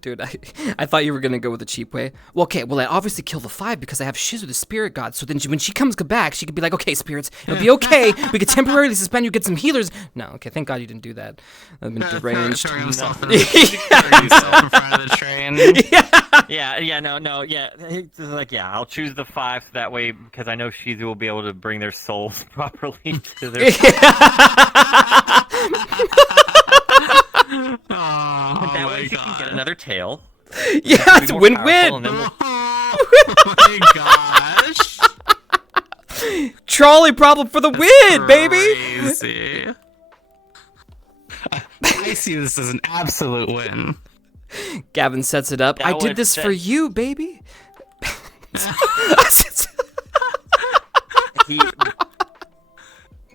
Dude, I thought you were gonna go with the cheap way. Well, okay, well I obviously kill the 5 because I have Shizu, the spirit god. So then when she comes back, she could be like, okay, spirits, it'll be okay. We could temporarily suspend you, get some healers. No, okay, thank God you didn't do that. I've been deranged. Throwing himself in front of the train. Yeah. He's like, yeah, I'll choose the 5 so that way, because I know Shizu will be able to bring their souls properly to their. That way she can get another tail. Yeah, it's win-win. Oh my gosh. Trolley problem for the win, baby. Crazy. I see this as an absolute win. Gavin sets it up. I did this for you, baby.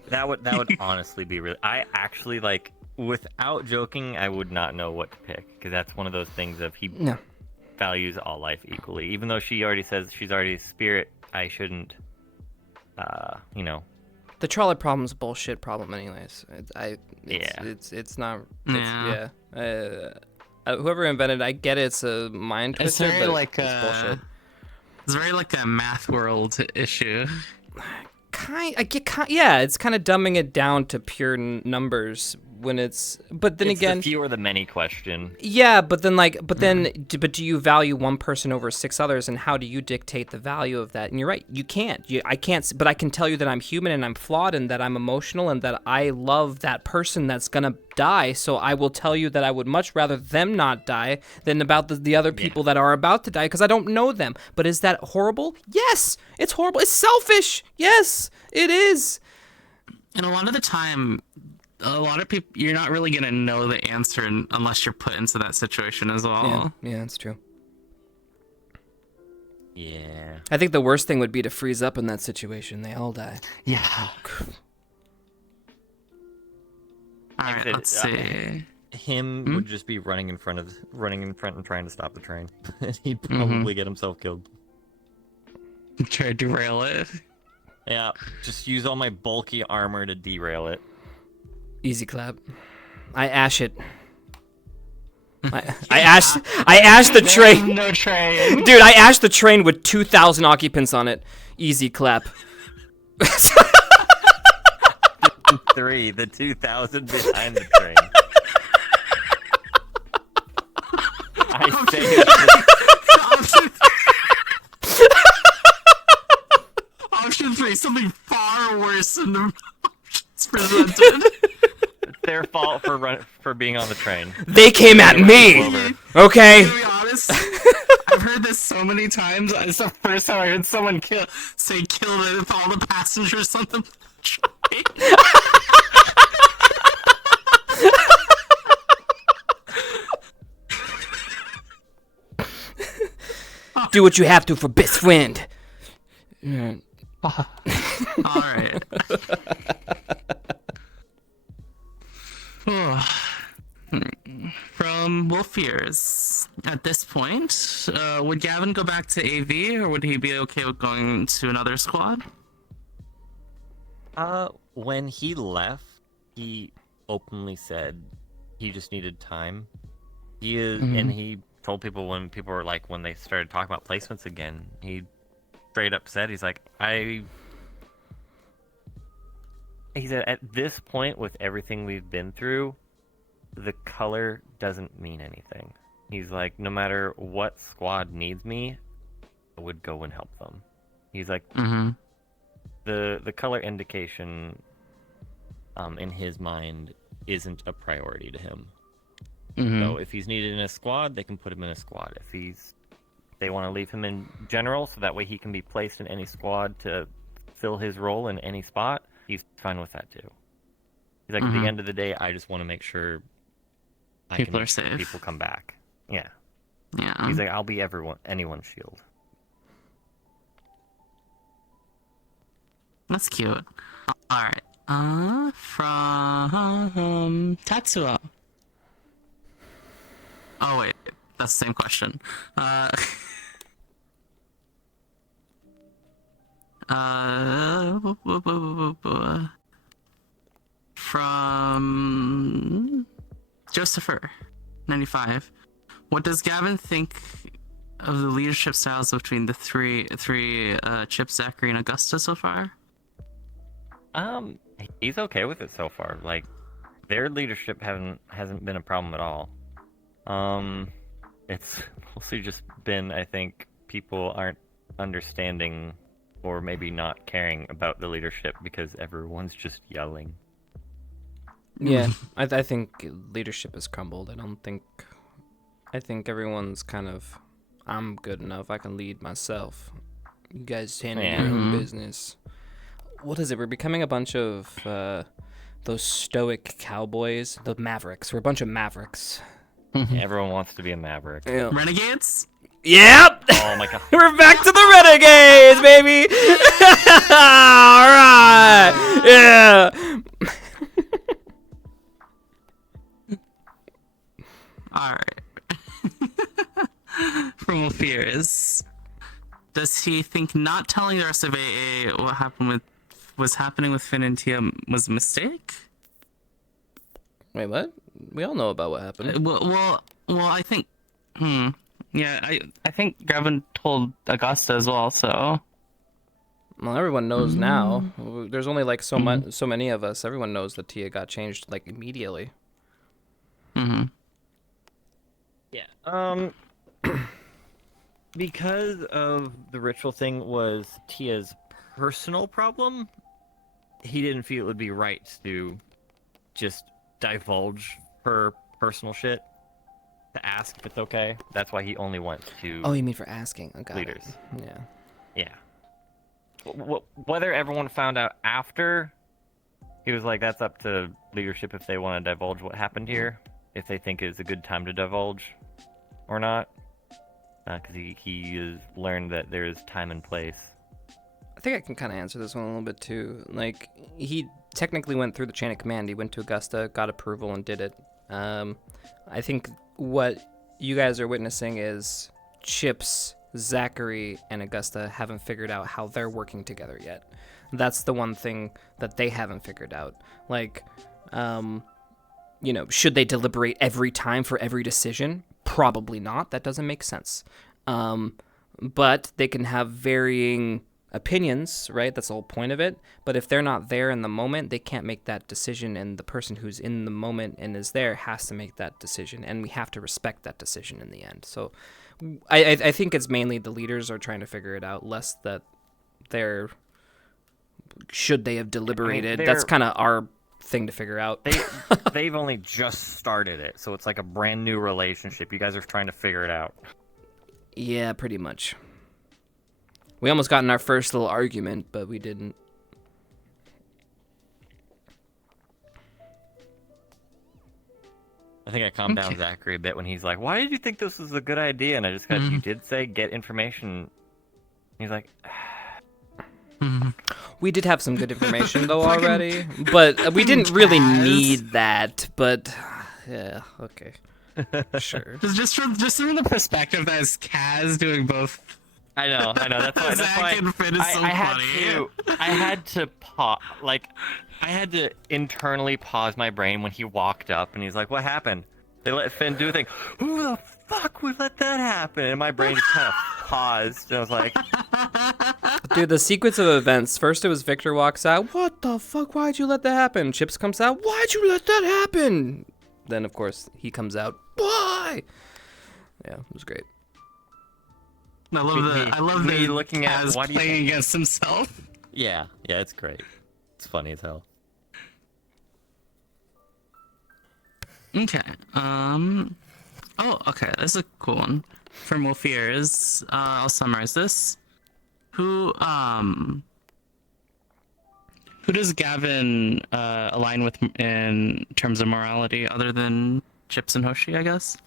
That would honestly be really. I actually like. Without joking, I would not know what to pick, because that's one of those things of he values all life equally. Even though she already says she's already a spirit, I shouldn't, The trolley problem's a bullshit problem, anyways. It's not. Whoever invented it, I get it's a mind twister, It's very but like it's bullshit. It's very like a math world issue. It's kind of dumbing it down to pure numbers when it's. But then it's again, the few or the many question. Yeah, but do you value one person over 6 others, and how do you dictate the value of that? And you're right, you can't. I can't. But I can tell you that I'm human and I'm flawed and that I'm emotional and that I love that person that's gonna die. So I will tell you that I would much rather them not die than about the other people that are about to die, because I don't know them. But is that horrible? Yes, it's horrible. It's selfish. Yes, it is. And a lot of the time, a lot of people, you're not really gonna know the answer unless you're put into that situation as well. Yeah, that's true. Yeah. I think the worst thing would be to freeze up in that situation. They all die. Yeah. All right, let's see. Him would just be running in front and trying to stop the train. He'd probably get himself killed. Try to derail it. Yeah, just use all my bulky armor to derail it. Easy clap. I ash it. I ash the train. No train. Dude, I ashed the train with 2,000 occupants on it. Easy clap. 3, the 2,000 behind the train. I say Option 3, something far worse than the options presented. it's their fault for being on the train. They came at me. Okay. To be honest, I've heard this so many times. It's the first time I heard someone kill all the passengers on the train. Do what you have to for best friend. All right. From Wolfiers. At this point, would Gavin go back to AV, or would he be okay with going to another squad? When he left, he openly said he just needed time. And he told people when people were like, when they started talking about placements again, he straight up said, he's like, he said, at this point, with everything we've been through, the color doesn't mean anything. He's like, no matter what squad needs me, I would go and help them. He's like, the color indication, in his mind, isn't a priority to him. So if he's needed in a squad, they can put him in a squad. If they want to leave him in general, so that way he can be placed in any squad to fill his role in any spot, he's fine with that too. He's like, at the end of the day, I just want to make sure People are safe. People come back. Yeah. Yeah. He's like, I'll be anyone's shield. That's cute. All right. From Tatsuo. Oh wait, that's the same question. From Josepher, 95. What does Gavin think of the leadership styles between the three Chipz, Zachary, and Augusta so far? He's okay with it so far. Like, their leadership hasn't been a problem at all. It's mostly just been, I think, people aren't understanding or maybe not caring about the leadership because everyone's just yelling. Yeah, I think leadership has crumbled. I think everyone's kind of, I'm good enough, I can lead myself. You guys handle your own business. What is it? We're becoming a bunch of those stoic cowboys, the Mavericks. We're a bunch of Mavericks. Everyone wants to be a Maverick. Yeah. Renegades? Yep! Oh my god. We're back to the Renegades, baby! Alright! Yeah! Alright. From Fears. Does he think not telling the rest of AA what was happening with Finn and Tia was a mistake? Wait, what? We all know about what happened. Well, I think. Yeah, I think Gavin told Augusta as well. So. Well, everyone knows now. There's only like so many of us. Everyone knows that Tia got changed like immediately. Yeah. Because of the ritual thing was Tia's personal problem, he didn't feel it would be right to just divulge her personal shit to ask if it's okay. That's why he only went to Oh, you mean for asking? Oh, got leaders. It. Yeah. Yeah. Whether everyone found out after, he was like, that's up to leadership if they want to divulge what happened here, if they think it's a good time to divulge or not. Because he has learned that there is time and place. I think I can kind of answer this one a little bit too. Like, he technically went through the chain of command. He went to Augusta, got approval, and did it. I think what you guys are witnessing is Chipz, Zachary, and Augusta haven't figured out how they're working together yet. That's the one thing that they haven't figured out. Like, should they deliberate every time for every decision? Probably not. That doesn't make sense. But they can have varying opinions, right? That's the whole point of it. But if they're not there in the moment, they can't make that decision, and the person who's in the moment and is there has to make that decision, and we have to respect that decision in the end. So I think it's mainly the leaders are trying to figure it out, less that should they have deliberated. That's kind of our thing to figure out. They've only just started it, so it's like a brand new relationship. You guys are trying to figure it out. Yeah, pretty much. We almost got in our first little argument, but we didn't. I think I calmed down Zachary a bit when he's like, why did you think this was a good idea? And I just got, you did say get information. He's like, We did have some good information though already, but we didn't really need that. But yeah, okay, sure. Just from the perspective that is Kaz doing both. I know. That's Zach why and Finn is so I funny. had to pause. Like, I had to internally pause my brain when he walked up and he's like, "What happened?" They let Finn do a thing. Who the fuck would let that happen? And my brain just kind of paused. And I was like, Dude, the sequence of events. First, it was Victor walks out. What the fuck? Why'd you let that happen? Chipz comes out. Why'd you let that happen? Then, of course, he comes out. Why? Yeah, it was great. I love me the looking at Kaz why do you playing think- against himself. Yeah, it's great. It's funny as hell. Okay. Oh, okay. This is a cool one. From Wolfier's, I'll summarize this. Who does Gavin align with in terms of morality, other than Chipz and Hoshi, I guess?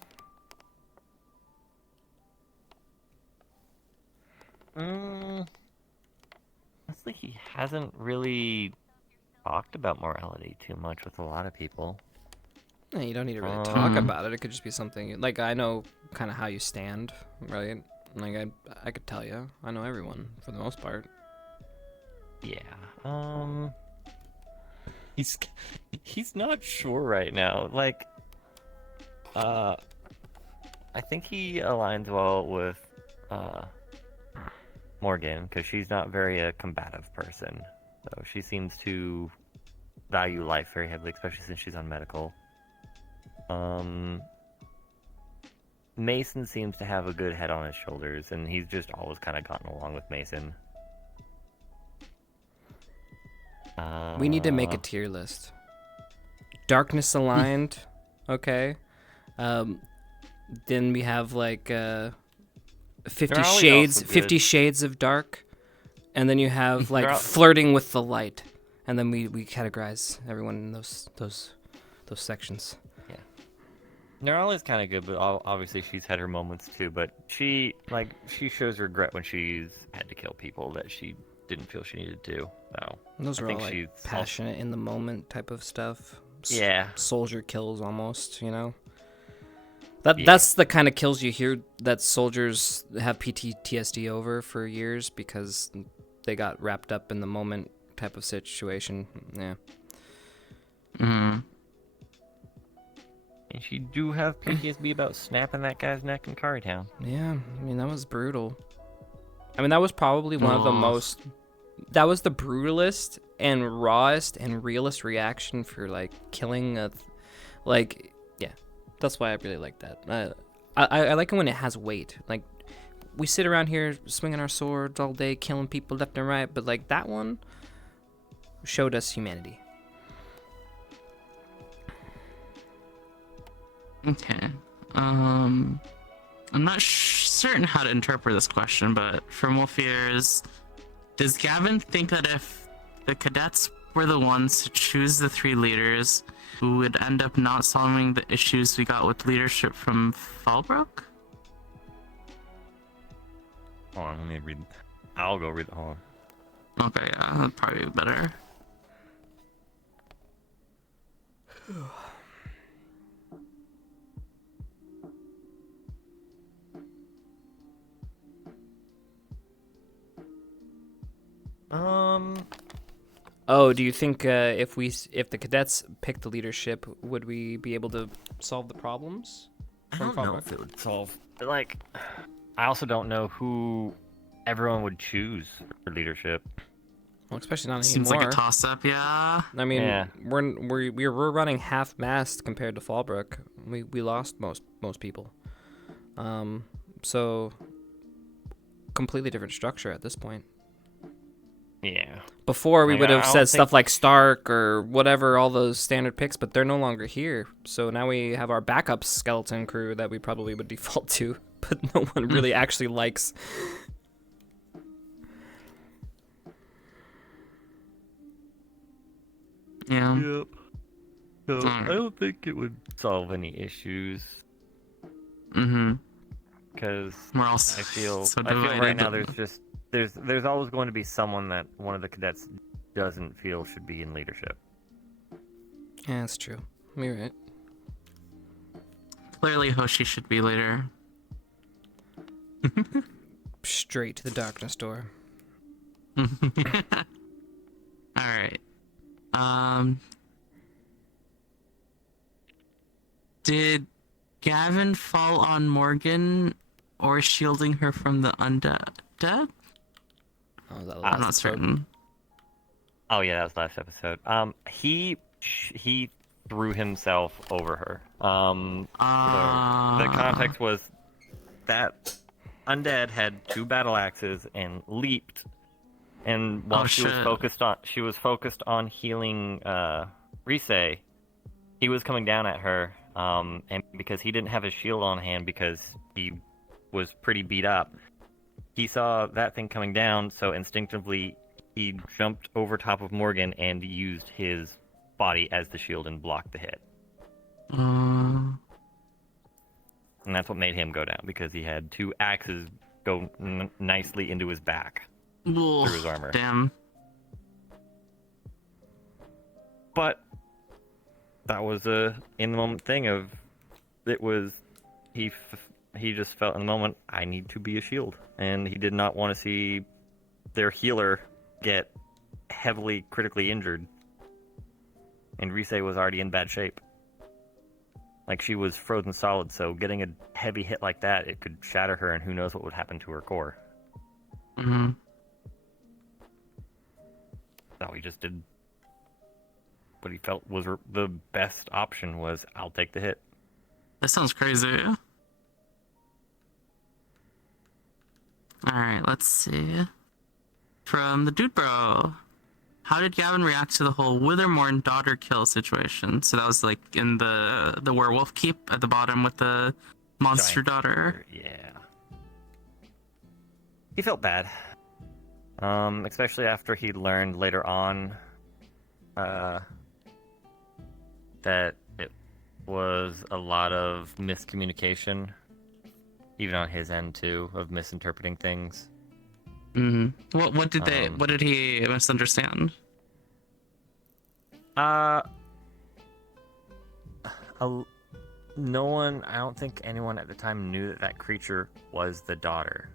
honestly, he hasn't really talked about morality too much with a lot of people. Yeah, you don't need to really talk about it. It could just be something like I know kind of how you stand, right? Like I could tell you. I know everyone for the most part. Yeah. He's not sure right now. Like, I think he aligns well with Morgan because she's not very a combative person. So she seems to value life very heavily, especially since she's on medical. Mason seems to have a good head on his shoulders, and he's just always kind of gotten along with Mason. We need to make a tier list. Darkness aligned, okay. Then we have like 50 They're always shades, also good. 50 shades of dark, and then you have like They're al- flirting with the light, and then we categorize everyone in those sections. Neural is kind of good, but obviously she's had her moments too. But she shows regret when she's had to kill people that she didn't feel she needed to. So Those I are think all like she's passionate in the moment type of stuff. Yeah. Soldier kills almost, you know. That's the kind of kills you hear that soldiers have PTSD over for years because they got wrapped up in the moment type of situation. Yeah. Mm-hmm. And she do have PTSD about snapping that guy's neck in Currytown. Yeah, I mean, that was brutal. I mean, that was probably one of the Ugh. most... That was the brutalest and rawest and realest reaction for, like, killing a... Like, yeah. That's why I really like that. I like it when it has weight. Like, we sit around here swinging our swords all day, killing people left and right, but, like, that one showed us humanity. Okay. I'm not certain how to interpret this question, but from Wolfier's, does Gavin think that if the cadets were the ones to choose the 3 leaders, we would end up not solving the issues we got with leadership from Fallbrook? Hold on, let me read. I'll go read the whole. Okay, yeah, that'd probably be better. Oh, do you think if the cadets pick the leadership, would we be able to solve the problems? I from don't know Fallbrook? if it would solve. Like, I also don't know who everyone would choose for leadership. Well, especially not Seems anymore. like a toss-up, yeah. I mean, Yeah. we're running half-mast compared to Fallbrook. We lost most people. So completely different structure at this point. Yeah. Before we Like, would I have don't said think- stuff like Stark or whatever, all those standard picks, but they're no longer here. So now we have our backup skeleton crew that we probably would default to, but no one really actually likes. Yeah. Yep. So Alright. I don't think it would solve any issues Mm-hmm. because We're all I feel so right divided. now there's just there's always going to be someone that one of the cadets doesn't feel should be in leadership. Yeah, that's true. You're right. Clearly, Hoshi should be later. Straight to the darkness door. All right. Did Gavin fall on Morgan or shielding her from the undead? Oh, that I'm last not episode? certain. Oh yeah, that was last episode. He threw himself over her. The context was that undead had 2 battle axes and leaped, and while she was focused on healing Rise, he was coming down at her. And because he didn't have his shield on hand because he was pretty beat up, he saw that thing coming down, so instinctively he jumped over top of Morgan and used his body as the shield and blocked the hit. And that's what made him go down, because he had 2 axes go nicely into his back through his armor. Damn. But that was a in the moment thing of it was he just felt in the moment, I need to be a shield, and he did not want to see their healer get heavily critically injured. And Rise was already in bad shape. Like, she was frozen solid, so getting a heavy hit like that, it could shatter her, and who knows what would happen to her core. Mm-hmm. So he just did what he felt was the best option, was I'll take the hit. That sounds crazy. Alright, let's see. From the Dude Bro. How did Gavin react to the whole Withermorn daughter kill situation? So that was like in the werewolf keep at the bottom with the monster daughter. Yeah. He felt bad. Especially after he learned later on that it was a lot of miscommunication, even on his end too, of misinterpreting things. Mm-hmm. What did he misunderstand? No one, I don't think anyone at the time knew that creature was the daughter.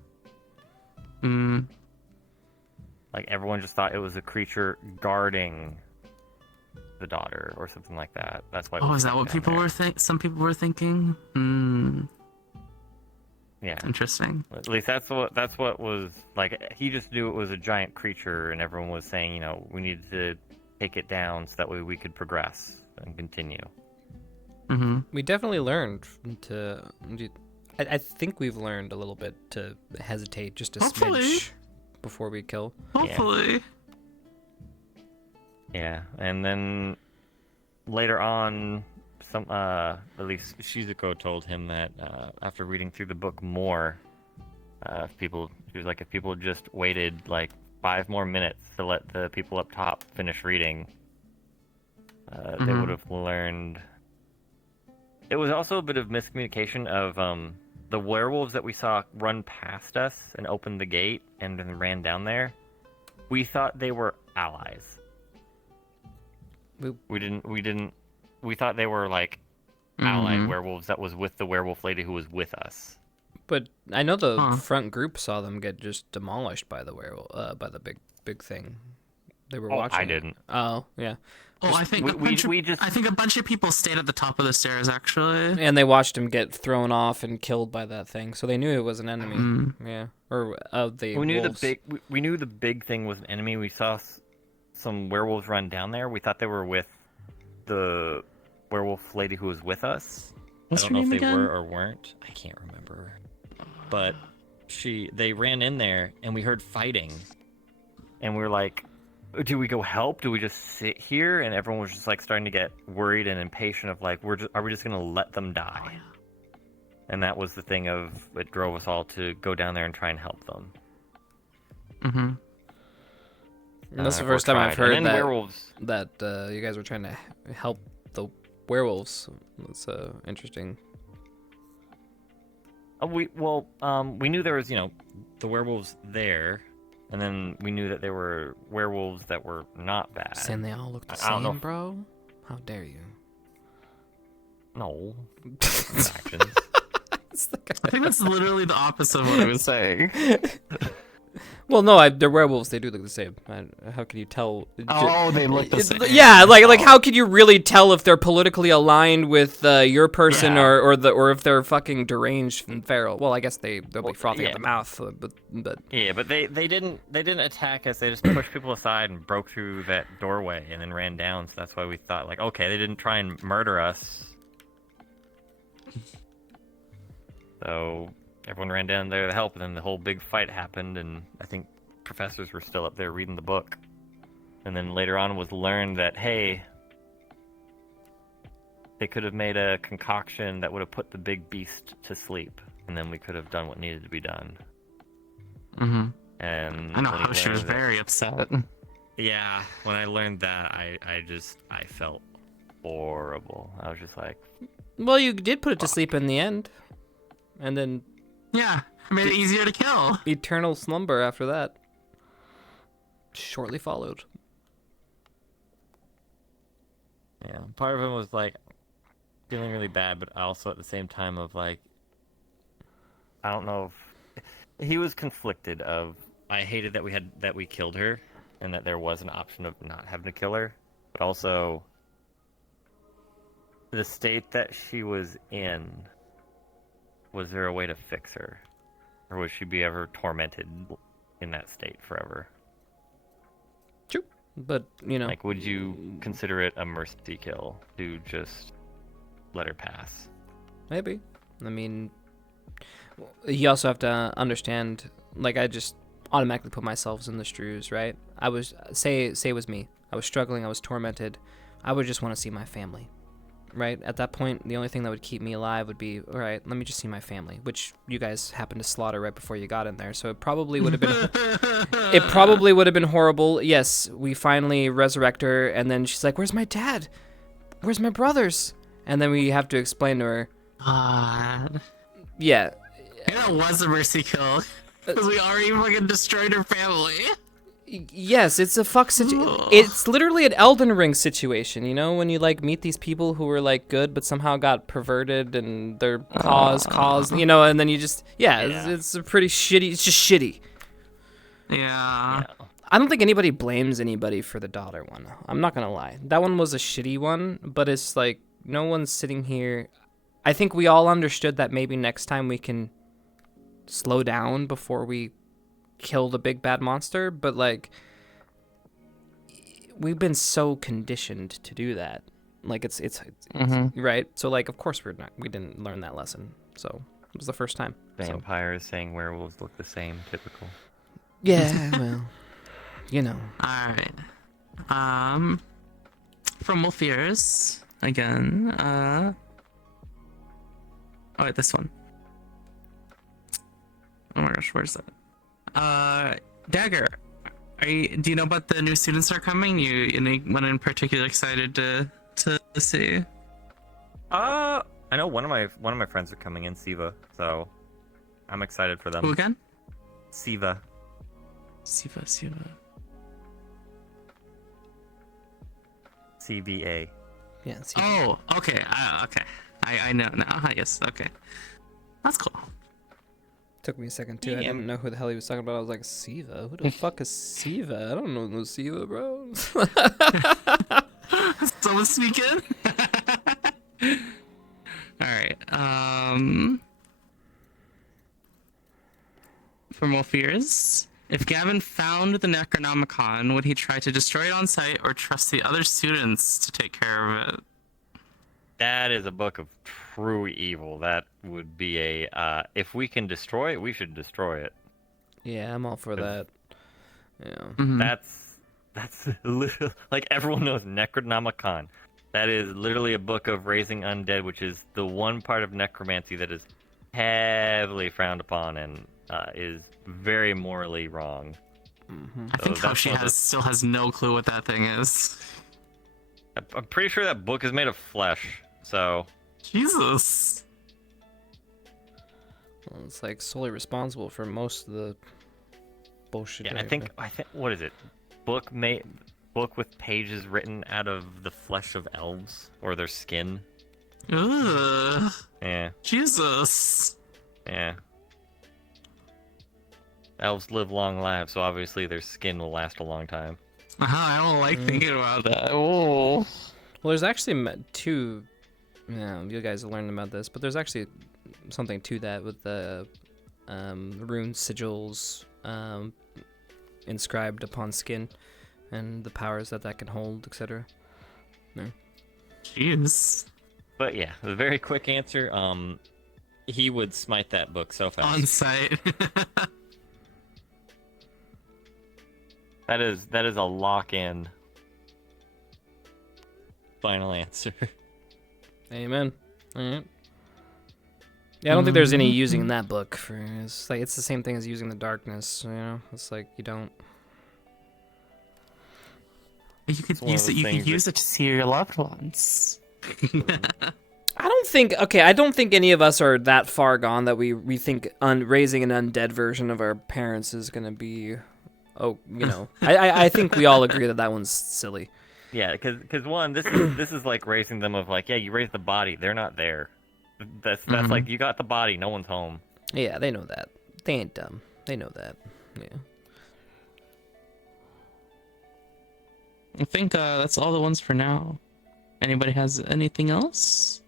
Like, everyone just thought it was a creature guarding the daughter or something like that. That's why. Oh, is that what people were some people were thinking? Yeah. Interesting. At least that's what was like. He just knew it was a giant creature, and everyone was saying, we needed to take it down so that way we could progress and continue. Mm-hmm. We definitely learned to. I think we've learned a little bit to hesitate just a smidge before we kill. Hopefully. Yeah, and then later on, at least Shizuko told him that after reading through the book more, she was like, if people just waited like 5 more minutes to let the people up top finish reading, they would have learned. It was also a bit of miscommunication of the werewolves that we saw run past us and open the gate and then ran down there. We thought they were allies. We thought they were like allied werewolves that was with the werewolf lady who was with us. But I know the front group saw them get just demolished by the werewolf, by the big thing. They were watching. I didn't. Oh, yeah. Oh, I think I think a bunch of people stayed at the top of the stairs actually. And they watched him get thrown off and killed by that thing, so they knew it was an enemy. Yeah, or the we knew wolves. we knew the big thing was an enemy. We saw some werewolves run down there. We thought they were with the werewolf lady who was with us. What's I don't know her if name they again? were or weren't. I can't remember. But they ran in there and we heard fighting. And we were like, do we go help? Do we just sit here? And everyone was just like starting to get worried and impatient of like, are we just going to let them die? And that was the thing of, it drove us all to go down there and try and help them. Mm-hmm. That's the first time I've heard that werewolves. that you guys were trying to help the werewolves. That's interesting. We knew there was, The werewolves there, And then we knew that there were werewolves that were not bad. Saying they all look the I don't know same, if- bro? How dare you? No. Actions. I think that's literally the opposite of what I was saying. Well, no, they're werewolves. They do look the same. How can you tell? Oh, they look the same. Yeah, like how can you really tell if they're politically aligned with your person Yeah. or if they're fucking deranged and feral? Well, I guess they'll be frothing at yeah. the mouth, but Yeah, but they didn't attack us. They just pushed people aside and broke through that doorway and then ran down. So that's why we thought like, okay, they didn't try and murder us. So everyone ran down there to help, and then the whole big fight happened, and I think professors were still up there reading the book. And then later on was learned that, hey, they could have made a concoction that would have put the big beast to sleep, and then we could have done what needed to be done. Mm-hmm. And I know when he how she was learned that- very upset. Yeah, when I learned that, I felt horrible. I was just like, well, you did put it to sleep in the end, and then Yeah, it made it easier to kill. eternal slumber after that shortly followed. yeah. Part of him was like feeling really bad, but also at the same time of like, I don't know if he was conflicted. Of I hated that we killed her, and that there was an option of not having to kill her, but also the state that she was in. Was there a way to fix her, or would she be ever tormented in that state forever? True, but you know, Like, would you consider it a mercy kill to just let her pass? maybe. I mean, you also have to understand. Like, I just automatically put myself in the shoes, right? I was say it was me. I was struggling. I was tormented. I would just want to see my family. Right at that point, the only thing that would keep me alive would be, all right, let me just see my family, which you guys happened to slaughter right before you got in there. So it probably would have been horrible. Yes, we finally resurrect her, and then she's like, "Where's my dad? Where's my brothers?" And then we have to explain to her, God. yeah, Maybe that was a mercy kill. Because we already fucking destroyed her family. yes, it's a fuck situation. It's literally an Elden Ring situation, you know, when you like meet these people who were like good, but somehow got perverted and their cause, you know, and then you just, it's a pretty shitty. It's just shitty. Yeah. I don't think anybody blames anybody for the daughter one. I'm not gonna lie, that one was a shitty one, but it's like no one's sitting here. I think we all understood that maybe next time we can slow down before we kill the big bad monster, but like we've been so conditioned to do that. Like it's right. So like of course we didn't learn that lesson. So it was the first time. So. Vampires saying werewolves look the same, typical. Yeah, well, you know. Alright. From Wolfears, again, oh wait, this one. Oh my gosh, where's that? Dagur, do you know about the new students that are coming? Anyone in particular excited to see? I know one of my friends are coming in, Siva, so I'm excited for them. Who again? Siva. Siva. CVA. Yeah. See, Oh, okay. Okay. I know now. Yes. Okay. That's cool. took me a second too. I Yeah. didn't know who the hell he was talking about. I was like, Siva? Who the fuck is Siva? I don't know no Siva, bro. Someone speaking. All right. For more fears, if Gavin found the Necronomicon, would he try to destroy it on sight or trust the other students to take care of it? That is a book of true evil. That would be a if we can destroy it, we should destroy it. Yeah, I'm all for that. Yeah. Mhm. That's literally, like, everyone knows Necronomicon. That is literally a book of raising undead, which is the one part of necromancy that is heavily frowned upon and is very morally wrong. I think that's Hoshi one of the- still has no clue what that thing is. I'm pretty sure that book is made of flesh. So Jesus. Well, it's like solely responsible for most of the bullshit. Yeah, I think what is it? Book with pages written out of the flesh of elves or their skin. Ugh. Yeah, Jesus. yeah. Elves live long lives, so obviously their skin will last a long time. I don't like thinking about that. Oh. Well, there's actually two. Yeah, you guys learned about this, but there's actually something to that with the rune sigils inscribed upon skin and the powers that can hold, etc. No. Jeez. But yeah, The very quick answer, he would smite that book so fast. On site. that is a lock-in. Final answer. Amen. All right. Yeah, I don't think there's any using that book for. It's like it's the same thing as using the darkness. You know, it's like you don't. You could one of use it. those You could things use it to see your loved ones. I don't think. Okay, I don't think any of us are that far gone that we think raising an undead version of our parents is gonna be. Oh, you know, I think we all agree that one's silly. Yeah, because one, this is like raising them of like, yeah, you raise the body, they're not there. That's like you got the body, no one's home. Yeah, they know that. They ain't dumb. They know that. Yeah. I think that's all the ones for now. Anybody has anything else?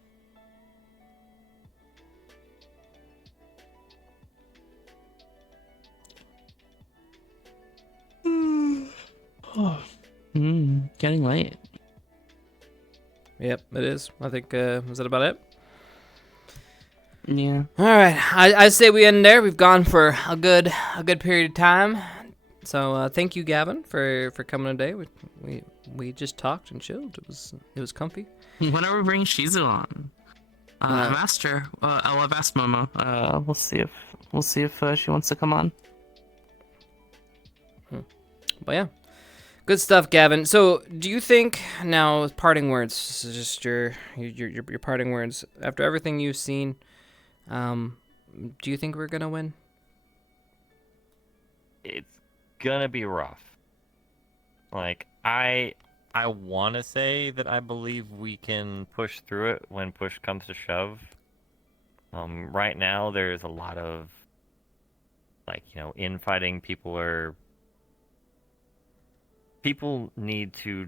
Getting late. Yep, it is. I think. Is that about it? Yeah. All right. I say we end there. We've gone for a good period of time. So thank you, Gavin, for coming today. We just talked and chilled. It was comfy. Whenever we bring Shizu on, I've asked her. I've asked Momo. We'll see if she wants to come on. But yeah, good stuff, Gavin. So do you think now, parting words, just your parting words after everything you've seen? Do you think we're gonna win? It's gonna be rough. Like I want to say that I believe we can push through it when push comes to shove. Right now there's a lot of infighting. People need to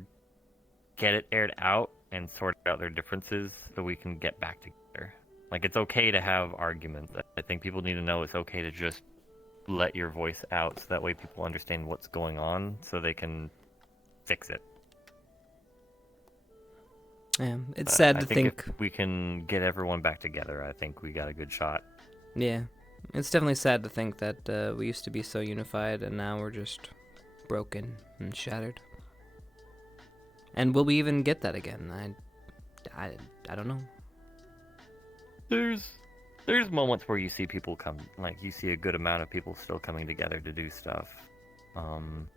get it aired out and sort out their differences so we can get back together. Like, it's okay to have arguments. I think people need to know it's okay to just let your voice out so that way people understand what's going on so they can fix it. Yeah, it's sad to think. If we can get everyone back together, I think we got a good shot. Yeah, it's definitely sad to think that we used to be so unified and now we're just broken and shattered. And will we even get that again? I don't know. There's moments where you see people come, like you see a good amount of people still coming together to do stuff, and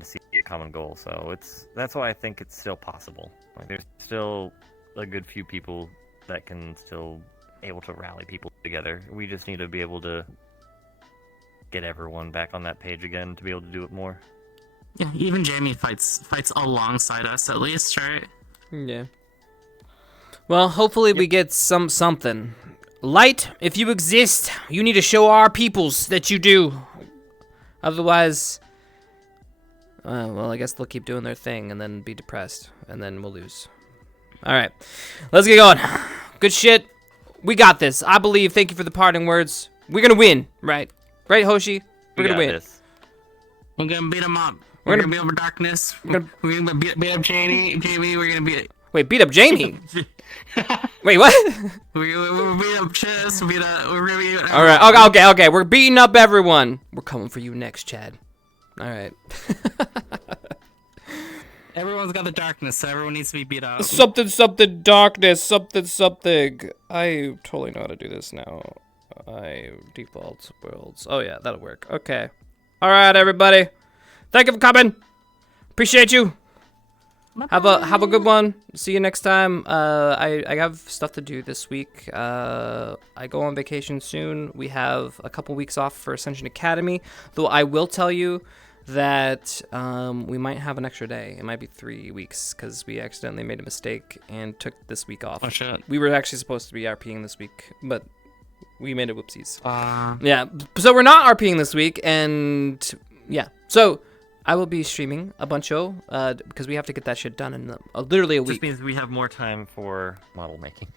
to see a common goal. So that's why I think it's still possible. Like there's still a good few people that can still able to rally people together. We just need to be able to get everyone back on that page again to be able to do it more. Yeah, even Jamie fights alongside us at least, right? Yeah. Well, hopefully we get something. Light, if you exist, you need to show our peoples that you do. Otherwise, well, I guess they'll keep doing their thing and then be depressed, and then we'll lose. All right, let's get going. Good shit. We got this. I believe. Thank you for the parting words. We're gonna win, right? Right, Hoshi? We're gonna win. This. We're gonna beat him up. We're gonna beat up darkness. We're gonna beat up Jamie. We're gonna beat. Wait, beat up Jamie? Wait, what? We're beat up Chipz. We're gonna beat. All right. Okay. We're beating up everyone. We're coming for you next, Chad. All right. Everyone's got the darkness, so everyone needs to be beat up. Something, darkness, something. I totally know how to do this now. I default worlds. Oh, yeah, that'll work. Okay. All right, everybody. Thank you for coming. Appreciate you. Have a good one. See you next time. I have stuff to do this week. I go on vacation soon. We have a couple weeks off for Ascension Academy, though I will tell you that we might have an extra day. It might be 3 weeks because we accidentally made a mistake and took this week off. Oh shit. We were actually supposed to be RPing this week, but we made a whoopsies. Uh, Yeah, so we're not RPing this week, and yeah, so I will be streaming a buncho because we have to get that shit done in literally a Just week. means we have more time for model making.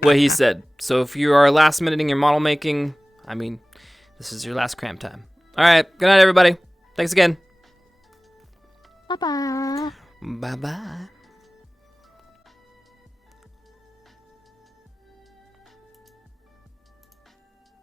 What he said. So if you are last minuting your model making, I mean, this is your last cram time. All right, good night, everybody. Thanks again. Bye-bye. Bye-bye.